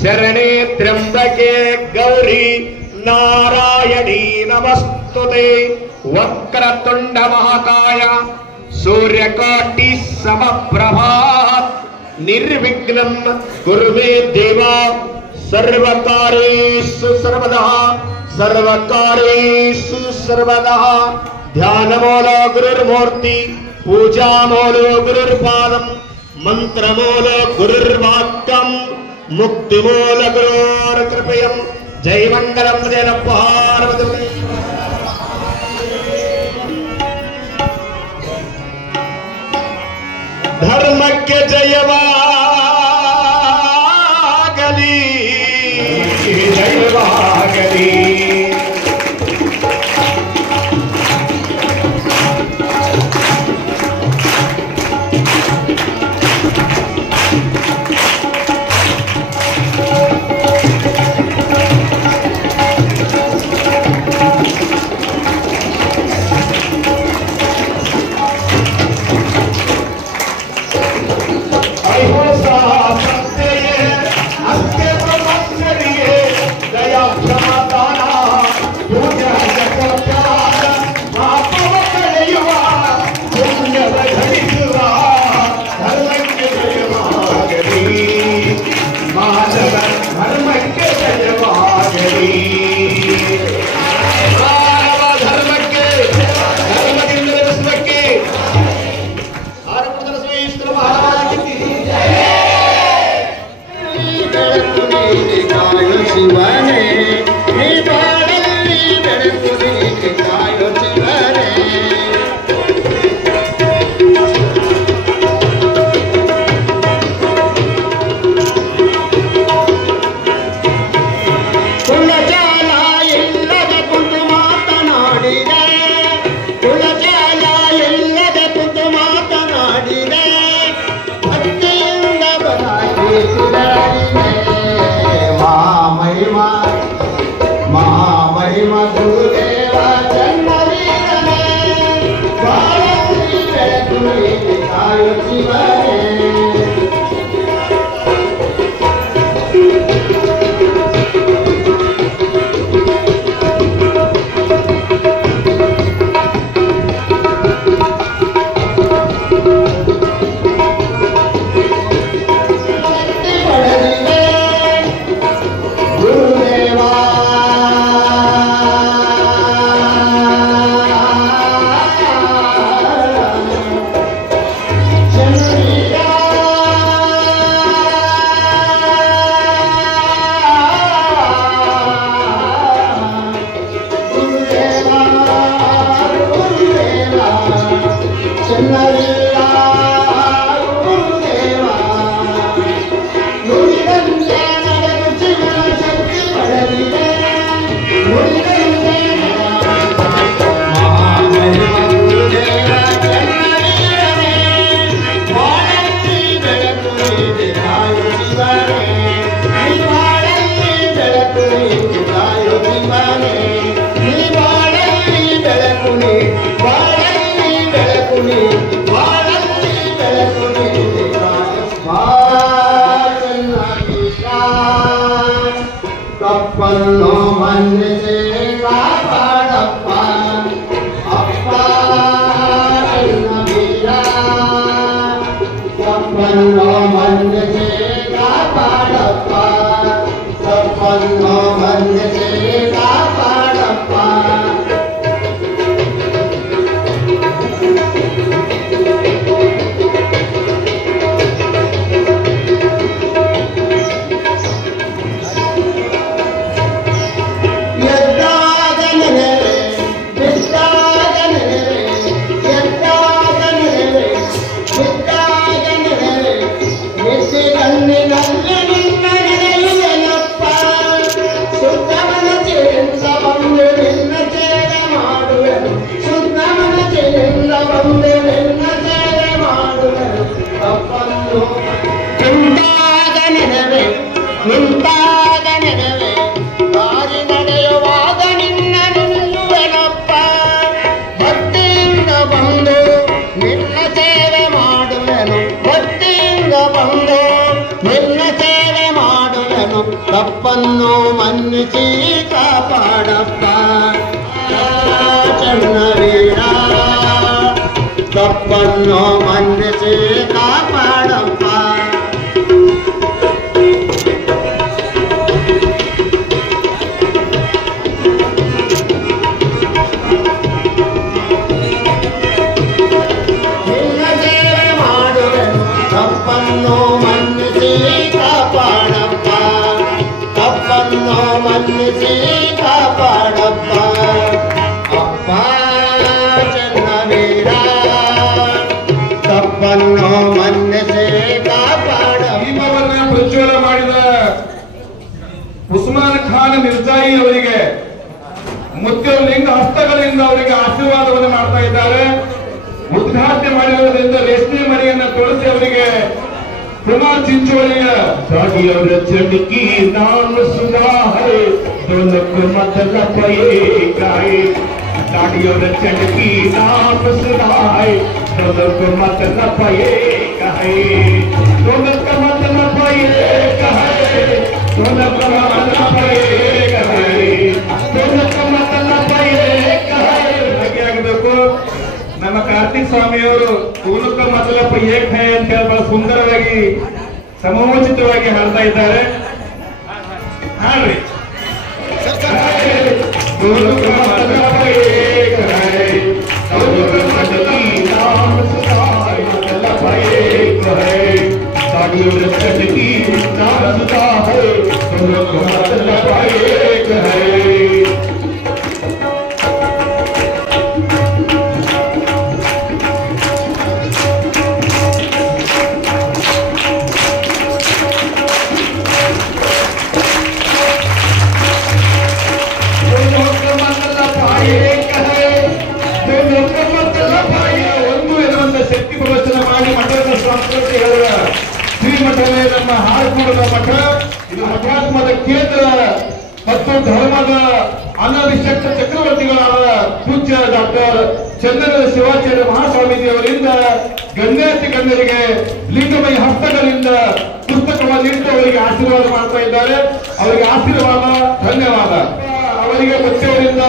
शरणे त्र्यंबके गौरी नारायणी नमस्तुते. वक्रतुंड महाकाय सूर्यकोटि समप्रभा निर्विघ्नं कुरु मे देवा सर्वकार्येषु सर्वदा सर्वकार्येषु सर्वदा ध्यानमूलो गुरुर्मूर्ति पूजामूलो गुरुर्पादं मंत्रमूलो गुरुर्वाक्यं मुक्तिमूल गुरोर्कृपयं जय मंगलम जय पार्वती धर्म के जयवागली जयवागली ತಪ್ಪನ್ನು ಮನ್ನಿಸಿ ಕಾಪಾಡಪ್ಪ ಅಪ್ಪ ನನ್ನ ವೀರ. ತಪ್ಪನ್ನು ಮನ್ನಿಸಿ ಕಾಪಾಡಪ್ಪ ತಪ್ಪನ್ನು ಮನ್ನಿಸಿ ಕಾಪಾಡಪ್ಪ. ನಿಂತಾಗ ನೆನವೆ ದಾರಿ ನಡೆಯುವಾಗ ನಿನ್ನ ನಿಲ್ಲುವೆನಪ್ಪ. ಭಕ್ತಿಯಿಂದ ಬಂದು ನಿನ್ನ ಸೇವೆ ಮಾಡುವೆನು ಭಕ್ತಿಯಿಂದ ಬಂದು ನಿನ್ನ ಸೇವೆ ಮಾಡುವೆನು. ತಪ್ಪನ್ನು ಮನ್ನಿಸಿ ಕಾಪಾಡಪ್ಪ ಚನ್ನವೀರ. ತಪ್ಪನ್ನು ಮನ್ನಿಸಿ ಕಾಪಾಡಪ್ಪ. ಮನ್ನಿಸಿ ಕಾಪಾಡಪ್ಪ ಅಪ್ಪ ಚನ್ನವೀರ ತಪ್ಪನ್ನು ಮನ್ನಿಸಿ ಕಾಪಾಡ. ದೀಪವನ್ನ ಪ್ರಜ್ವಲ ಮಾಡಿದ ಉಸ್ಮಾನ್ ಖಾನ್ ಮಿರ್ಜಾಯಿ ಅವರಿಗೆ ಮುತ್ಯಲಿಂಗ ಹಸ್ತಗಳಿಂದ ಅವರಿಗೆ ಆಶೀರ್ವಾದವನ್ನು ಮಾಡ್ತಾ ಇದ್ದಾರೆ. ಉದ್ಘಾಟನೆ ಮಾಡಿರುವುದರಿಂದ ರೇಷ್ಮೆ ಮರಿಯನ್ನ ತೊಳಸಿ ಅವರಿಗೆ ಕುಮಾರ್ ಚಿಂಚೋಳಿಯ दाढ़ियों चढ़की नाम सुना है दोनों को मतलब ये गाए दाढ़ियों चढ़की नाम सुना है दोनों को मतलब ये कहे दोनों का मतलब ये कहे दोनों का मतलब ये कहे दोनों का मतलब ये कहे. ಹಾಗೆ ಆಗಬೇಕು. ನಮ್ಮ ಕಾರ್ತಿಕ್ ಸ್ವಾಮಿಯವರು ಕೂಲಕ ಮತಲಪ್ಪ ಏಕ್ ಹೈ ಅಂತ ಹೇಳಿ ಬಹಳ ಸುಂದರವಾಗಿ ಸಮಯೋಚಿತವಾಗಿ ಹಾಡ್ತಾ ಇದ್ದಾರೆ. ಹಾಡ್ರಿ. ಕೂಲಕ ಮತಲಪ್ಪ ಏಕ್ ಹೈ दोनों का नाम सुना है मतलब ये कहे दाढ़ियों चढ़की नाम सुना है दोनों को मतलब ये कहे. ಒಂದು ಎನ್ನುವಂತ ಶಕ್ತಿ ಪ್ರದರ್ಶನ ಮಾಡಿ ಮಠದ ಸಂಸ್ಕೃತಿ ಹೇಳಿದ ಶ್ರೀಮಠವೇ ನಮ್ಮ ಹಾಡ್ಕೂಡದ ಮಠ. ಇದು ಮಠಾತ್ಮದ ಕೇಂದ್ರ ಮತ್ತು ಧರ್ಮದ ಅನಭಿಷಕ್ತ ಚಕ್ರವರ್ತಿಗಳಾದ ಪೂಜ್ಯ ಡಾಕ್ಟರ್ ಚಂದನ ಶಿವಾಚಾರ್ಯ ಮಹಾಸ್ವಾಮೀಜಿಯವರಿಂದ ಗಣ್ಯಾತಿ ಗಣ್ಯರಿಗೆ ಲಿಂಗಮಯ ಹಸ್ತಗಳಿಂದ ಪುಸ್ತಕವನ್ನಿಟ್ಟು ಅವರಿಗೆ ಆಶೀರ್ವಾದ ಮಾಡ್ತಾ ಇದ್ದಾರೆ. ಅವರಿಗೆ ಆಶೀರ್ವಾದ, ಧನ್ಯವಾದ. ಅವರಿಗೆ ಮತ್ಯವರಿಂದ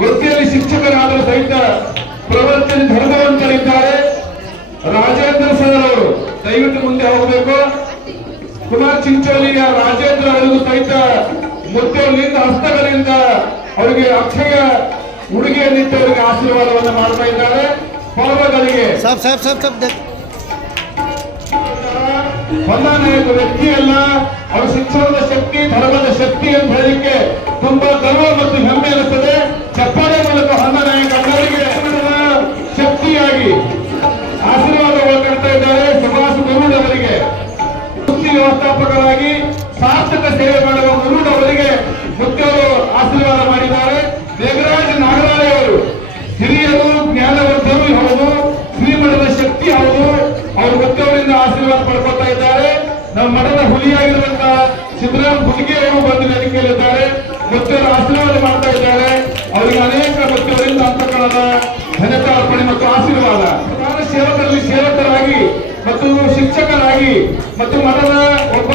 ವೃತ್ತಿಯಲ್ಲಿ ಶಿಕ್ಷಕರಾದರೂ ಸಹಿತ ಪ್ರವರ್ತನೆ ಧರ್ಮವಂತರಿದ್ದಾರೆ. ರಾಜೇಂದ್ರ ಸರ್ ಅವರು ದಯವಿಟ್ಟು ಮುಂದೆ ಹೋಗಬೇಕು. ಕುಮಾರ್ ಚಿಂಚೋಳಿಯ ರಾಜೇಂದ್ರ ಅವರಿಗೂ ಸಹಿತ ಮುದ್ದೆಗಳಿಂದ ಹಸ್ತಗಳಿಂದ ಅವರಿಗೆ ಅಕ್ಷಯ ಉಡುಗೆಯನ್ನಿಟ್ಟು ಅವರಿಗೆ ಆಶೀರ್ವಾದವನ್ನು ಮಾಡ್ತಾ ಇದ್ದಾರೆ. ಪರ್ವಗಳಿಗೆ ಹೊಂದಾನಾಯಕ ವ್ಯಕ್ತಿಯಲ್ಲ, ಅವರ ಶಿಕ್ಷಣದ ಶಕ್ತಿ, ಧರ್ಮದ ಶಕ್ತಿ ಅಂತ ಹೇಳಲಿಕ್ಕೆ ತುಂಬಾ ಗರ್ವ ಮತ್ತು ಹೆಮ್ಮೆ ಇರುತ್ತದೆ. ಚಪ್ಪಾಳೆ ಮೂಲಕ ಹೊಂದಾನಾಯಕ ಅವರಿಗೆ ಶಕ್ತಿಯಾಗಿ ಆಶೀರ್ವಾದವನ್ನು ಕೊಡ್ತಾ ಇದ್ದಾರೆ. ಸುಭಾಷ್ ಗರುಡ್ ಅವರಿಗೆ ವೃತ್ತಿ ವ್ಯವಸ್ಥಾಪಕರಾಗಿ ಸಾರ್ಥಕ ಸೇವೆ ಮಾಡುವ ಗರುಡ್ ಅವರಿಗೆ ಮುಖ್ಯರು ಆಶೀರ್ವಾದ ಮಾಡಿದ್ದಾರೆ. ಮೇಘರಾಜ್ ನಾಗರಾಳೆ ಅವರು ಹಿರಿಯರು, ಜ್ಞಾನವಂತರು ಹೌದು, ಶ್ರೀಮಠದ ಶಕ್ತಿ ಹೌದು. ಅವರು ಮುಖ್ಯವರಿಂದ ಆಶೀರ್ವಾದ ಪಡ್ಕೊಳ್ತಾ ಇದ್ದಾರೆ. ನಮ್ಮ ಮಠದ ಹುಲಿಯಾಗಿರುವಂತಹ ಸಿದ್ದರಾಮ್ ಹುಲಿಗೆ ಅವರು ಬಂದು ವೇದಿಕೆಯಲ್ಲಿದ್ದಾರೆ. ಮುಖ್ಯರು ಆಶೀರ್ವಾದ ಮಾಡ್ತಾ ಇದ್ದಾರೆ. ಅವರಿಗೆ ಅನೇಕ ಮುಖ್ಯವರಿಂದ ಅಂತಃಕರಣದ ಘನತೆ ಅರ್ಪಣೆ ಮತ್ತು ಆಶೀರ್ವಾದ. ಪ್ರಧಾನ ಸೇವಕರಲ್ಲಿ ಸೇವಕರಾಗಿ ಮತ್ತು ಶಿಕ್ಷಕರಾಗಿ ಮತ್ತು ಮಠದ ಒಬ್ಬ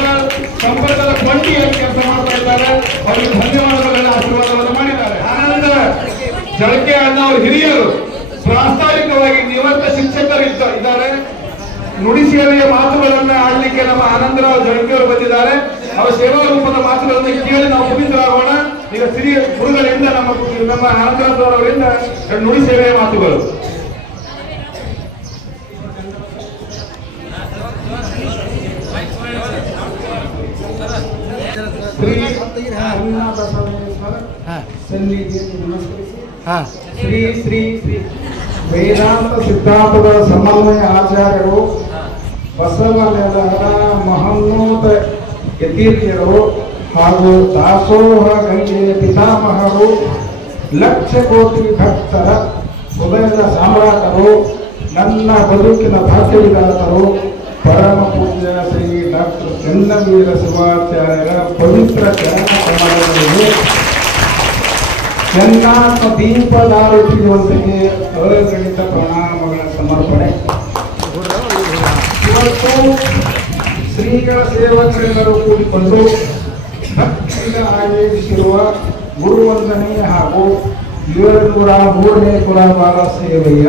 ಸಂಪರ್ಕದ ಕೊಂಡಿಯಾಗಿ ಕೆಲಸ ಮಾಡ್ತಾ ಇದ್ದಾರೆ. ಅವರಿಗೆ ಧನ್ಯವಾದಗಳನ್ನು ಆಶೀರ್ವಾದವನ್ನು ಮಾಡಿದ್ದಾರೆ. ಆನಂದ ಜಳಕೆ ಅಣ್ಣ ಅವರು ಹಿರಿಯರು, ಪ್ರಾಸ್ತಾವಿಕವಾಗಿ ನಿವೃತ್ತ ಶಿಕ್ಷಕರು ಇದ್ದಾರೆ. ನುಡಿ ಸೇವೆಯ ಮಾತುಗಳನ್ನ ಆಡ್ಲಿಕ್ಕೆ ನಮ್ಮ ಆನಂದರಾವ್ ಜಳಕೆಯವರು ಬಂದಿದ್ದಾರೆ. ಅವರ ಸೇವಾ ರೂಪದ ಮಾತುಗಳನ್ನು ಕೇಳಿ ನಾವು ಪುನೀತರಾಗೋಣ. ಈಗ ಶ್ರೀ ಗುರುಗಳಿಂದ ನಮ್ಮ ಆನಂದರಾವ್ ಅವರಿಂದ ನುಡಿ ಸೇವೆಯ ಮಾತುಗಳು. ಶ್ರೀ ಶ್ರೀ ಶ್ರೀ ವೇದಾಂತ ಸಿದ್ಧಾಂತದ ಸಮನ್ವಯ ಆಚಾರ್ಯರು, ಬಸವನೆಲರ ಮಹೋನ್ನತ ಯತೀರ್ಯರು ಹಾಗೂ ದಾಸೋಹ ಗಂಗೆಯ ಪಿತಾಮಹರು, ಲಕ್ಷ ಕೋಟಿ ಭಕ್ತರ ಹೃದಯದ ಸಾಮ್ರಾಟರು, ನನ್ನ ಬದುಕಿನ ಭಾಗ್ಯವಿದಾತರು, ಪರಮ ಪೂಜ್ಯ ಶ್ರೀ ಡಾಕ್ಟರ್ ಚನ್ನವೀರ ಶಿವಾಚಾರ್ಯರ ಪವಿತ್ರ ಚರಣ ಕಮಲಗಳಿಗೆ ಜನ್ನಾತ್ಮ ದೀಪದಾರುತ್ತಿರುವಂತೆಯೇ ಅಗಣಿತ ಪ್ರಣಾಮಗಳ ಸಮರ್ಪಣೆ. ಇವತ್ತು ಶ್ರೀಗಳ ಸೇವಕರೆಲ್ಲರೂ ಕೂಡಿಕೊಂಡು ಭಕ್ತಿಯಿಂದ ಆಯೋಜಿಸಿರುವ ಗುರುವಂದನೆ ಹಾಗೂ 703ನೇ ಕುಲವಾರ ಸೇವೆಯ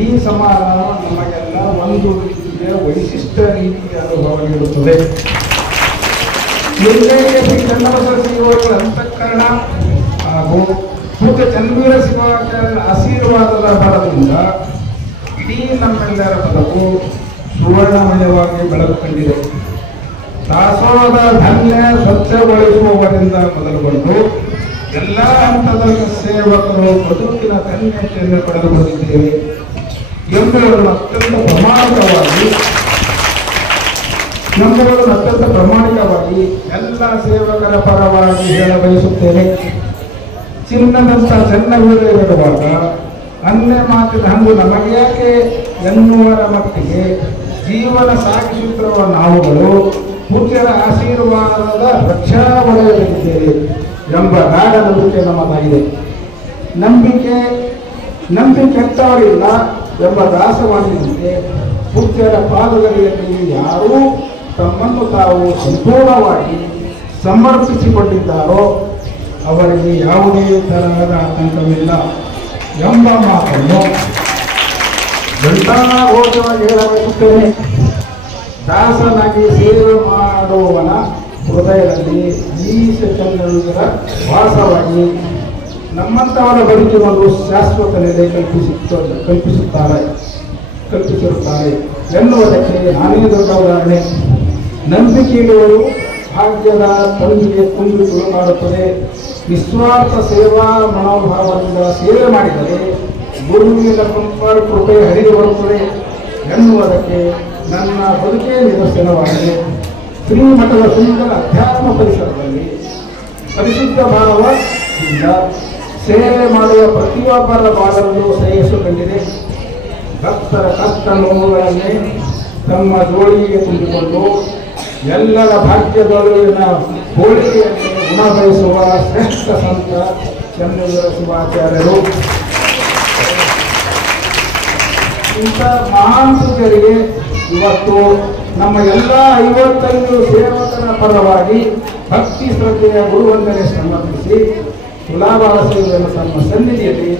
ಈ ಸಮಾರಂಭ ನಮಗೆಲ್ಲ ಒಂದು ರೀತಿಯ ವೈಶಿಷ್ಟ್ಯ ರೀತಿಯ ಅನುಭವ ನೀಡುತ್ತದೆ. ಶ್ರೀ ಚನ್ನಬಸವ ಶ್ರೀಗಳ ಅಂತಃಕರಣ ಹಾಗೂ ಪೂಜ್ಯ ಚನ್ನವೀರ ಶಿವಾಚಾರ್ಯರ ಆಶೀರ್ವಾದದ ಬಲದಿಂದ ಇಡೀ ನಮ್ಮೆಲ್ಲರ ಬದುಕು ಸುವರ್ಣಮಯವಾಗಿ ಬೆಳಕು ಕಂಡಿದೆ. ದಾಸೋಹದ ಧಾನ್ಯ ಸ್ವಚ್ಛಗೊಳಿಸುವವರಿಂದ ಮೊದಲುಗೊಂಡು ಎಲ್ಲ ಹಂತದ ಸೇವಕರು ಬದುಕಿನ ಧನ್ಯತೆಯನ್ನು ಪಡೆದು ಬಂದಿದ್ದೇವೆ ಎಂಬುದನ್ನು ಅತ್ಯಂತ ಪ್ರಾಮಾಣಿಕವಾಗಿ ಎಲ್ಲ ಸೇವಕರ ಪರವಾಗಿ ಹೇಳ ಬಯಸುತ್ತೇನೆ. ಚಿನ್ನದಂತ ಚೆನ್ನವೀರ ಇರುವಾಗ ಅನ್ಯ ಮಾತಿನ ಹಂಗು ನಮಗೆ ಯಾಕೆ ಎನ್ನುವರ ಮಟ್ಟಿಗೆ ಜೀವನ ಸಾಗಿಸುತ್ತಿರುವ ನಾವುಗಳು ಪೂಜ್ಯರ ಆಶೀರ್ವಾದದ ರಕ್ಷಾ ವಲಯದಲ್ಲಿದ್ದೇವೆ ಎಂಬ ಗಾಢ ನಂಬಿಕೆ ನಮ್ಮದಾಗಿದೆ. ನಂಬಿಕೆ ಕೆಟ್ಟವರಿಲ್ಲ ಎಂಬ ದಾಸವಾಣಿಯಂತೆ ಪೂಜ್ಯರ ಪಾದಗಳಿಗೆ ಯಾರೂ ತಮ್ಮನ್ನು ತಾವು ಸಂಪೂರ್ಣವಾಗಿ ಸಮರ್ಪಿಸಿಕೊಂಡಿದ್ದಾರೋ ಅವರಿಗೆ ಯಾವುದೇ ತರಹದ ಆತಂಕವಿಲ್ಲ ಎಂಬ ಮಾತನ್ನು ಘಂಟಾಘೋಷವಾಗಿ ಹೇಳಬಯಸುತ್ತೇನೆ. ದಾಸನಾಗಿ ಸೇವೆ ಮಾಡುವವನ ಹೃದಯದಲ್ಲಿ ಈಶ ಚಂದ್ರರ ವಾಸವಾಗಿ ನಮ್ಮಂತವರ ಬದುಕಿನಲ್ಲೂ ಶಾಶ್ವತ ನೆಲೆ ಕಲ್ಪಿಸಿರುತ್ತಾರೆ ಎನ್ನುವುದಕ್ಕೆ ನಾನೇ ದೊಡ್ಡ ಉದಾಹರಣೆ. ನಂಬಿಕೆಗಳು ಭಾಗ್ಯದ ತಂದಿಗೆ ತುಂಬಿಗಳು ಮಾಡುತ್ತದೆ. ನಿಸ್ವಾರ್ಥ ಸೇವಾ ಮನೋಭಾವದಿಂದ ಸೇವೆ ಮಾಡಿದರೆ ಗುರುವಿನ ಕೃಪೆ ಹರಿದು ಬರುತ್ತದೆ ಎನ್ನುವುದಕ್ಕೆ ನನ್ನ ಬದುಕೇ ನಿದರ್ಶನವಾಗಿದೆ. ಶ್ರೀಮಠದ ಸುಂದರ ಅಧ್ಯಾತ್ಮ ಪರಿಸರದಲ್ಲಿ ಪರಿಶುದ್ಧ ಭಾವದಿಂದ ಸೇವೆ ಮಾಡುವ ಪ್ರತಿಯೊಬ್ಬರ ಬಾಳನ್ನು ಶ್ರೇಯಸ್ಸುಗೊಂಡಿದೆ. ಭಕ್ತರ ಕಷ್ಟ ನೋವುಗಳನ್ನೇ ತಮ್ಮ ಜೋಳಿಗೆ ತುಂಬಿಕೊಂಡು ಎಲ್ಲರ ಭಾಗ್ಯದೊಳಗಿನ ಹೋಳಿಗೆಯನ್ನು ಗುಣಬಯಸುವ ಶ್ರೇಷ್ಠ ಸಂತ ಚನ್ನವೀರ ಶಿವಾಚಾರ್ಯರು. ಇಂಥ ಮಹಾನ್ ಪೂಜ್ಯರಿಗೆ ಇವತ್ತು ನಮ್ಮ ಎಲ್ಲ 55 ಸೇವಕರ ಪರವಾಗಿ ಭಕ್ತಿ ಶ್ರದ್ಧೆಯ ಗುರುವಂದನೆ ಸಮರ್ಪಿಸಿ ತುಲಾಭಾರ ಸೇವೆಯನ್ನು ತಮ್ಮ ಸನ್ನಿಧಿಯಲ್ಲಿ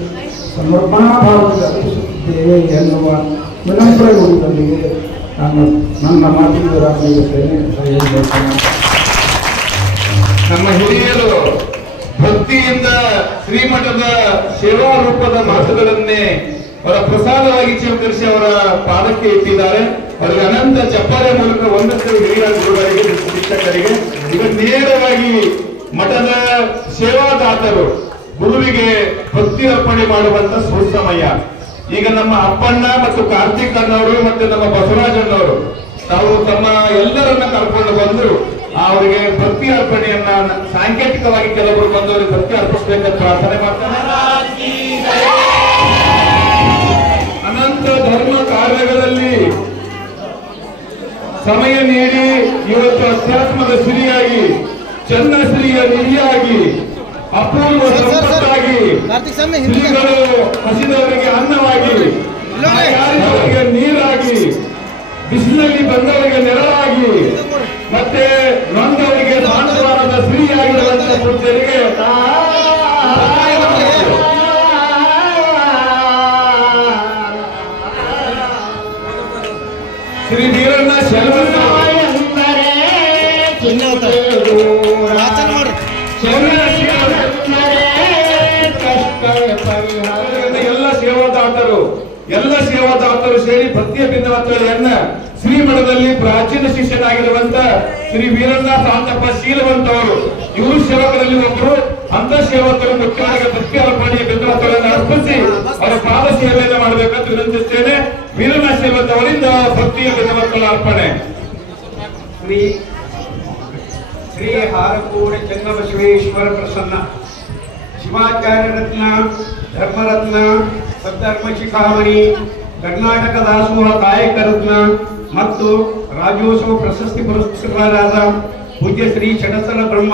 ಸಮರ್ಪಣಾ ಭಾವದಿಂದ ಅರ್ಪಿಸುತ್ತಿದ್ದೇವೆ ಎನ್ನುವ ವಿನಮ್ರ ಗುರುಗಳೊಂದಿಗೆ ನಾನು ನನ್ನ ಮಾತಿಗೆ ರಾಮನಿಗುತ್ತೇನೆ. ನಮ್ಮ ಹಿರಿಯರು ಭಕ್ತಿಯಿಂದ ಶ್ರೀಮಠದ ಸೇವಾ ರೂಪದ ಮಾತುಗಳನ್ನೇ ಅವರ ಪ್ರಸಾದವಾಗಿ ಸ್ವೀಕರಿಸಿ ಅವರ ಪಾದಕ್ಕೆ ಇಟ್ಟಿದ್ದಾರೆ. ಅವರಿಗೆ ಅನಂತ ಚಪ್ಪಾಳೆ ಮೂಲಕ ಒಂದಷ್ಟು ಹಿರಿಯ ಗುರುಗಳಿಗೆ ಶಿಕ್ಷಕರಿಗೆ ಈಗ ನೇರವಾಗಿ ಮಠದ ಸೇವಾದಾತರು ಗುರುವಿಗೆ ಭಕ್ತಿ ಅರ್ಪಣೆ ಮಾಡುವಂತ ಸುಸಮಯ. ಈಗ ನಮ್ಮ ಅಪ್ಪಣ್ಣ ಮತ್ತು ಕಾರ್ತಿಕ್ ಅಣ್ಣವರು ಮತ್ತು ನಮ್ಮ ಬಸವರಾಜಣ್ಣವರು ತಾವು ತಮ್ಮ ಎಲ್ಲರನ್ನ ಕರ್ಕೊಂಡು ಬಂದು ಅವರಿಗೆ ಭಕ್ತಿ ಅರ್ಪಣೆಯನ್ನ ಸಾಂಕೇತಿಕವಾಗಿ ಕೆಲವರು ಬಂದವರಿಗೆ ಭಕ್ತಿ ಅರ್ಪಿಸಬೇಕಂತ ಪ್ರಾರ್ಥನೆ ಮಾಡ್ತಾರೆ. ಅನಂತ ಧರ್ಮ ಕಾರ್ಯಗಳಲ್ಲಿ ಸಮಯ ನೀಡಿ ಇವತ್ತು ಅಧ್ಯಾತ್ಮದ ಶ್ರೀಯಾಗಿ ಚನ್ನಶ್ರೀಯ ನಿಧಿಯಾಗಿ ಅಪೂರ್ವ ಸಂಪತ್ತಾಗಿ ಶ್ರೀಗಳು ಹಸಿದವರಿಗೆ ಅನ್ನವಾಗಿ ಯಾರಿದವರಿಗೆ ನೀರಾಗಿ ಬಿಸಿಲಲ್ಲಿ ಬಂದವರಿಗೆ ನೆರಳಾಗಿ ಮತ್ತೆ ನೊಂದವರಿಗೆ ಸಾಂತ್ವನದ ಶ್ರೀಯಾಗಿರುವಂತಹ ಪೂಜ್ಯರಿಗೆ ಶ್ರೀ ವೀರಣ್ಣ ಎಲ್ಲ ಸೇವಾದಾತರು ಸೇರಿ ಭಕ್ತಿಯ ಬಿಂದುವನ್ನ ಶ್ರೀಮಠದಲ್ಲಿ ಪ್ರಾಚೀನ ಶಿಷ್ಯನಾಗಿರುವಂತ ಶ್ರೀ ವೀರಣ್ಣ ಶಾಂತಪ್ಪ ಶೀಲವಂತವರು ಇವರು ಸೇವಕರಲ್ಲಿ ಒಬ್ಬರು. ಅಂತ ಸೇವಕರು ಮುಖ್ಯವಾಗಿ ಭಕ್ತಿ ಅರ್ಪಣೆಯ ಬಿಂದುವನ್ನ ಅರ್ಪಿಸಿ ಅವರ ಪಾದ ಸೇವೆಯನ್ನು ಮಾಡಬೇಕಂತ ವಿನಂತಿಸ್ತೇನೆ. ವೀರಣ್ಣ ಸೇವಕವರಿಂದ ಭಕ್ತಿಯ ಬಿಂದುವಕ್ಕಳ ಅರ್ಪಣೆ. ಶ್ರೀ ಹಾರಕೂಡ ಚನ್ನಬಸವೇಶ್ವರ ಪ್ರಸನ್ನ ಶಿವಾಚಾರ್ಯ ರತ್ನ ಧರ್ಮರತ್ನ ಸದ್ಧರ್ಮ ಶಿಖಾಮಣಿ ಕರ್ನಾಟಕ ದಾಸೋಹ ಕಾಯಕ ರತ್ನ ಮತ್ತು ರಾಜ್ಯೋತ್ಸವ ಪ್ರಶಸ್ತಿ ಪುರಸ್ಕೃತರಾದ ಪೂಜ್ಯ ಶ್ರೀ ಚಡಸಲ ಬ್ರಹ್ಮ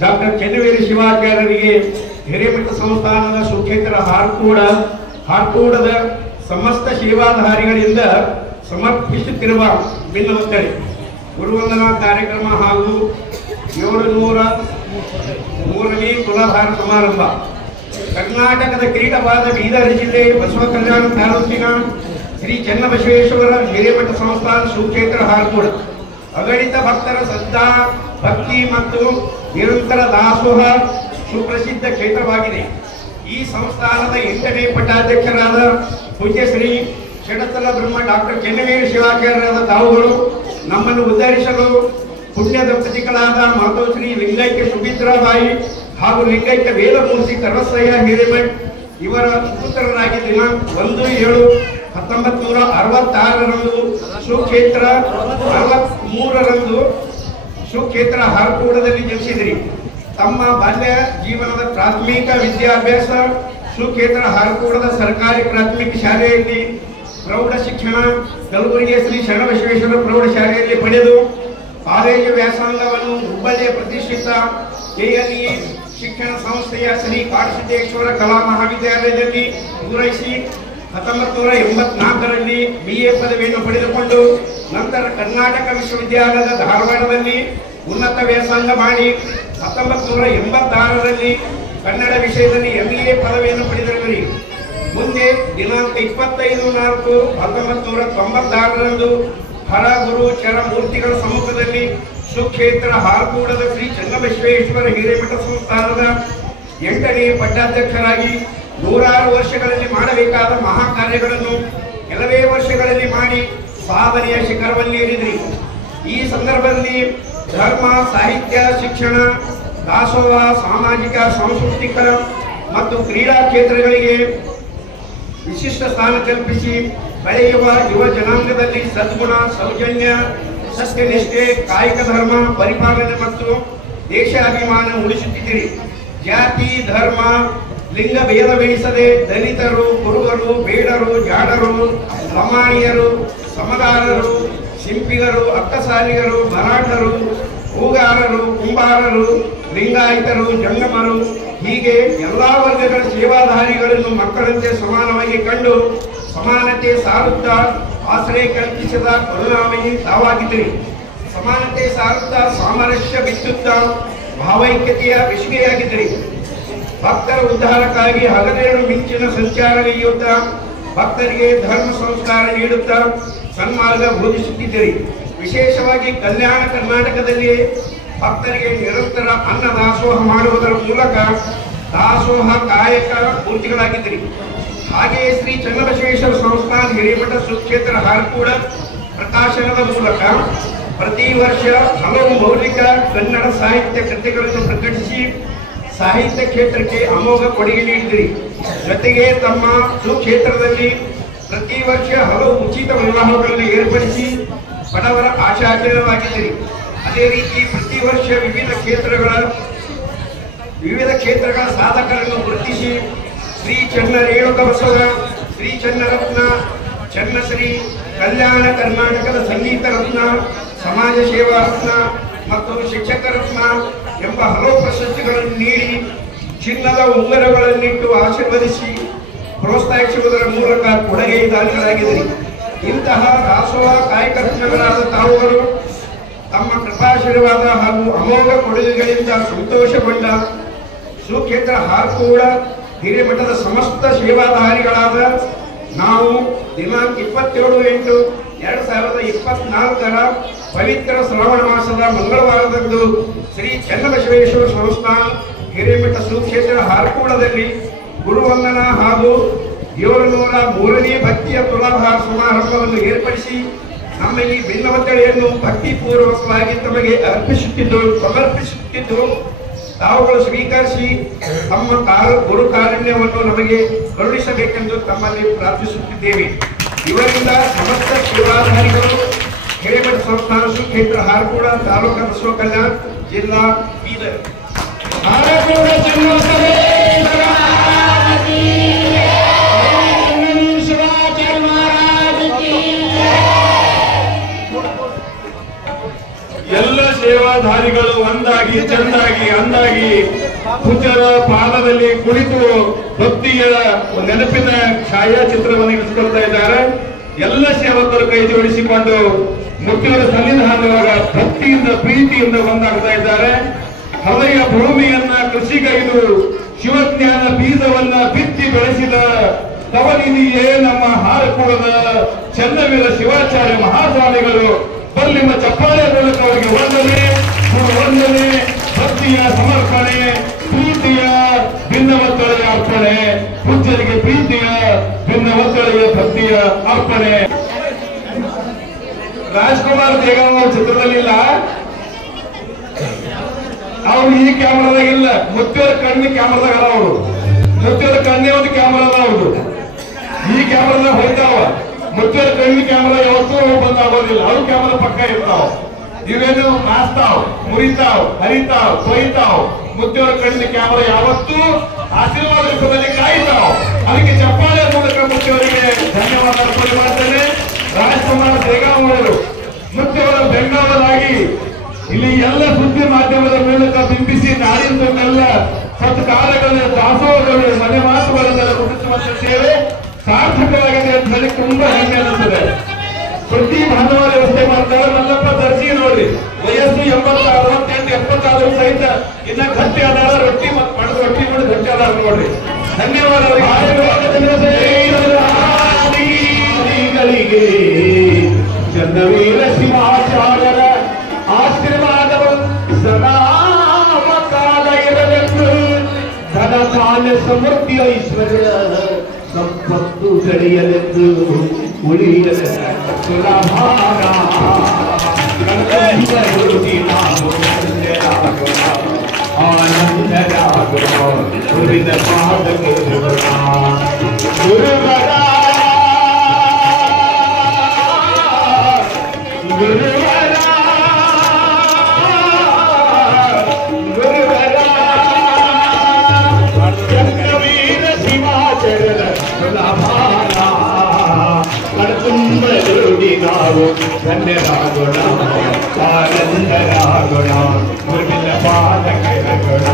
ಡಾಕ್ಟರ್ ಚನ್ನವೀರ ಶಿವಾಚಾರ್ಯರಿಗೆ ಹಿರೇಮಠ ಸಂಸ್ಥಾನದ ಸುಕ್ಷೇತ್ರ ಹಾರ್ಕೂಡದ ಸಮಸ್ತ ಸೇವಾಧಾರಿಗಳಿಂದ ಸಮರ್ಪಿಸುತ್ತಿರುವ ಭಿನ್ನವಂತಳೆ ಗುರುವಂದನಾ ಕಾರ್ಯಕ್ರಮ ಹಾಗೂ 703ನೇ ತುಲಾಭಾರ ಸಮಾರಂಭ ಕರ್ನಾಟಕದ ಕಿರೀಟವಾದ ಬೀದರ್ ಜಿಲ್ಲೆ ಬಸವ ಕಲ್ಯಾಣ ತಾಲೂಕಿನ ಶ್ರೀ ಚನ್ನಬಸವೇಶ್ವರ ಹಿರೇಮಠ ಸಂಸ್ಥಾನ ಸುಕ್ಷೇತ್ರ ಹಾರ್ಕೂಡ ಅಗಣಿತ ಭಕ್ತರ ಶ್ರದ್ಧಾ ಭಕ್ತಿ ಮತ್ತು ನಿರಂತರ ದಾಸೋಹ ಸುಪ್ರಸಿದ್ಧ ಕ್ಷೇತ್ರವಾಗಿದೆ. ಈ ಸಂಸ್ಥಾನದ 8ನೇ ಪಟ್ಟಾಧ್ಯಕ್ಷರಾದ ಪೂಜ್ಯ ಶ್ರೀ ಷಡಸ್ಥಲ ಬ್ರಹ್ಮ ಡಾಕ್ಟರ್ ಚನ್ನವೀರ ಶಿವಾಚಾರ್ಯರಾದ ತಾವುಗಳು ನಮ್ಮನ್ನು ಉದ್ಧರಿಸಲು ಪುಣ್ಯ ದಂಪತಿಗಳಾದ ಮಾತೋಶ್ರೀ ಲಿಂಗೈಕ್ಯ ಸುಮಿತ್ರಾಬಾಯಿ ಹಾಗೂ ಲಿಂಗೈಕ್ಯ ವೇದಮೂರ್ತಿ ಕರವಸಯ್ಯ ಹಿರೇಮಠ್ ಇವರ ಪುತ್ರರಾಗಿ ದಿನಾಂಕ 1/7/1966ರಂದು ಸುಕ್ಷೇತ್ರ 63ರಂದು ಸುಕ್ಷೇತ್ರ ಹಾರ್ಕೋಡದಲ್ಲಿ ಜನಿಸಿದ್ರಿ. ತಮ್ಮ ಬಾಲ್ಯ ಜೀವನದ ಪ್ರಾಥಮಿಕ ವಿದ್ಯಾಭ್ಯಾಸ ಸುಕ್ಷೇತ್ರ ಹಾರ್ಕೋಡದ ಸರ್ಕಾರಿ ಪ್ರಾಥಮಿಕ ಶಾಲೆಯಲ್ಲಿ, ಪ್ರೌಢ ಶಿಕ್ಷಣ ಕಲಬುರಗಿಯ ಶ್ರೀ ಶರಣಬಸವೇಶ್ವರ ಪ್ರೌಢಶಾಲೆಯಲ್ಲಿ ಪಡೆದು ಕಾಲೇಜು ವ್ಯಾಸಂಗವನ್ನು ಹುಬ್ಬಳ್ಳಿಯ ಪ್ರತಿಷ್ಠಿತ KLE ಶಿಕ್ಷಣ ಸಂಸ್ಥೆಯ ಶ್ರೀ ಕಾಡಸಿದ್ದೇಶ್ವರ ಕಲಾ ಮಹಾವಿದ್ಯಾಲಯದಲ್ಲಿ ಪೂರೈಸಿ 1984ರಲ್ಲಿ BA ಪದವಿಯನ್ನು ಪಡೆದುಕೊಂಡು ನಂತರ ಕರ್ನಾಟಕ ವಿಶ್ವವಿದ್ಯಾಲಯದ ಧಾರವಾಡದಲ್ಲಿ ಉನ್ನತ ವ್ಯಾಸಂಗ ಮಾಡಿ 1986ರಲ್ಲಿ ಕನ್ನಡ ವಿಷಯದಲ್ಲಿ MA ಪದವಿಯನ್ನು ಪಡೆದಿರುವಿರಿ. ಮುಂದೆ ದಿನಾಂಕ 25/4/1996ರಂದು ಹರ ಗುರು ಚರಮೂರ್ತಿಗಳ ಸಮ್ಮುಖದಲ್ಲಿ ಸುಕ್ಷೇತ್ರ ಹಾರ್ಕೂಡದ ಶ್ರೀ ಚನ್ನಬಸವೇಶ್ವರ ಹಿರೇಮಠ ಸಂಸ್ಥಾನದ 8ನೇ ಪಟ್ಟಾಧ್ಯಕ್ಷರಾಗಿ 106 ವರ್ಷಗಳಲ್ಲಿ ಮಾಡಬೇಕಾದ ಮಹಾ ಕಾರ್ಯಗಳನ್ನು ಕೆಲವೇ ವರ್ಷಗಳಲ್ಲಿ ಮಾಡಿ ಸಾಧನೆಯ ಶಿಖರವನ್ನು ಏರಿದ್ರಿ. ಈ ಸಂದರ್ಭದಲ್ಲಿ ಧರ್ಮ, ಸಾಹಿತ್ಯ, ಶಿಕ್ಷಣ, ದಾಸೋಹ, ಸಾಮಾಜಿಕ, ಸಾಂಸ್ಕೃತಿಕ ಮತ್ತು ಕ್ರೀಡಾ ಕ್ಷೇತ್ರಗಳಿಗೆ ವಿಶಿಷ್ಟ ಸ್ಥಾನ ಕಲ್ಪಿಸಿ ಬೆಳೆಯುವ ಯುವ ಜನಾಂಗದಲ್ಲಿ ಸದ್ಗುಣ, ಸೌಜನ್ಯ, ಸತ್ಯನಿಷ್ಠೆ, ಕಾಯಕ ಧರ್ಮ ಪರಿಪಾಲನೆ ಮತ್ತು ದೇಶಾಭಿಮಾನ ಮೂಡಿಸುತ್ತಿದ್ದೀರಿ. ಜಾತಿ, ಧರ್ಮ, ಲಿಂಗ ಭೇದವೆನಿಸದೆ ದಲಿತರು, ಕುರುಬರು, ಬೇಡರು, ಜಾಡರು, ಲಮಾಣಿಯರು, ಸಮಗಾರರು, ಶಿಂಪಿಗರು, ಅಕ್ಕಸಾಲಿಗರು, ಮರಾಠರು, ಹೂಗಾರರು, ಕುಂಬಾರರು, ಲಿಂಗಾಯತರು, ಜಂಗಮರು ಹೀಗೆ ಎಲ್ಲಾ ವರ್ಗಗಳ ಸೇವಾಧಾರಿಗಳನ್ನು ಮಕ್ಕಳಂತೆ ಸಮಾನವಾಗಿ ಕಂಡು ಸಮಾನತೆ ಸಾರುತ್ತಾ ಆಶ್ರಯ ಕಲ್ಪಿಸಿದ ಕರುಣಾಮಯಿ ತಾವಾಗಿದ್ದೀರಿ. ಸಮಾನತೆ ಸಾರುತ್ತಾ ಸಾಮರಸ್ಯ ಬಿತ್ತುತ್ತಾ ಭಾವೈಕ್ಯತೆಯ ಬೆಸುಗೆಯಾಗಿದ್ದೀರಿ. ಭಕ್ತರ ಉದ್ಧಾರಕ್ಕಾಗಿ ಹಗಲಿರುಳು ಮಿಂಚಿನ ಸಂಚಾರಗೈಯುತ್ತಾ ಭಕ್ತರಿಗೆ ಧರ್ಮ ಸಂಸ್ಕಾರ ನೀಡುತ್ತಾ ಸನ್ಮಾರ್ಗ ಬೋಧಿಸುತ್ತಿದ್ದೀರಿ. ವಿಶೇಷವಾಗಿ ಕಲ್ಯಾಣ ಕರ್ನಾಟಕದಲ್ಲಿ ಭಕ್ತರಿಗೆ ನಿರಂತರ ಅನ್ನ ದಾಸೋಹ ಮಾಡುವುದರ ಮೂಲಕ ದಾಸೋಹ ಕಾಯಕ ಮೂರ್ತಿಗಳಾಗಿದ್ದೀರಿ. ಹಾಗೆಯೇ ಶ್ರೀ ಚನ್ನಬಸವೇಶ್ವರ ಸಂಸ್ಥಾನ ಹಿರೇಮಠ ಸುಕ್ಷೇತ್ರ ಹಾರ್ಕೂಡ ಪ್ರಕಾಶನದ ಮೂಲಕ ಪ್ರತಿ ವರ್ಷ ಹಲವು ಮೌಲಿಕ ಕನ್ನಡ ಸಾಹಿತ್ಯ ಕೃತಿಗಳನ್ನು ಪ್ರಕಟಿಸಿ ಸಾಹಿತ್ಯ ಕ್ಷೇತ್ರಕ್ಕೆ ಅಮೋಘ ಕೊಡುಗೆ ನೀಡಿದಿರಿ. ಜೊತೆಗೆ ತಮ್ಮ ಸುಕ್ಷೇತ್ರದಲ್ಲಿ ಪ್ರತಿ ವರ್ಷ ಹಲವು ಉಚಿತ ವಿವಾಹಗಳನ್ನು ಏರ್ಪಡಿಸಿ ಬಡವರ ಆಶಾಕಿರಣವಾಗಿದ್ದೀರಿ. ಅದೇ ರೀತಿ ಪ್ರತಿ ವರ್ಷ ವಿವಿಧ ಕ್ಷೇತ್ರಗಳ ಸಾಧಕರನ್ನು ಗುರುತಿಸಿ ಶ್ರೀ ಚನ್ನ ರೇಣುಕ ಬಸವ, ಶ್ರೀ ಚನ್ನರತ್ನ, ಚನ್ನಶ್ರೀ, ಕಲ್ಯಾಣ ಕರ್ನಾಟಕದ ಸಂಗೀತ ರತ್ನ, ಸಮಾಜ ಸೇವಾ ರತ್ನ ಮತ್ತು ಶಿಕ್ಷಕ ರತ್ನ ಎಂಬ ಹಲವು ಪ್ರಶಸ್ತಿಗಳನ್ನು ನೀಡಿ ಚಿನ್ನದ ಉಂಗುರಗಳನ್ನಿಟ್ಟು ಆಶೀರ್ವದಿಸಿ ಪ್ರೋತ್ಸಾಹಿಸುವುದರ ಮೂಲಕ ಕೊಡುಗೆ ದಾನಿಗಳಾಗಿದ್ದೀರಿ. ಇಂತಹ ದಾಸೋಹ ಕಾಯಕ ರತ್ನಗಳಾದ ತಾವುಗಳು ತಮ್ಮ ಕೃಪಾಶೀರ್ವಾದ ಹಾಗೂ ಅಮೋಘ ಕೊಡುಗೆಗಳಿಂದ ಸಂತೋಷಗೊಂಡ ಸುಕ್ಷೇತ್ರ ಹಾರ್ಕೂಡ ಹಿರೇಮಠದ ಸಮಸ್ತ ಸೇವಾಧಾರಿಗಳಾದ ನಾವು ದಿನಾಂಕ 27/8/2024 ಪವಿತ್ರ ಶ್ರಾವಣ ಮಾಸದ ಮಂಗಳವಾರದಂದು ಶ್ರೀ ಚನ್ನಬಸವೇಶ್ವರ ಸಂಸ್ಥಾನ ಹಿರೇಮಠ ಸುಕ್ಷೇತ್ರ ಹಾರ್ಕೂಡದಲ್ಲಿ ಗುರುವಂದನಾ ಹಾಗೂ 703ನೇ ಭಕ್ತಿಯ ತುಲಾಭಾರ ಸಮಾರಂಭವನ್ನು ಏರ್ಪಡಿಸಿ ನಮ್ಮ ಈ ಭಿನ್ನವತ್ತಳೆಯನ್ನು ಭಕ್ತಿಪೂರ್ವಕವಾಗಿ ತಮಗೆ ಸಮರ್ಪಿಸುತ್ತಿದ್ದು ತಾವುಗಳು ಸ್ವೀಕರಿಸಿ ತಮ್ಮ ಗುರು ಕಾರುಣ್ಯವನ್ನು ನಮಗೆ ಕರುಣಿಸಬೇಕೆಂದು ತಮ್ಮಲ್ಲಿ ಪ್ರಾರ್ಥಿಸುತ್ತಿದ್ದೇವೆ. ಇವರಿಂದ ಸಮಸ್ತ ಸೇವಾಧಾರಿಗಳು ಹಿರೇಮಠ ಸಂಸ್ಥಾನ ಸುಕ್ಷೇತ್ರ ಹಾರ್ಕೂಡ ತಾಲೂಕು ಬಸವ ಕಲ್ಯಾಣ ಜಿಲ್ಲಾ ಬೀದರ್. ಎಲ್ಲ ಸೇವಾಧಾರಿಗಳು ಒಂದಾಗಿ ಚೆಂದಾಗಿ ಅಂದಾಗಿ ಪೂಜ್ಯರ ಪಾದದಲ್ಲಿ ಕುಳಿತು ಭಕ್ತಿಯ ನೆನಪಿನ ಛಾಯಾಚಿತ್ರವನ್ನು ಇರಿಸಿಕೊಳ್ತಾ ಇದ್ದಾರೆ. ಎಲ್ಲ ಸೇವಕರು ಕೈ ಜೋಡಿಸಿಕೊಂಡು ಮುಖ್ಯರ ಸನ್ನಿಧಾನವಾಗ ಭಕ್ತಿಯಿಂದ ಪ್ರೀತಿಯಿಂದ ಒಂದಾಗ್ತಾ ಇದ್ದಾರೆ. ಹೃದಯ ಭೂಮಿಯನ್ನ ಕೃಷಿಗೈದು ಶಿವಜ್ಞಾನ ಬೀಜವನ್ನ ಬಿತ್ತಿ ಬೆಳೆಸಿದ ತವನಿಧಿಯೇ ನಮ್ಮ ಹಾರಕೂಡದ ಚನ್ನವೀರ ಶಿವಾಚಾರ್ಯ ಮಹಾಸ್ವಾಮಿಗಳು. ಬಲ್ಲಿನ ಚಪ್ಪಾಳೆ ಮೂಲಕ ಅವರಿಗೆ ವಂದನೆ, ಭಕ್ತಿಯ ಸಮರ್ಪಣೆ, ಪ್ರೀತಿಯ ಭಿನ್ನವತ್ತಳೆಯ ಅರ್ಪಣೆ, ಪೂಜ್ಯರಿಗೆ ಪ್ರೀತಿಯ ಭಿನ್ನವತ್ತಳೆಯ ಭಕ್ತಿಯ ಅರ್ಪಣೆ. ರಾಜ್ಕುಮಾರ್ ದೇಗಾವ್ ಚಿತ್ರದಲ್ಲಿಲ್ಲ, ಅವ್ರು ಈ ಕ್ಯಾಮ್ರಾದಾಗ ಇಲ್ಲ, ಮುತ್ಯದ ಕಣ್ಣಿ ಕ್ಯಾಮ್ರಾದಾಗ ಅದ. ಅವರು ಮುತ್ಯದ ಕಣ್ಣೇ ಒಂದು ಕ್ಯಾಮ್ರಾ ಅದ ಅವ್ರದ್ದು. ಈ ಕ್ಯಾಮ್ರಾದಾಗ ಹೋಗ್ತಾವ. ಮುತ್ಯದ ಕಣ್ಣಿ ಕ್ಯಾಮ್ರಾ ಯಾವತ್ತೂ ಬಂದಾಗೋದಿಲ್ಲ. ಅವ್ರ ಕ್ಯಾಮ್ರಾ ಪಕ್ಕ ಇರ್ತಾವ. ಇವೇನು ನಾಸ್ತಾವ್, ಮುರಿತಾವ್, ಹರಿತಾವ್, ಕೊಯ್ತಾವ್. ಮುತ್ಯದ ಕಣ್ಣಿನ ಕ್ಯಾಮ್ರಾ ಯಾವತ್ತೂ ಆಶೀರ್ವಾದ ರೂಪದಲ್ಲಿ ಕಾಯ್ತಾವ್. ಅದಕ್ಕೆ ಚಪ್ಪಾಳೆ ಮೂಲಕ ಮುತ್ಯವರಿಗೆ ಧನ್ಯವಾದ ಅರ್ಪಣೆ ಮಾಡ್ತೇನೆ. ರಾಜ್ಕುಮಾರ್ ಸೇಗಾವ್ ಅವರು ಮುತ್ಯವರ ಬೆಂಗಾವಲಾಗಿ ಇಲ್ಲಿ ಎಲ್ಲ ಸುದ್ದಿ ಮಾಧ್ಯಮದ ಮೂಲಕ ಬಿಂಬಿಸಿ ನಾಡಿದ್ದನ್ನೆಲ್ಲ ಸತ್ಕಾರ್ಯಗಳು, ದಾಸೋಹಗಳು, ಮನೆ ಮಾತುಗಳನ್ನೆಲ್ಲ ರೂಪಿಸುವಂತ ಸೇವೆ ಸಾರ್ಥಕವಾಗಿದೆ ಅಂತ ಹೇಳಿ ತುಂಬಾ ಹೆಮ್ಮೆ ಅನಿಸುತ್ತದೆ. ಪ್ರತಿ ಭಾನುವಾರ ವ್ಯವಸ್ಥೆ ಮಾಡ್ತಾರೆ. ಮಲ್ಲಪ್ಪ ದರ್ಶಿ ನೋಡಿ, ವಯಸ್ಸು 80, 68, 70 ಸಹಿತ ಇನ್ನ ಗಟ್ಟಿ ಆಧಾರ ರೊಟ್ಟಿ ಮಾಡಿದ ರೊಟ್ಟಿ ಮಾಡಿ ಗಟ್ಟಿ ಆಧಾರ ನೋಡ್ರಿ. ಧನ್ಯವಾದ ಗಳಿಗೆ ಚನ್ನವೀರ ಶಿವಾಚಾರ್ಯರ ಆಶೀರ್ವಾದವು ಸದಾ ಕಾಲ ಇರಲೆಂದು ಧನ ಧಾನ್ಯ ಸಮೃದ್ಧಿ ಐಶ್ವರ್ಯ ಸಂಪತ್ತು ಬೆಳೆಯಲೆಂದು ಉಳಿಯಲೆ ಸುಲಭಾರ ಆನಂದರಾಗುವ ಗುರುವಿನ ಪಾದಕ್ಕೆ ಗುರುವರ ಚನ್ನವೀರ ಶಿವಾಚಾರ್ಯರ ಸುಲಭಾರ ಕಣ್ತುಂಬ ದುಡಿ ನಾವು ಧನ್ಯರಾಗೋಣ, ಆನಂದರಾಗೋಣ, ಗುರುವಿನ ಪಾದಕ್ಕೆ ರಗೋಣ.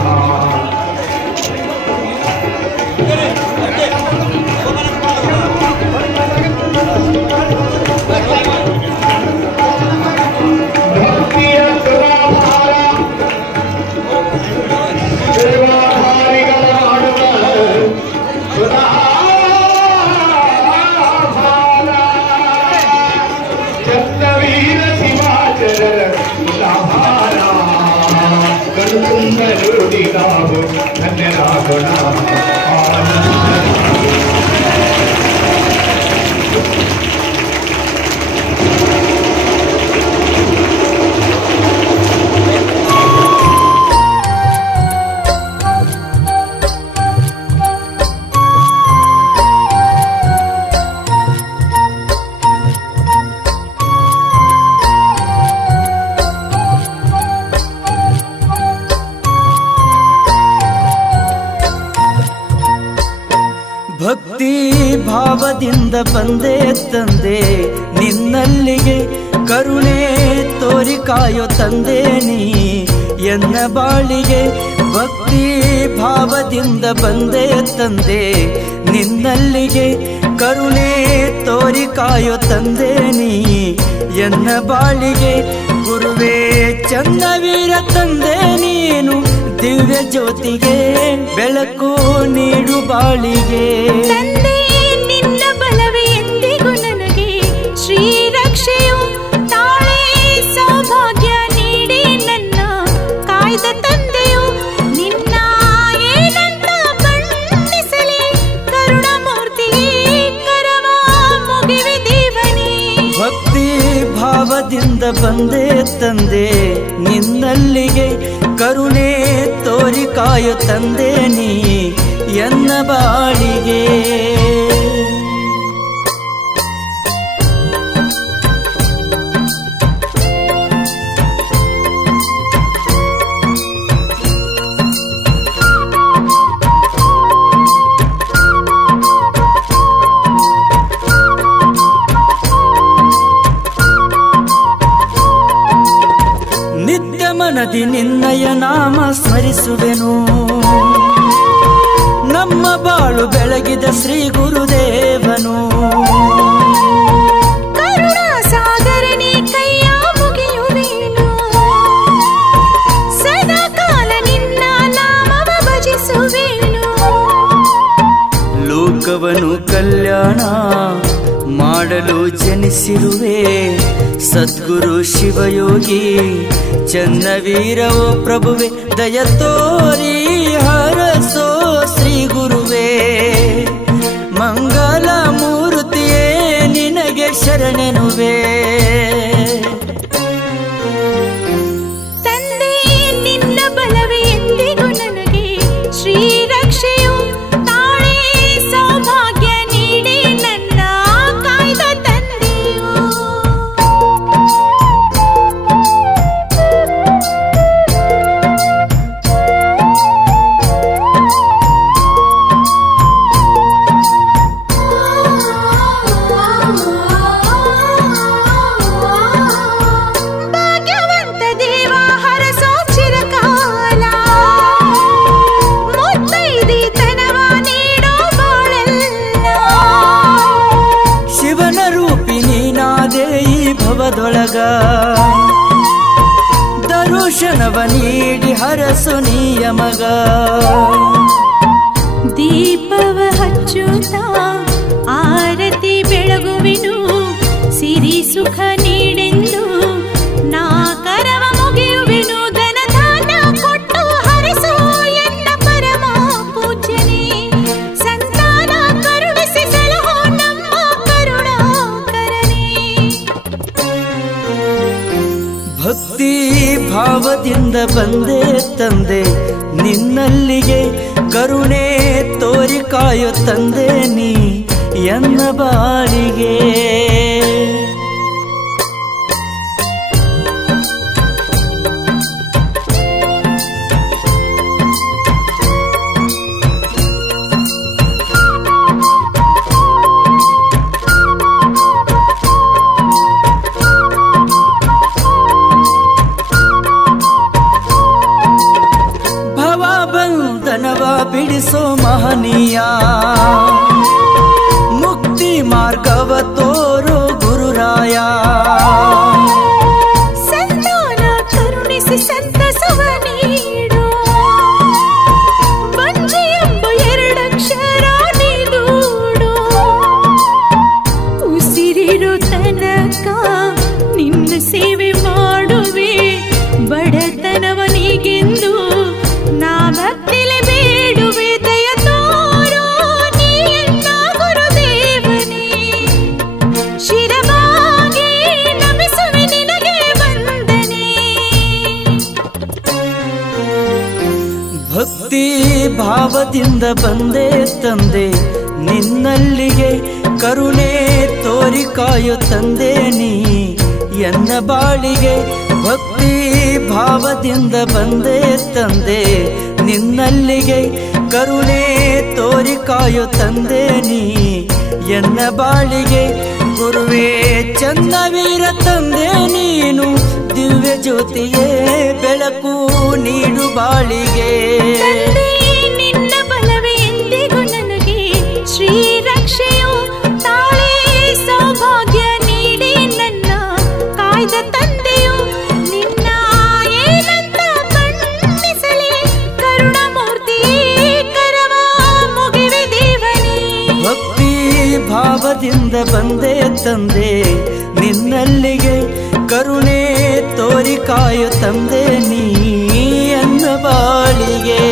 ಭಕ್ತಿಯ ಸುರಾಭಾರ ಸೇವಾಧಾರಿಗಳ ಮಾಡುವ ಸುರಾಭಾರ ಚನ್ನವೀರ ಶಿವಾಚಾರ್ಯರ ಸುಲಭಾರ ಕಣ್ತುಂಬ ನುಡಿ ನಾವು ಧನ್ಯರಾಗೋಣ, ಭಕ್ತಿ ಭಾವದಿಂದ ಬಂದೆ ತಂದೆ ನಿನ್ನಲ್ಲಿಗೆ, ಕರುಣೆ ತೋರಿ ಕಾಯೋ ತಂದೆ ನೀ ಎನ್ನ ಬಾಳಿಗೆ. ಭಕ್ತಿ ಭಾವದಿಂದ ಬಂದೆ ತಂದೆ ನಿನ್ನಲ್ಲಿಗೆ, ಕರುಣೆ ತೋರಿ ಕಾಯೋ ತಂದೆ ನೀ ಎನ್ನ ಬಾಳಿಗೆ. ಗುರುವೇ ಚನ್ನವೀರ ತಂದೆ ನೀನು, ದಿವ್ಯ ಜ್ಯೋತಿಗೆ ಬೆಳಕು ನೀಡು ಬಾಳಿಗೆ. ತಂದೆ ನಿನ್ನ ಬಲವೇ ಎಂದಿಗೂ ನನಗೆ ಶ್ರೀರಕ್ಷೆಯು, ತಾಳೆ ಸೌಭಾಗ್ಯ ನೀಡಿ ನನ್ನ ಕಾಯ್ದ ತಂದೆಯು. ನಿನ್ನ ಏನಂತ ಬಣ್ಣಿಸಲಿ ಕರುಣಮೂರ್ತಿಯೇ, ಕರವ ಮುಗಿವೆ ದೇವನೇ. ಭಕ್ತಿ ಭಾವದಿಂದ ಬಂದೆ ತಂದೆ ನಿನ್ನಲ್ಲಿಗೆ, ಕರುಣೆ ತೋರಿ ಕಾಯೋ ತಂದೆ ನೀ ಎನ್ನ ಬಾಳಿಗೆ. ನಿತ್ಯ ಮನದಿ ನಿನ್ನಯ ನಾಮ ಸ್ಮರಿಸುವೆನು, ನಮ್ಮ ಬಾಳು ಬೆಳಗಿದ ಶ್ರೀ ಗುರುದೇವನು. ಕರುಣಾ ಸಾಗರನೇ ಕೈಯ ಮುಗಿಯುವೆನು, ಸದಾ ಕಾಲ ನಿನ್ನ ನಾಮವ ಭಜಿಸುವೆನು. ಲೋಕವನು ಕಲ್ಯಾಣ ಮಾಡಲು ಜನಿಸಿರುವೆ, ಸದ್ಗುರು ಶಿವಯೋಗಿ ಚನ್ನವೀರವೋ ಪ್ರಭುವೆ. ದಯ ತೋರಿ ಹರಸೋ ಶ್ರೀ ಗುರುವೇ, ಮಂಗಲ ಮೂರ್ತಿಯೇ ನಿನಗೆ ಶರಣೆನುವೆ. ತಂದೆ ನಿನ್ನ ಬಲವೇ ಭೂಷಣವ ನೀಡಿ ಹರಸು ನೀಯ ಮಗ. ದೀಪವ ಹಚ್ಚುತ್ತಾ ಆರತಿ ಬೆಳಗುವೆನು, ಸಿರಿ ಸುಖ ನೀಡೆಂದು ನಾ ಕರವ ಮುಗಿಯುವೆನು. ಧನ ಧಾನ್ಯ ಕೊಟ್ಟು ಹರಿಸು ಎನ್ನ ಪರಮ ಪೂಜ್ಯನೇ, ಸಂತಾನ ಕರುಣಿಸಿ ಸಲಹೋ ನಮ್ಮ ಕರುಣಾಕರನೇ. ಭಕ್ತಿ ಭಾವದಿಂದ ಬಂದೆ ತಂದೆ ನಿನ್ನಲ್ಲಿಗೆ, ಕರುಣೆ ತೋರಿ ಕಾಯೋ ತಂದೆ ನೀ ಎನ್ನ ಬಾಳಿಗೆ. ಬಿಡಿಸೋ ಮಹನೀಯ, ಮುಕ್ತಿ ಮಾರ್ಗವ ತೋರೋ ಗುರುರಾಯ. ಸಂತಾನ ಕರುಣಿಸಿ ಸಂತಸವ ನೀಡು, ಬಂಜಿ ಎಂಬ ಎರಡಕ್ಷರ ನೀಡೂಡು. ಉಸಿರಿರೋ ತನಕ ನಿನ್ನ ಸೇವೆ ಮಾಡುವೆ, ಬಡತನವನಿಗೆಂದು ನಾ ಭಕ್ತಿಲೆ ಬೇಡುವೆ. ದಯ ತೋರೋ ನೀ ಎನ್ನ ಗುರುದೇವನೇ, ಶಿರವಾಗಿ ನಮಿಸುವೆ ನಿನಗೆ ವಂದನೆ. ಭಕ್ತಿ ಭಾವದಿಂದ ಬಂದೆ ತಂದೆ ನಿನ್ನಲ್ಲಿಗೆ, ಕರುಣೆ ತೋರಿ ಕಾಯೋ ತಂದೆ ನೀ ಎನ್ನ ಬಾಳಿಗೆ. ಭಕ್ತಿ ಭಾವದಿಂದ ಬಂದೆ ತಂದೆ ನಿನ್ನಲ್ಲಿಗೆ, ಕರುಣೆ ತೋರಿ ಕಾಯೋ ತಂದೆ ನೀ ಎನ್ನ ಬಾಳಿಗೆ. ಗುರುವೇ ಚನ್ನವೀರ ತಂದೆ ನೀನು, ದಿವ್ಯ ಜ್ಯೋತಿಯೇ ಬೆಳಕು ನೀಡು ಬಾಳಿಗೆ. ತಂದೆ ನಿನ್ನ ಬಲವೇ ಎಂದಿಗೂ ನನಗೆ ಶ್ರೀರಕ್ಷೆಯು, ತಾಳೆ ಸೌಭಾಗ್ಯ ನೀಡಿ ನನ್ನ ಕಾಯ್ದ ತಂದೆಯು. ನಿನ್ನ ಏನಂತ ಬಣ್ಣಿಸಲಿ ಕರುಣಮೂರ್ತಿ, ಕರವ ಮುಗಿವೆ ದೇವನೇ. ಭಕ್ತಿ ಭಾವದಿಂದ ಬಂದೆ ತಂದೆ ನಿನ್ನಲ್ಲಿಗೆ, ಕರುಣೆ ತೋರಿ ಕಾಯೋ ತಂದೆ ನೀ ಎನ್ನ ಬಾಳಿಗೆ.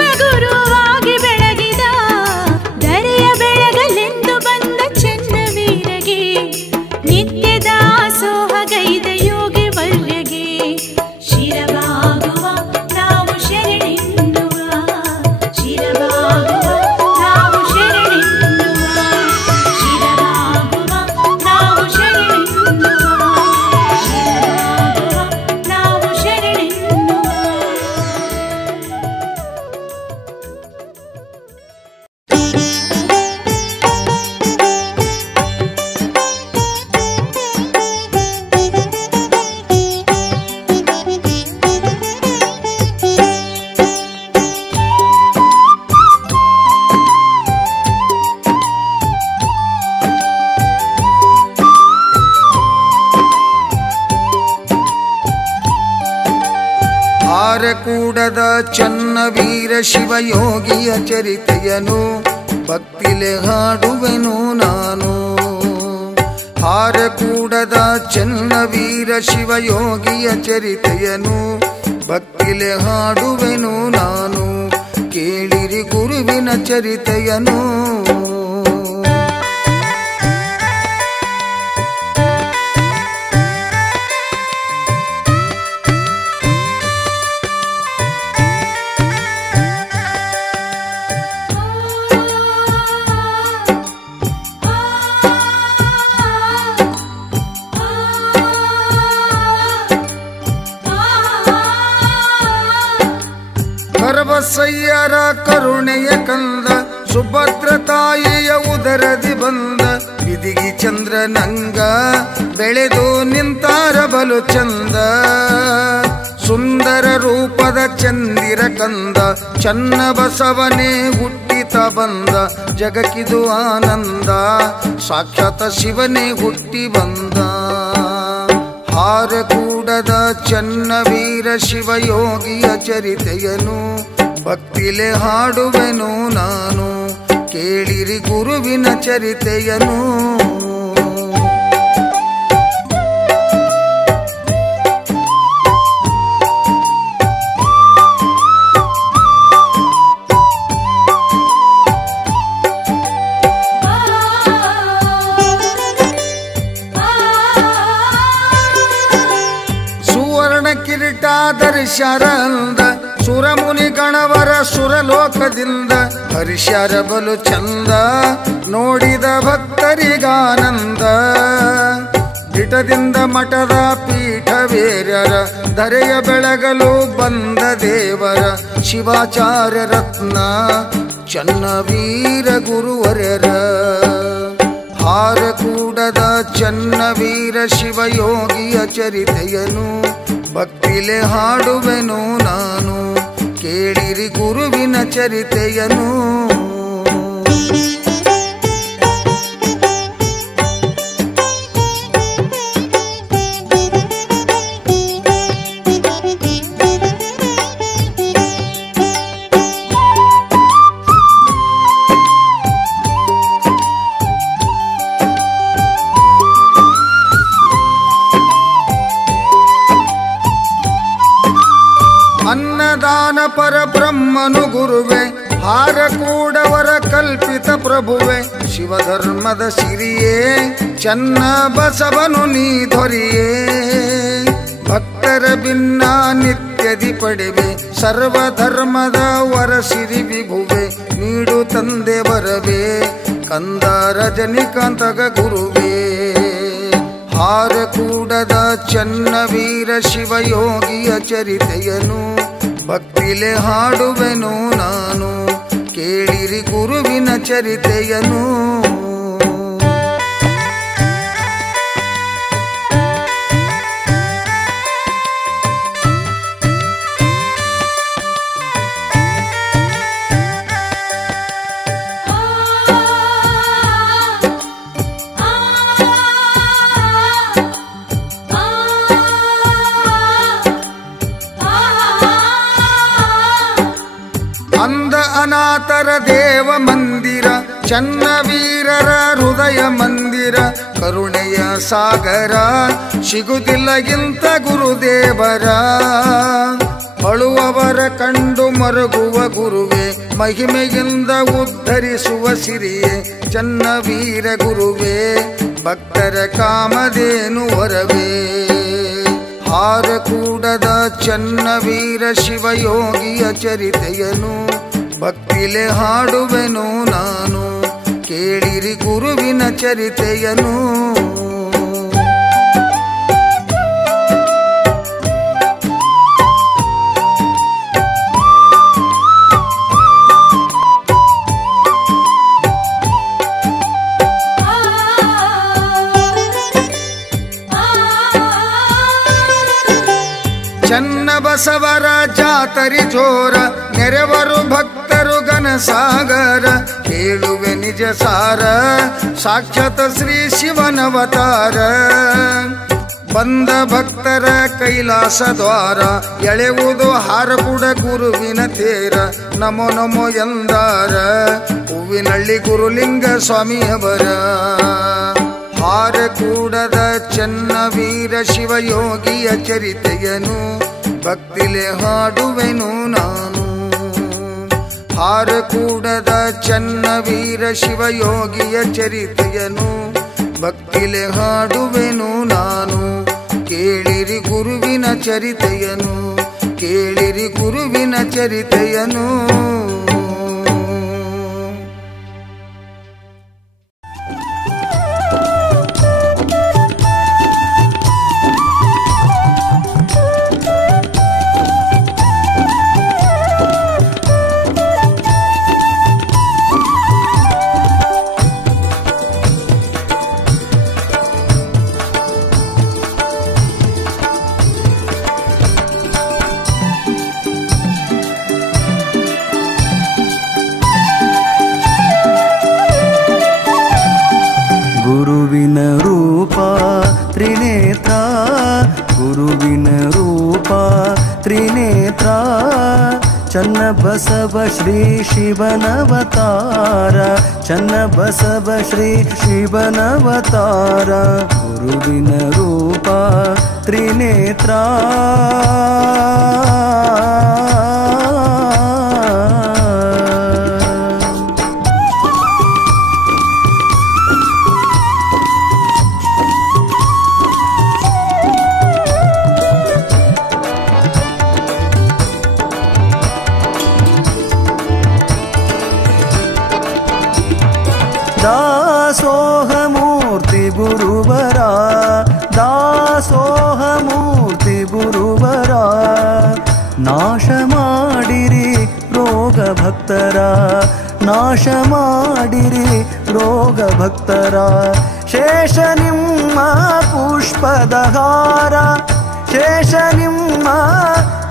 ಶಿವಗುರುವಾಗಿ ಬೆಳಗಿದ ಧರೆಯ ಬೆಳಗಲೆಂದು ಬಂದ ಚನ್ನವೀರಗೆ ನಿತ್ಯ ದಾಸೋಹಗೈದ ಯೋಗಿ ವರ್ಯಗೆ ಶಿರವಾಗುವ ನಾವು ಶರಣೆನ್ನುವ ಶಿರವಾಗುವ ನಾವು ಶರಣೆನ್ನುವ ಶಿರವಾಗುವ ನಾವು ಶರಣೆನ್ನುವ ಶಿರವಾಗುವ ನಾವು ಶರಣೆನ್ನುವ. ಆರಕೂಡದ ಚನ್ನವೀರ ಶಿವಯೋಗಿಯ ಚರಿತೆಯನು ಭಕ್ತಿಲೆ ಹಾಡುವೆನು ನಾನು. ಆರಕೂಡದ ಚನ್ನವೀರ ಶಿವಯೋಗಿಯ ಚರಿತೆಯನು ಭಕ್ತಿಲೆ ಹಾಡುವೆನು ನಾನು. ಕೇಳಿರಿ ಗುರುವಿನ ಚರಿತೆಯನು. ಸರ್ವಸಯ್ಯರ ಕರುಣೆಯ ಕಂದ ಸುಭದ್ರ ತಾಯಿಯ ಉದರದಿ ಬಂದ ವಿಧಿಗಿ ಚಂದ್ರನಂಗ ಬೆಳೆದು ನಿಂತಾರ ಬಲು ಚಂದ. ಸುಂದರ ರೂಪದ ಚಂದಿರ ಕಂದ ಚನ್ನ ಬಸವನೇ ಹುಟ್ಟಿತ ಬಂದ. ಜಗಕ್ಕಿದು ಆನಂದ ಸಾಕ್ಷಾತ್ ಶಿವನೇ ಹುಟ್ಟಿ ಬಂದ. ಆರಕೂಡದ ಚನ್ನವೀರ ಶಿವಯೋಗಿಯ ಚರಿತೆಯನು ಭಕ್ತಿಲೆ ಹಾಡುವೆನು ನಾನು. ಕೇಳಿರಿ ಗುರುವಿನ ಚರಿತೆಯನು. ಕಿರೀಟಾದರಿ ಶರಂದ ಸುರಮುನಿ ಗಣವರ ಸುರಲೋಕದಿಂದ ಹರಿಶರ ಬಲು ಚಂದ ನೋಡಿದ ಭಕ್ತರಿಗಾನಂದ. ದಿಟದಿಂದ ಮಠದ ಪೀಠವೇರ್ಯರ ಧರೆಯ ಬೆಳಗಲು ಬಂದ ದೇವರ ಶಿವಾಚಾರ್ಯ ರತ್ನ ಚನ್ನವೀರ ಗುರುವರ್ಯರ. ಆರಕೂಡದ ಚನ್ನವೀರ ಶಿವಯೋಗಿಯ ಚರಿತೆಯನು ಭಕ್ತಿಲೆ ಹಾಡುವೆನು ನಾನು. ಕೇಳಿರಿ ಗುರುವಿನ ಚರಿತೆಯನು. ಅನ್ನದಾನ ಪರಬ್ರಹ್ಮನು ಗುರುವೆ ಆರಕೂಡವರ ಕಲ್ಪಿತ ಪ್ರಭುವೆ. ಶಿವಧರ್ಮದ ಸಿರಿಯೇ ಚನ್ನ ಬಸವನು ನೀ ದೊರೆಯೇ. ಭಕ್ತರ ಭಿನ್ನ ನಿತ್ಯದಿ ಪಡೆವೆ ಸರ್ವಧರ್ಮದ ವರ ಸಿರಿ ವಿಭುವೆ. ನೀಡು ತಂದೆ ಬರವೇ ಕಂದ ರಜನಿಕಾಂತಗ ಗುರುವೇ. ಆರಕೂಡದ ಚನ್ನವೀರ ಶಿವಯೋಗಿಯ ಚರಿತೆಯನು ಭಕ್ತಿಲೆ ಹಾಡುವೆನು ನಾನು. ಕೇಳಿರಿ ಗುರುವಿನ ಚರಿತೆಯನು. ಅಂಧ ಅನಾಥರ ದೇವ ಮಂದಿರ ಚನ್ನವೀರರ ಹೃದಯ ಮಂದಿರ. ಕರುಣೆಯ ಸಾಗರ ಸಿಗುತ್ತಿಲ್ಲ ಇಂಥ ಗುರುದೇವರ. ಅಳುವವರ ಕಂಡು ಮರುಗುವ ಗುರುವೆ, ಮಹಿಮೆಯಿಂದ ಉದ್ಧರಿಸುವ ಸಿರಿಯೇ ಚನ್ನವೀರ ಗುರುವೇ, ಭಕ್ತರ ಕಾಮಧೇನು ವರವೇ. ಹಾರಕೂಡದ ಚನ್ನವೀರ ಶಿವಯೋಗಿಯ ಚರಿತೆಯನು ಭಕ್ತಿಲೆ ಹಾಡುವೆನು ನಾನು, ಕೇಳಿರಿ ಗುರುವಿನ ಚರಿತೆಯನು. ಚನ್ನಬಸವರ ಜಾತರಿ ಜೋರ, ನೆರೆವರು ಭಕ್ತರು ಘನಸಾಗರ, ಕೇಳುವೆ ನಿಜ ಸಾರ ಸಾಕ್ಷಾತ್ ಶ್ರೀ ಶಿವನವತಾರ. ಬಂದ ಭಕ್ತರ ಕೈಲಾಸ ದ್ವಾರ, ಎಳೆವುದು ಹಾರಕೂಡ ಗುರುವಿನ ತೇರ, ನಮೋ ನಮೋ ಎಂದಾರ ಹೂವಿನಳ್ಳಿ ಗುರುಲಿಂಗ ಸ್ವಾಮಿಯವರ. ಹಾರಕೂಡದ ಚನ್ನವೀರ ಶಿವಯೋಗಿಯ ಚರಿತೆಯನು ಭಕ್ತಿಲೆ ಹಾಡುವೆನು ನಾನು, ಹಾರಕೂಡದ ಚನ್ನವೀರ ಶಿವಯೋಗಿಯ ಚರಿತೆಯನು ಭಕ್ತಿಲೆ ಹಾಡುವೆನು ನಾನು, ಕೇಳಿರಿ ಗುರುವಿನ ಚರಿತೆಯನು, ಕೇಳಿರಿ ಗುರುವಿನ ಚರಿತೆಯನು. ಗುರುವಿನ ರೂಪ ತ್ರಿನೇತ್ರ, ಗುರುವಿನ ರೂಪ ತ್ರಿನೇತ್ರ, ಚನ್ನಬಸವ ಶ್ರೀ ಶಿವನವತಾರ, ಚನ್ನಬಸವ ಶ್ರೀ ಶಿವನವತಾರ. ಗುರುವಿನ ರೂಪ ತ್ರಿನೇತ್ರ, ದಾಸೋಹ ಮೂರ್ತಿ ಗುರುವರ, ದಾಸೋಹ ಮೂರ್ತಿ ಗುರುವರ, ನಾಶ ಮಾಡಿರಿ ರೋಗ ಭಕ್ತರ, ನಾಶ ಮಾಡಿರಿ ರೋಗ ಭಕ್ತರ. ಶೇಷ ನಿಮ್ಮ ಪುಷ್ಪದ ಹಾರ, ಶೇಷ ನಿಮ್ಮ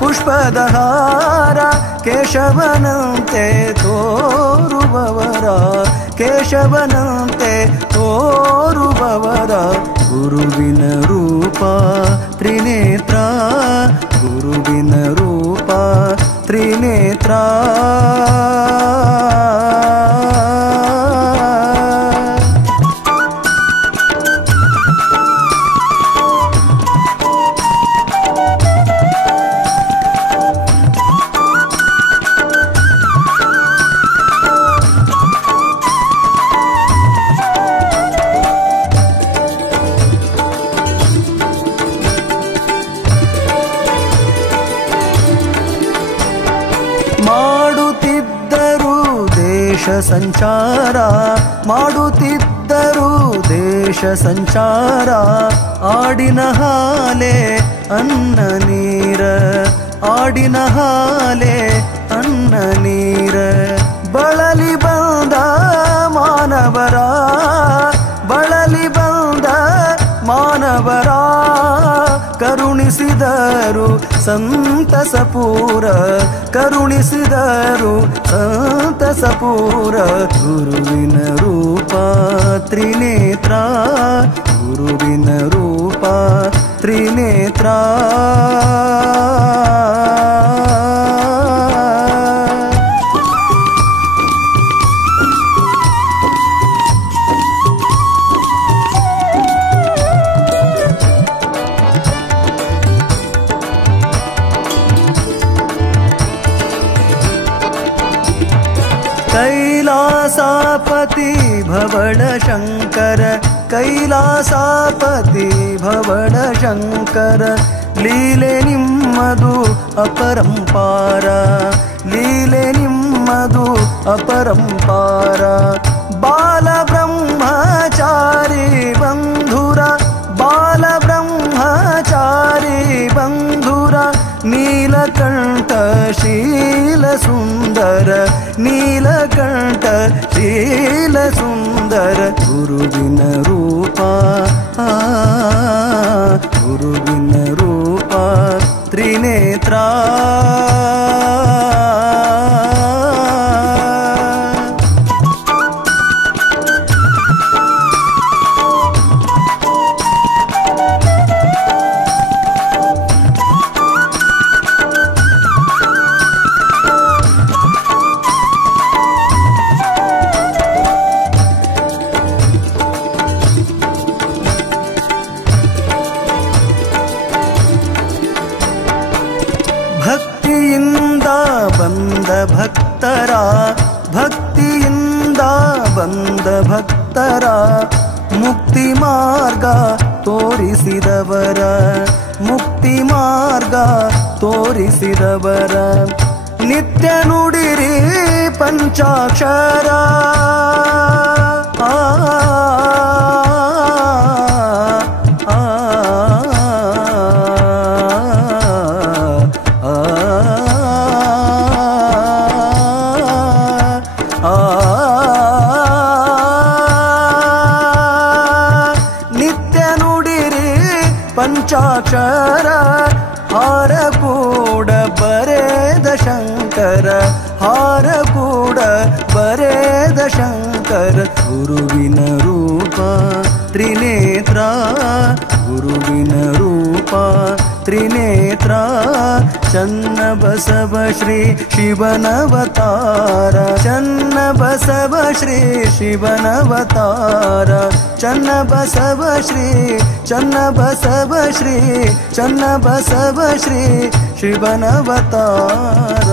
ಪುಷ್ಪದ ಹಾರ, ಕೇಶವನಂತೆ ತೋರುವವರ, ಕೇಶವನಂತೆ ತೋರುವವರ. ಗುರುವಿನ ರೂಪ ತ್ರಿನೇತ್ರ, ಗುರುವಿನ ರೂಪ ತ್ರಿನೇತ್ರ. ಮಾಡುತ್ತಿದ್ದರು ದೇಶ ಸಂಚಾರ, ಮಾಡುತ್ತಿದ್ದರು ದೇಶ ಸಂಚಾರ, ಆಡಿನ ಹಾಲೆ ಅನ್ನ ನೀರ, ಆಡಿನ ಹಾಲೆ ಅನ್ನ ನೀರ. ಬಳಲಿ ಬಂದ ಮಾನವರ, ಬಳಲಿ ಬಂದ ಮಾನವರ, ಕರುಣಿಸಿದರು ಸಂತಸಪೂರ, ಕರುಣಿಸಿದರು ಸಂತಸಪೂರ. ಗುರುವಿನ ರೂಪ ತ್ರಿನೇತ್ರ, ಗುರುವಿನ ರೂಪ ತ್ರಿನೇತ್ರ. कैलासापति भवळ शङ्कर कैलासापति भवळ शङ्कर ಲೀಲೆ ನಿಮ್ಮದು ಅಪರಂಪಾರ ಲೀಲೆ ನಿಮ್ಮದು ಅಪರಂಪಾರ ಬಾಲ ಬ್ರಹ್ಮಚಾರಿ ಬಂಧುರ ಬಾಲ ಬ್ರಹ್ಮಚಾರಿ ಬಂಧುರ ನೀಲಕಂಠ ಶೀಲ ಸುಂದರ ನೀಲಕಂಠ ಶೀಲ ಸುಂದರ ಗುರುವಿನ ರೂಪ ಗುರುವಿನ ರೂಪ ತ್ರಿನೇತ್ರ ಭಕ್ತರ ಭಕ್ತಿಯಿಂದ ಬಂದ ಭಕ್ತರ ಮುಕ್ತಿ ಮಾರ್ಗ ತೋರಿಸಿದವರ ಮುಕ್ತಿ ಮಾರ್ಗ ತೋರಿಸಿದವರ ನಿತ್ಯ ನುಡಿರಿ ಪಂಚಾಕ್ಷರ ಪಂಚಾಕ್ಷರ ಹಾರ ಕೂಡ ಬರೆದ ಶಂಕರ ಹಾರ ಕೂಡ ಬರೆದ ಶಂಕರ ಗುರುವಿನ ರೂಪ ತ್ರಿನೇತ್ರ ಗುರುವಿನ ರೂಪ ತ್ರಿನೇತ್ರ ಚನ್ನ ಬಸವ ಶ್ರೀ ಶಿವನವತಾರ ಚನ್ನ ಬಸವ ಶ್ರೀ ಶಿವನವತಾರ ಚನ್ನ ಬಸವ ಶ್ರೀ ಚನ್ನ ಬಸವ ಶ್ರೀ ಚನ್ನ ಬಸವ ಶ್ರೀ ಶಿವನವತಾರ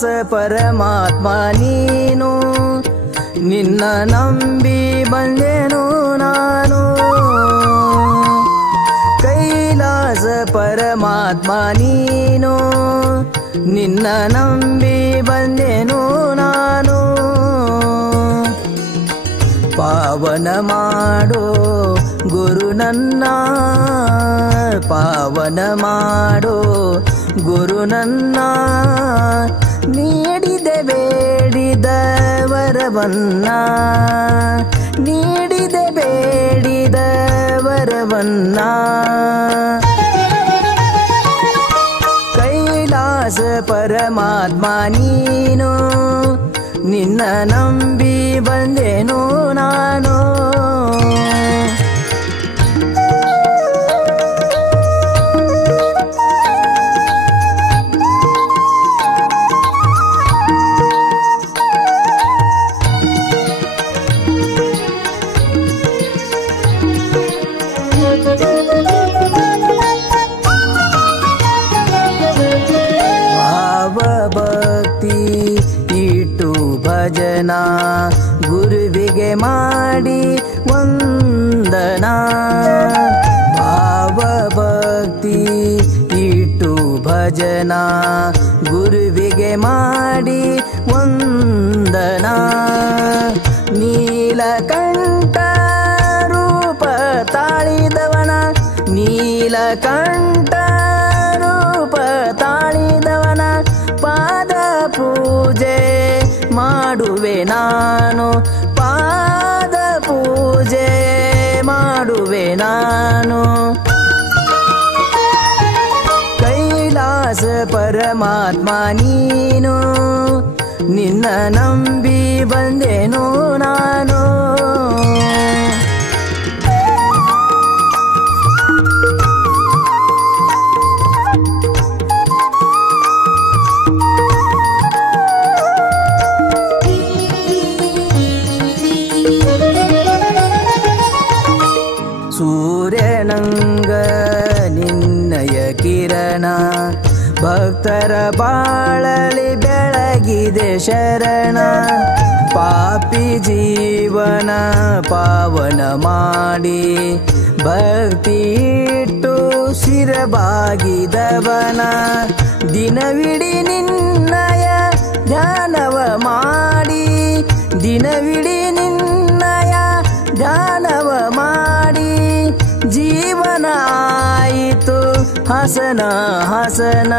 ಪರಮಾತ್ಮ ನೀನು ನಿನ್ನ ನಂಬಿ ಬಂದೆನು ನಾನು ಕೈಲಾಸ ಪರಮಾತ್ಮ ನೀನು ನಿನ್ನ ನಂಬಿ ಬಂದೆನು ನಾನು ಪಾವನ ಮಾಡೋ ಗುರು ನನ್ನ ಪಾವನ ಮಾಡೋ ಗುರು ನನ್ನ ನೀಡಿದೆ ಬೇಡಿದ ವರವನ್ನ ನೀಡಿದೆ ಬೇಡಿದ ವರವನ್ನ ಕೈಲಾಸ ಪರಮಾತ್ಮ ನೀನು ನಿನ್ನ ನಂಬಿ ಬಂದೆನು ನಾನು ಭಕ್ತಿ ಇಟ್ಟು ಭಜನ ಗುರುವಿಗೆ ಮಾಡಿ ವಂದನ ಭಾವ ಭಕ್ತಿ ಇಟ್ಟು ಭಜನ ಗುರುವಿಗೆ ಮಾಡಿ ವಂದನ ನೀಲಕಂಠ ರೂಪ ತಾಳಿದವನ ನೀಲಕಂಠ ರೂಪ ತಾಳಿದವನ ಪಾದ ಪೂಜೆ ಮಾಡುವೆ ನಾನು ಪಾದ ಪೂಜೆ ಮಾಡುವೆ ನಾನು ಕೈಲಾಸ ಪರಮಾತ್ಮ ನೀನು ನಿನ್ನ ನಂಬಿ ಬಂದೆನು ನಾನು ಸೂರ್ಯನಂಗ ನಿನ್ನಯ ಕಿರಣ ಭಕ್ತರ ಬಾಳಲಿ ಬೆಳಗಿದೆ ಶರಣ ಪಾಪಿ ಜೀವನ ಪಾವನ ಮಾಡಿ ಭಕ್ತಿ ಇಟ್ಟು ಶಿರಬಾಗಿದವನ ದಿನವಿಡಿ ನಿನ್ನಯ ಧ್ಯಾನವ ಮಾಡಿ ದಿನವಿಡಿ ನಿನ್ನಯ ಧ್ಯಾನವ ಮಾಡಿ ಜೀವನ ಆಯಿತು ಹಸನ ಹಸನ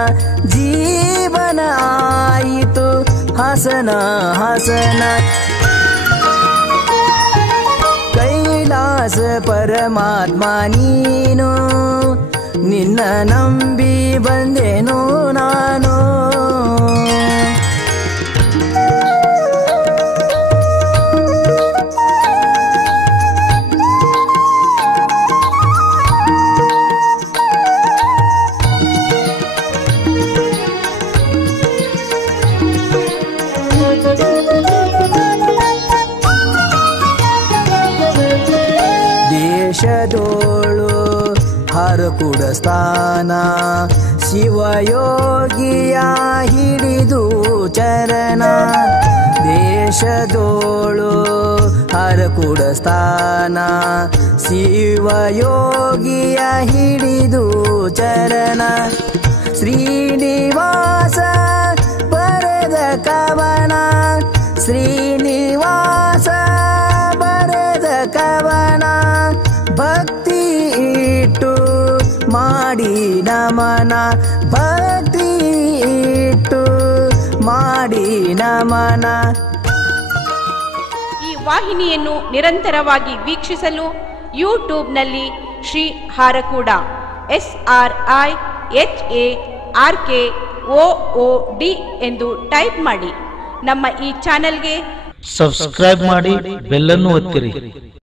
ಜೀವನ ಆಯಿತು ಹಸನ ಹಸನ ಕೈಲಾಸ ಪರಮಾತ್ಮ ನೀನು ನಿನ್ನ ನಂಬಿ ಬಂದೆನು ನಾನು ದೇಶದೋಳು ಹರಕುಡ ಸ್ಥಾನ ಶಿವಯೋಗಿಯ ಹಿಡಿದು ಚರಣ ದೇಶದೋಳು ಹರಕುಡ ಸ್ಥಾನ ಶಿವಯೋಗಿಯ ಹಿಡಿದು ಚರಣ ಶ್ರೀನಿವಾಸ ಬರೆದ ಕವನ ಶ್ರೀನಿವಾಸ ಬರೆದ ಕವನ ಭಕ್ತಿ ಇಟ್ಟು ಮಾಡಿ ನಮನ ಭಕ್ತಿ ಇಟ್ಟು ಮಾಡಿ ನಮನ ಈ ವಾಹಿನಿಯನ್ನು ನಿರಂತರವಾಗಿ ವೀಕ್ಷಿಸಲು ಯೂಟ್ಯೂಬ್ನಲ್ಲಿ ಶ್ರೀ ಹಾರಕೂಡ SRIHARKOOD ಎಂದು ಟೈಪ್ ಮಾಡಿ. ನಮ್ಮ ಈ ಚಾನೆಲ್ಗೆ ಸಬ್ಸ್ಕ್ರೈಬ್ ಮಾಡಿ, ಬೆಲ್ ಅನ್ನು ಒತ್ತಿರಿ.